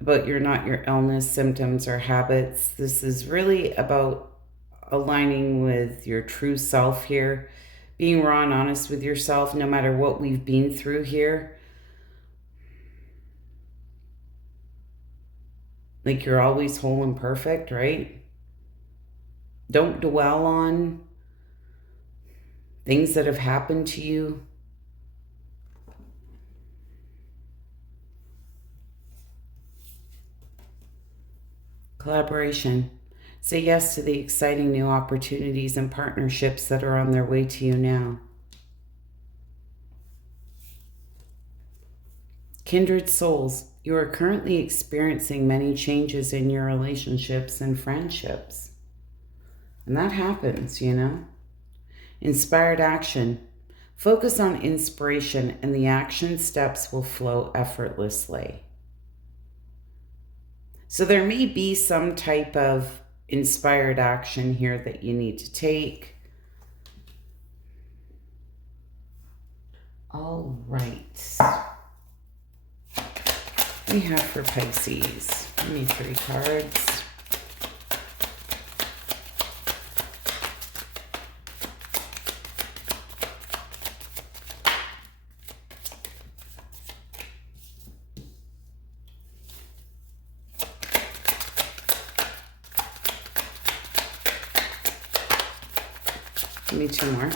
about you're not your illness, symptoms, or habits. This is really about aligning with your true self here, being raw and honest with yourself, no matter what we've been through here. Like you're always whole and perfect, right? Don't dwell on things that have happened to you. Collaboration. Say yes to the exciting new opportunities and partnerships that are on their way to you now. Kindred souls. You are currently experiencing many changes in your relationships and friendships. And that happens, you know? Inspired action. Focus on inspiration and the action steps will flow effortlessly. So there may be some type of inspired action here that you need to take. All right. What do we have for Pisces? Give me 3 cards. Give me 2 more.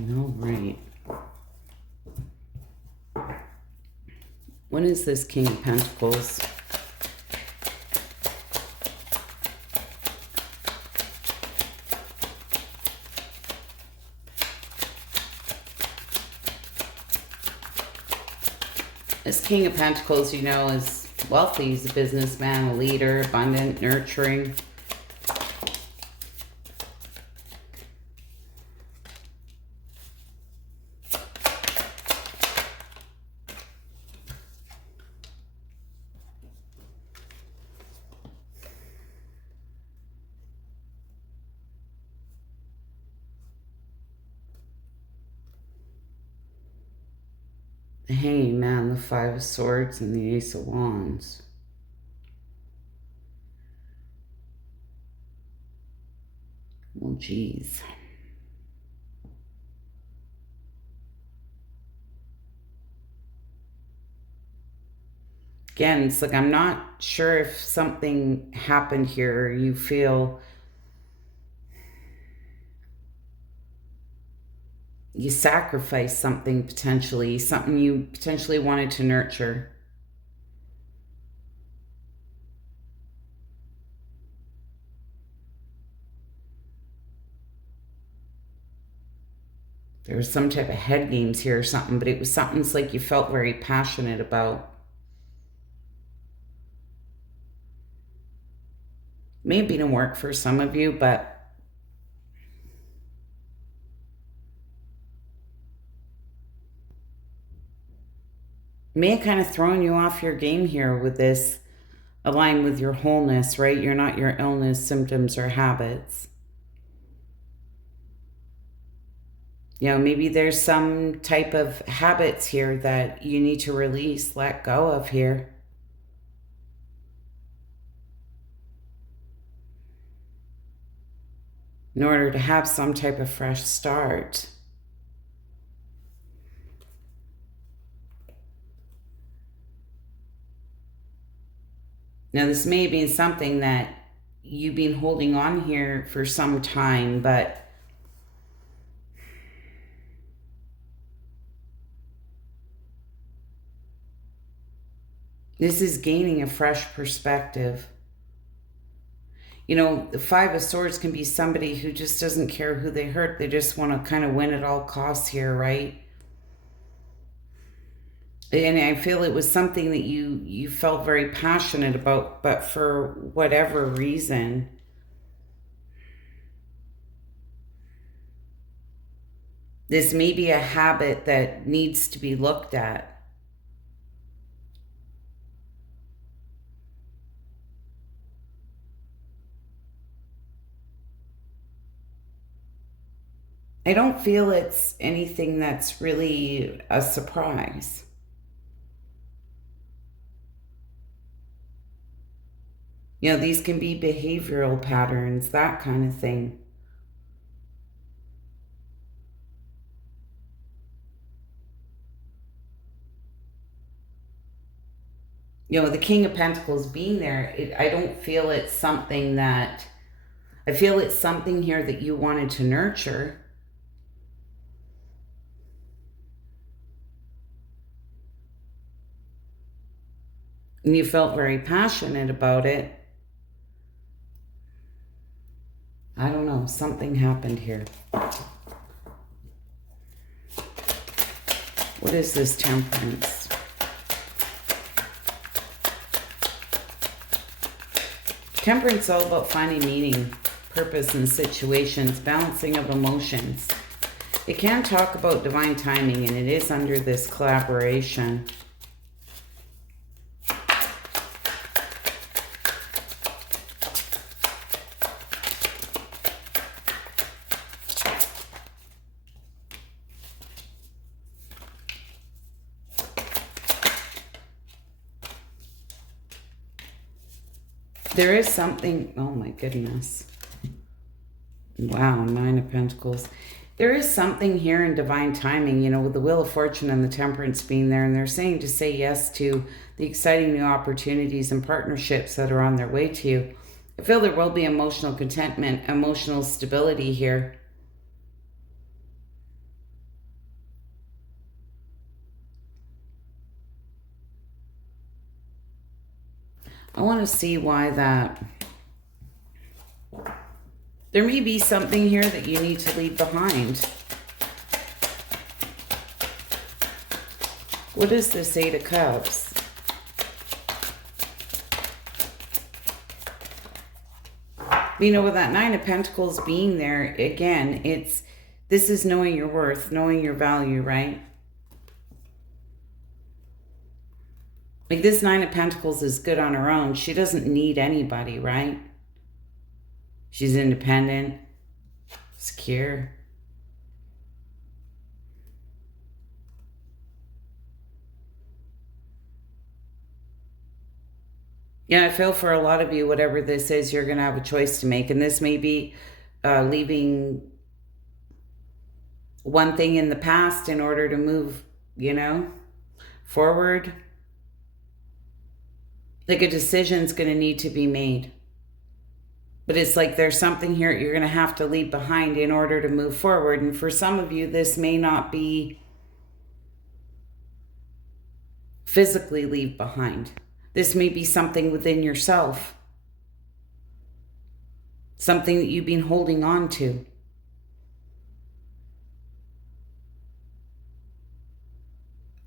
All right. What is this King of Pentacles? This King of Pentacles, you know, is wealthy. He's a businessman, a leader, abundant, nurturing. The Hanging Man, the 5 of Swords, and the Ace of Wands. Well, geez. Again, it's like I'm not sure if something happened here. You feel you sacrificed something potentially, something you potentially wanted to nurture. There was some type of head games here or something, but it was something it's like you felt very passionate about. Maybe it didn't work for some of you, but may have kind of thrown you off your game here with this align with your wholeness, right? You're not your illness, symptoms, or habits. You know, maybe there's some type of habits here that you need to release, let go of here. In order to have some type of fresh start. Now, this may be something that you've been holding on here for some time, but this is gaining a fresh perspective. You know, the 5 of Swords can be somebody who just doesn't care who they hurt. They just want to kind of win at all costs here, right? And I feel it was something that you felt very passionate about, but for whatever reason, this may be a habit that needs to be looked at. I don't feel it's anything that's really a surprise. You know, these can be behavioral patterns, that kind of thing. You know, the King of Pentacles being there, I don't feel it's something that, I feel it's something here that you wanted to nurture. And you felt very passionate about it. I don't know. Something happened here. What is this Temperance? Temperance is all about finding meaning, purpose in situations, balancing of emotions. It can talk about divine timing, and it is under this collaboration. There is something, oh my goodness. Wow, Nine of Pentacles. There is something here in divine timing, you know, with the Wheel of Fortune and the Temperance being there, and they're saying to say yes to the exciting new opportunities and partnerships that are on their way to you. I feel there will be emotional contentment, emotional stability here. I want to see why that... There may be something here that you need to leave behind. What is this Eight of Cups? You know, with that Nine of Pentacles being there, again, this is knowing your worth, knowing your value, right? Like this Nine of Pentacles is good on her own. She doesn't need anybody, right? She's independent, secure. Yeah, I feel for a lot of you, whatever this is, you're going to have a choice to make. And this may be leaving one thing in the past in order to move, you know, forward. Like a decision's going to need to be made. But it's like there's something here you're going to have to leave behind in order to move forward. And for some of you, this may not be physically leave behind. This may be something within yourself. Something that you've been holding on to.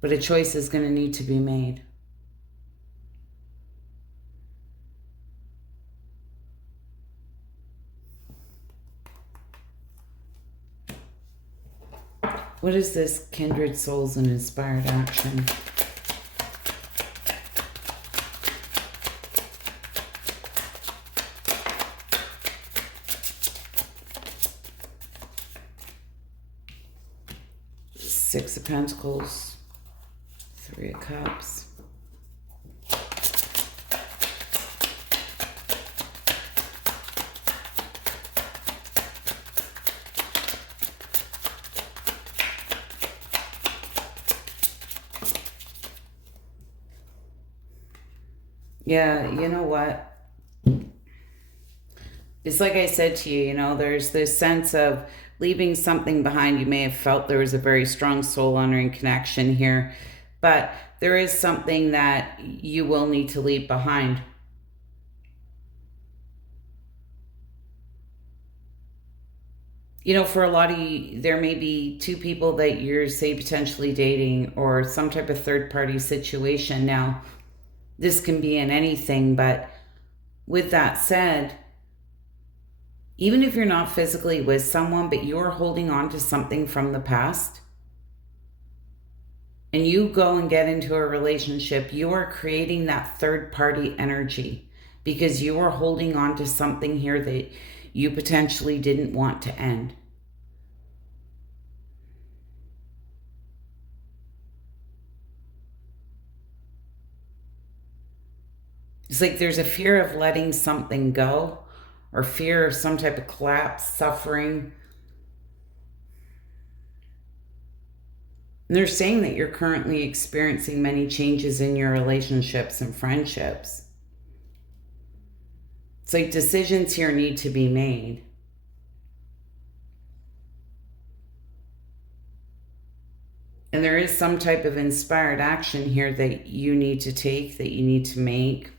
But a choice is going to need to be made. What is this? Kindred souls and inspired action. Six of Pentacles. Three of Cups. Yeah, you know what? It's like I said to you, you know, there's this sense of leaving something behind. You may have felt there was a very strong soul honoring connection here, but there is something that you will need to leave behind. You know, for a lot of you, there may be two people that you're, say, potentially dating or some type of third-party situation. Now, this can be in anything, but with that said, even if you're not physically with someone, but you're holding on to something from the past, and you go and get into a relationship, you are creating that third-party energy because you are holding on to something here that you potentially didn't want to end. It's like there's a fear of letting something go or fear of some type of collapse, suffering. And they're saying that you're currently experiencing many changes in your relationships and friendships. It's like decisions here need to be made. And there is some type of inspired action here that you need to take, that you need to make.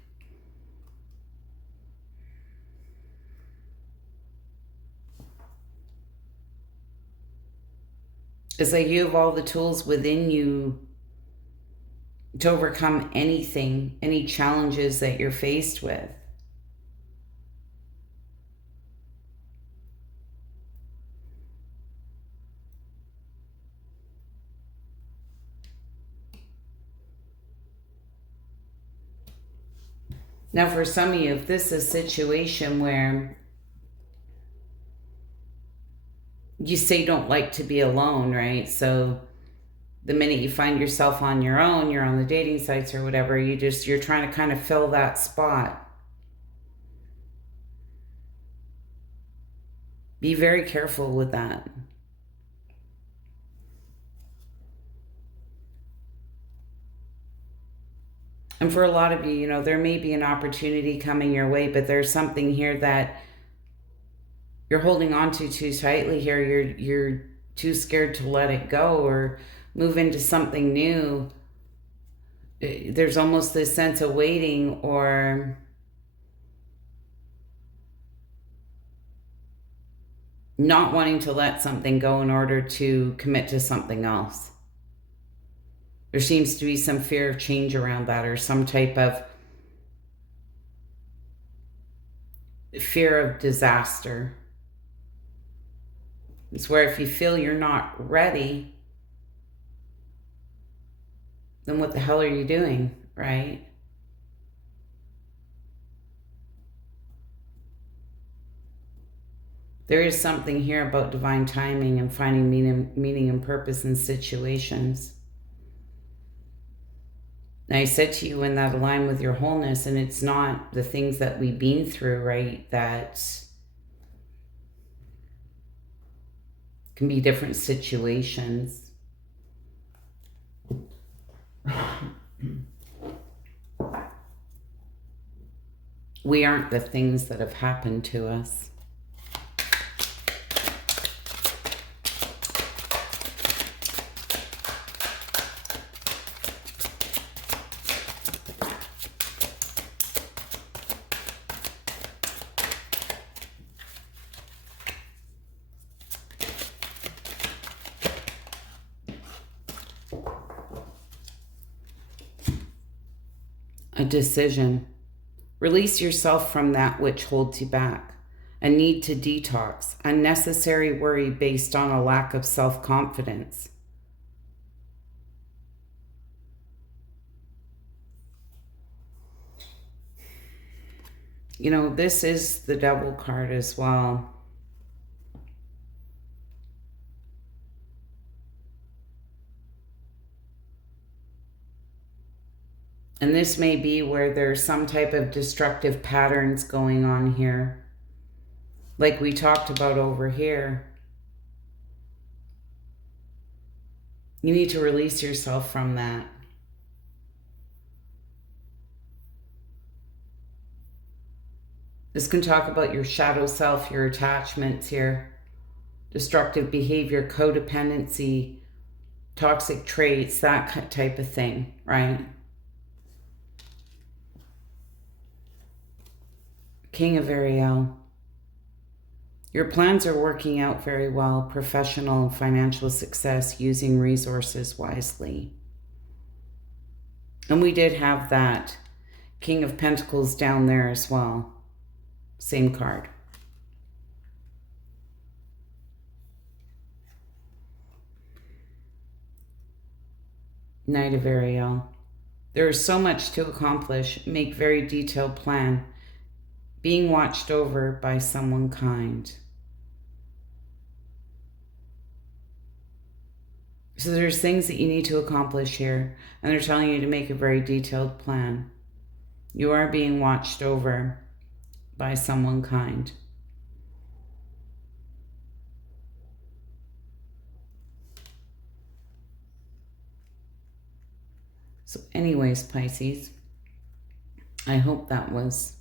It's like you have all the tools within you to overcome anything, any challenges that you're faced with. Now, for some of you, if this is a situation where you say you don't like to be alone, right? So the minute you find yourself on your own, you're on the dating sites or whatever, you're trying to kind of fill that spot. Be very careful with that. And for a lot of you, there may be an opportunity coming your way, but there's something here that you're holding on to too tightly here. You're too scared to let it go or move into something new. There's almost this sense of waiting or not wanting to let something go in order to commit to something else. There seems to be some fear of change around that, or some type of fear of disaster. It's where if you feel you're not ready, then what the hell are you doing, right? There is something here about divine timing and finding meaning and purpose in situations. And I said to you, in that align with your wholeness, and it's not the things that we've been through, right, that can be different situations. We aren't the things that have happened to us. A decision. Release yourself from that which holds you back. A need to detox. Unnecessary worry based on a lack of self-confidence. This is the Devil card as well. And this may be where there's some type of destructive patterns going on here. Like we talked about over here. You need to release yourself from that. This can talk about your shadow self, your attachments here. Destructive behavior, codependency, toxic traits, that type of thing, right? King of Ariel. Your plans are working out very well. Professional and financial success, using resources wisely. And we did have that King of Pentacles down there as well. Same card. Knight of Ariel. There is so much to accomplish. Make very detailed plan. Being watched over by someone kind. So there's things that you need to accomplish here, and they're telling you to make a very detailed plan. You are being watched over by someone kind. So anyways, Pisces, I hope that was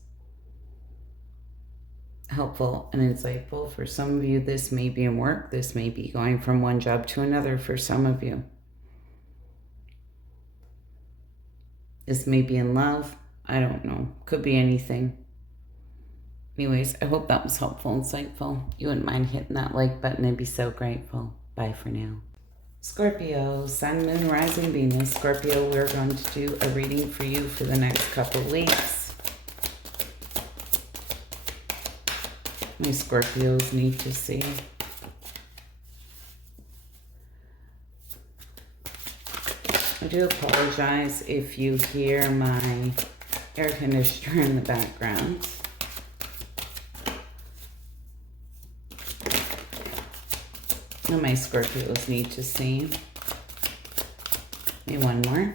helpful and insightful. For some of you, this may be in work. This may be going from one job to another for some of you. This may be in love. I don't know. Could be anything. Anyways, I hope that was helpful, insightful. You wouldn't mind hitting that like button. I'd be so grateful. Bye for now. Scorpio, Sun, Moon, Rising, Venus. Scorpio, we're going to do a reading for you for the next couple weeks. My Scorpios need to see. I do apologize if you hear my air conditioner in the background. And my Scorpios need to see. Maybe one more.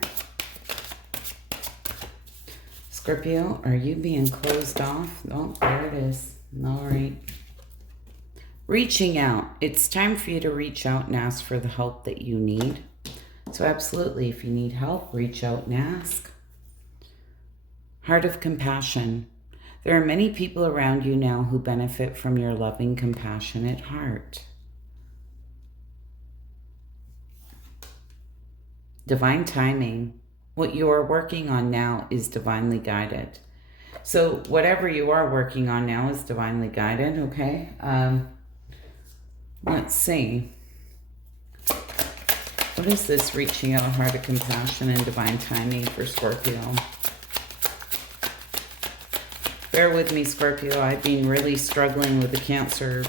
Scorpio, are you being closed off? Oh, there it is. All right. Reaching out. It's time for you to reach out and ask for the help that you need. So absolutely, if you need help, reach out and ask. Heart of compassion. There are many people around you now who benefit from your loving, compassionate heart. Divine timing. What you are working on now is divinely guided. So whatever you are working on now is divinely guided, okay? Let's see. What is this reaching out, heart of compassion and divine timing for Scorpio? Bear with me, Scorpio. I've been really struggling with the Cancer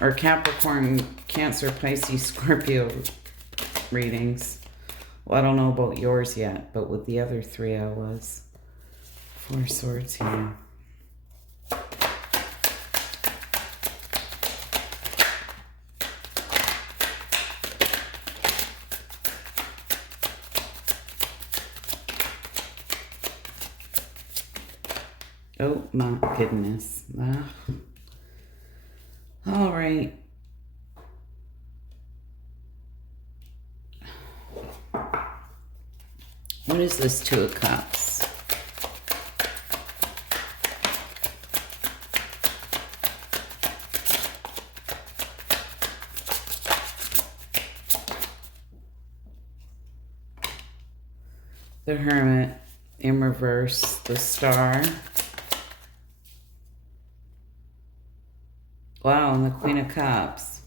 or Capricorn, Cancer, Pisces, Scorpio readings. Well, I don't know about yours yet, but with the other three I was. Four Swords here. Oh my goodness. All right. What is this Two of Cups? The Hermit in reverse, the Star. Wow, and the Queen of Cups.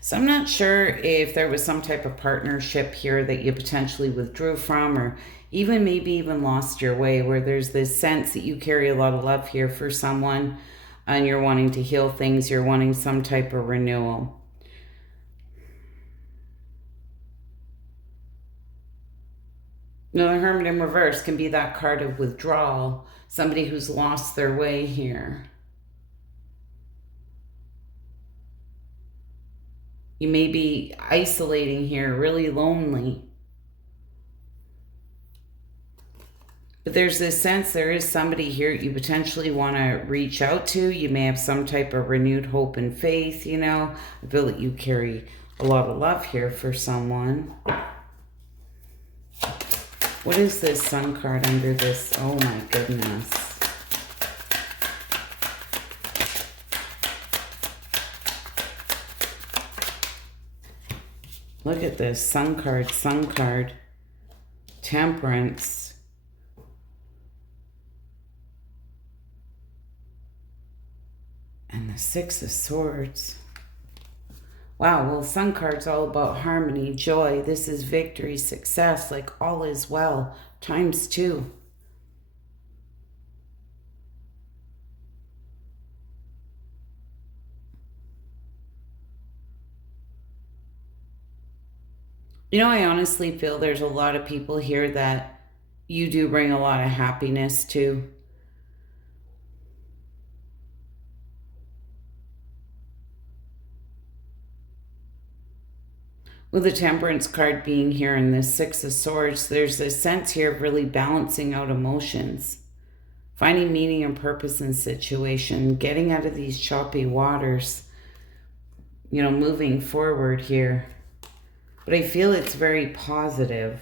So I'm not sure if there was some type of partnership here that you potentially withdrew from, or even maybe even lost your way, where there's this sense that you carry a lot of love here for someone and you're wanting to heal things, you're wanting some type of renewal. Now, the Hermit in reverse can be that card of withdrawal, somebody who's lost their way here. You may be isolating here, really lonely. But there's this sense there is somebody here you potentially want to reach out to. You may have some type of renewed hope and faith, you know. I feel that you carry a lot of love here for someone. What is this Sun card under this? Oh my goodness. Look at this, Sun card, Temperance. And the Six of Swords. Wow, well, Sun card's all about harmony, joy. This is victory, success, like all is well, times two. You know, I honestly feel there's a lot of people here that you do bring a lot of happiness to. With the Temperance card being here and the Six of Swords, there's this sense here of really balancing out emotions, finding meaning and purpose in situation, getting out of these choppy waters, you know, moving forward here. But I feel it's very positive.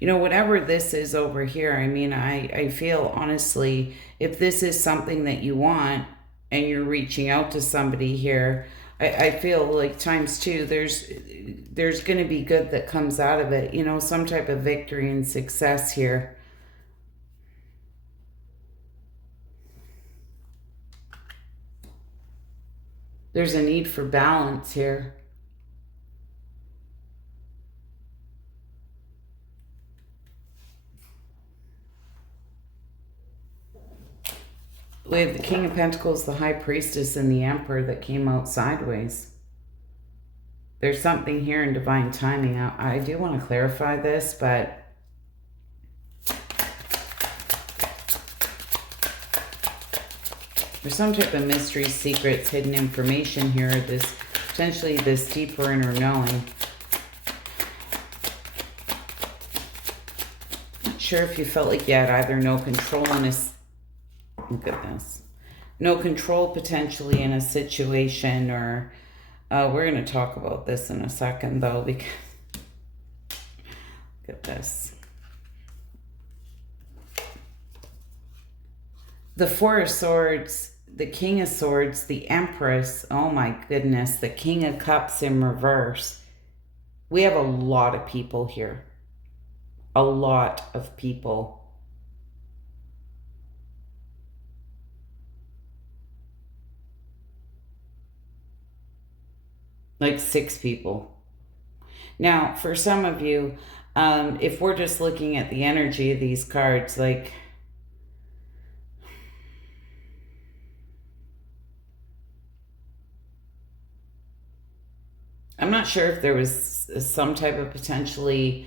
You know, whatever this is over here, I mean, I feel honestly, if this is something that you want and you're reaching out to somebody here, I feel like times two, there's going to be good that comes out of it, you know, some type of victory and success here. There's a need for balance here. We have the King of Pentacles, the High Priestess, and the Emperor that came out sideways. There's something here in divine timing. I do want to clarify this, but there's some type of mystery, secrets, hidden information here. This potentially this deeper inner knowing. Not sure if you felt like you had either no control in this. Look at this. No control potentially in a situation, or we're going to talk about this in a second though, because look at this. The Four of Swords, the King of Swords, the Empress, oh my goodness, the King of Cups in reverse. We have a lot of people here. A lot of people. Like 6 people. Now, for some of you, if we're just looking at the energy of these cards, like, I'm not sure if there was some type of potentially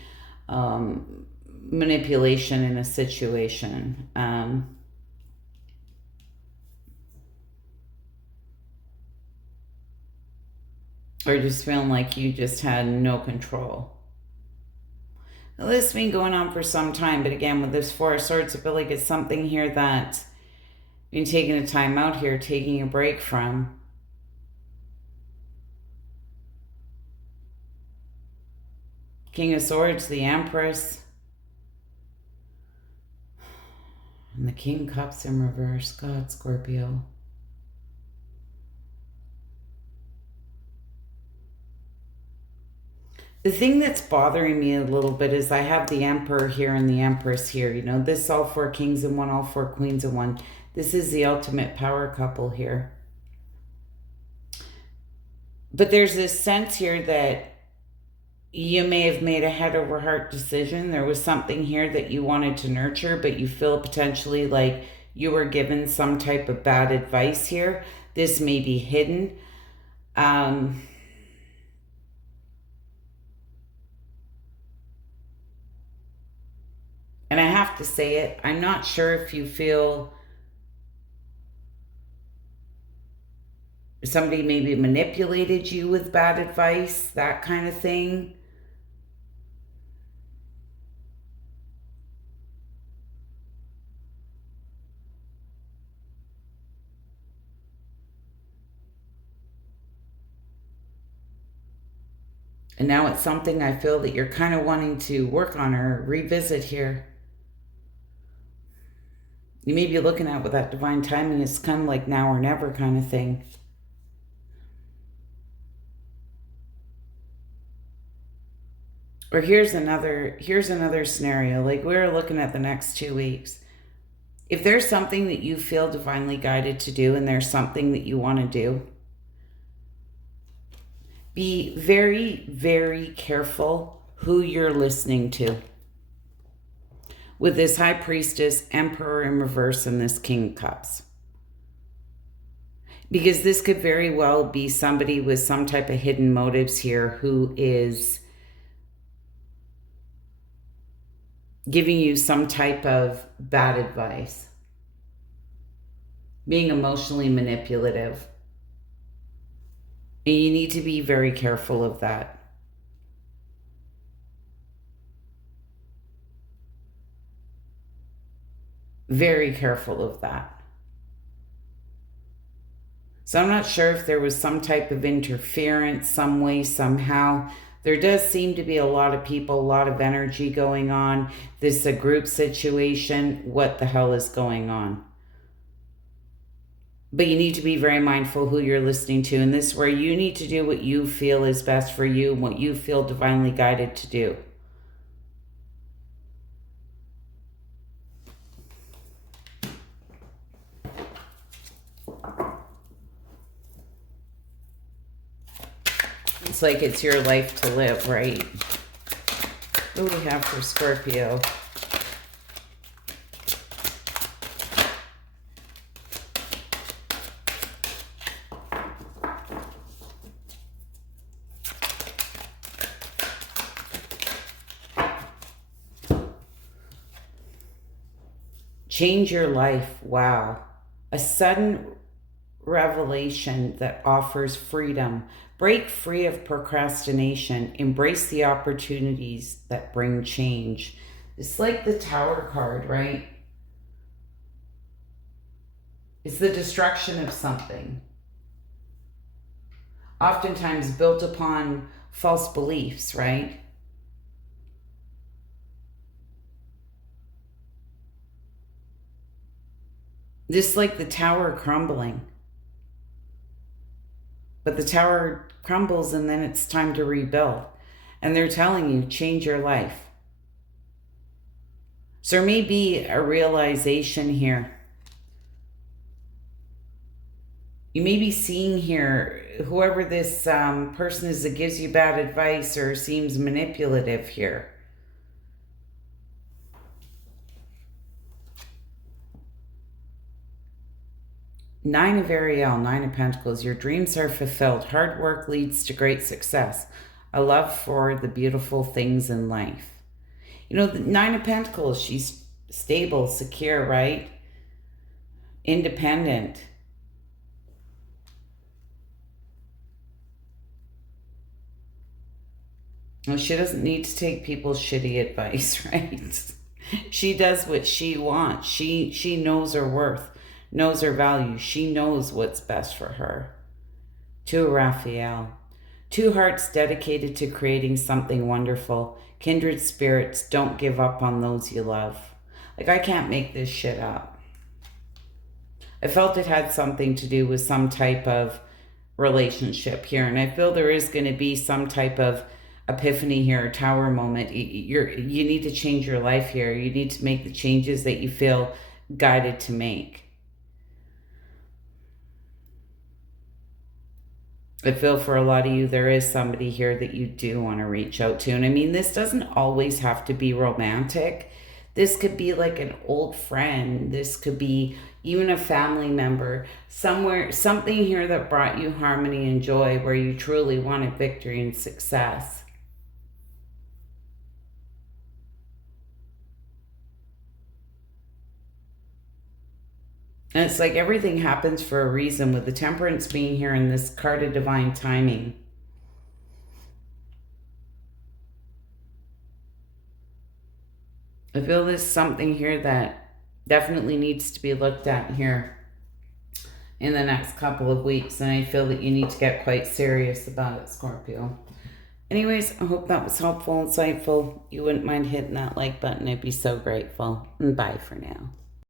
manipulation in a situation. Or just feeling like you just had no control. Now, this has been going on for some time, but again, with this Four of Swords, I feel like it's something here that you're taking a time out here, taking a break from. King of Swords, the Empress, and the King of Cups in reverse. God, Scorpio. The thing that's bothering me a little bit is I have the Emperor here and the Empress here. You know, this all 4 kings in one, all 4 queens in one. This is the ultimate power couple here. But there's this sense here that you may have made a head over heart decision. There was something here that you wanted to nurture, but you feel potentially like you were given some type of bad advice here. This may be hidden. And I have to say it, I'm not sure if you feel somebody maybe manipulated you with bad advice, that kind of thing. And now it's something I feel that you're kind of wanting to work on or revisit here. You may be looking at with that divine timing, it's kind of like now or never kind of thing. Or here's another scenario. Like, we're looking at the next 2 weeks. If there's something that you feel divinely guided to do and there's something that you want to do, be very, very careful who you're listening to. With this High Priestess, Emperor in reverse, and this King of Cups. Because this could very well be somebody with some type of hidden motives here who is giving you some type of bad advice. Being emotionally manipulative. And you need to be very careful of that. Very careful of that. So I'm not sure if there was some type of interference, some way, somehow. There does seem to be a lot of people, a lot of energy going on. This is a group situation. What the hell is going on? But you need to be very mindful who you're listening to. And this is where you need to do what you feel is best for you and what you feel divinely guided to do. It's like it's your life to live, right? What do we have for Scorpio? Change your life. Wow. A sudden revelation that offers freedom. Break free of procrastination. Embrace the opportunities that bring change. It's like the Tower card, right? It's the destruction of something. Oftentimes built upon false beliefs, right? Just like the tower crumbling. But the tower crumbles and then it's time to rebuild. And they're telling you, change your life. So there may be a realization here. You may be seeing here, whoever this person is that gives you bad advice or seems manipulative here. Nine of Ariel, Nine of Pentacles. Your dreams are fulfilled. Hard work leads to great success. A love for the beautiful things in life. You know, the Nine of Pentacles, she's stable, secure, right? Independent. Well, she doesn't need to take people's shitty advice, right? She does what she wants. She knows her worth, knows her value. She knows what's best for her. Two, Raphael. Two hearts dedicated to creating something wonderful. Kindred spirits, don't give up on those you love. Like, I can't make this shit up. I felt it had something to do with some type of relationship here. And I feel there is going to be some type of epiphany here, tower moment. You need to change your life here. You need to make the changes that you feel guided to make. I feel for a lot of you, there is somebody here that you do want to reach out to. And I mean, this doesn't always have to be romantic. This could be like an old friend. This could be even a family member. Something here that brought you harmony and joy, where you truly wanted victory and success. And it's like everything happens for a reason, with the Temperance being here in this card of divine timing. I feel there's something here that definitely needs to be looked at here in the next couple of weeks. And I feel that you need to get quite serious about it, Scorpio. Anyways, I hope that was helpful, insightful. You wouldn't mind hitting that like button. I'd be so grateful. And bye for now.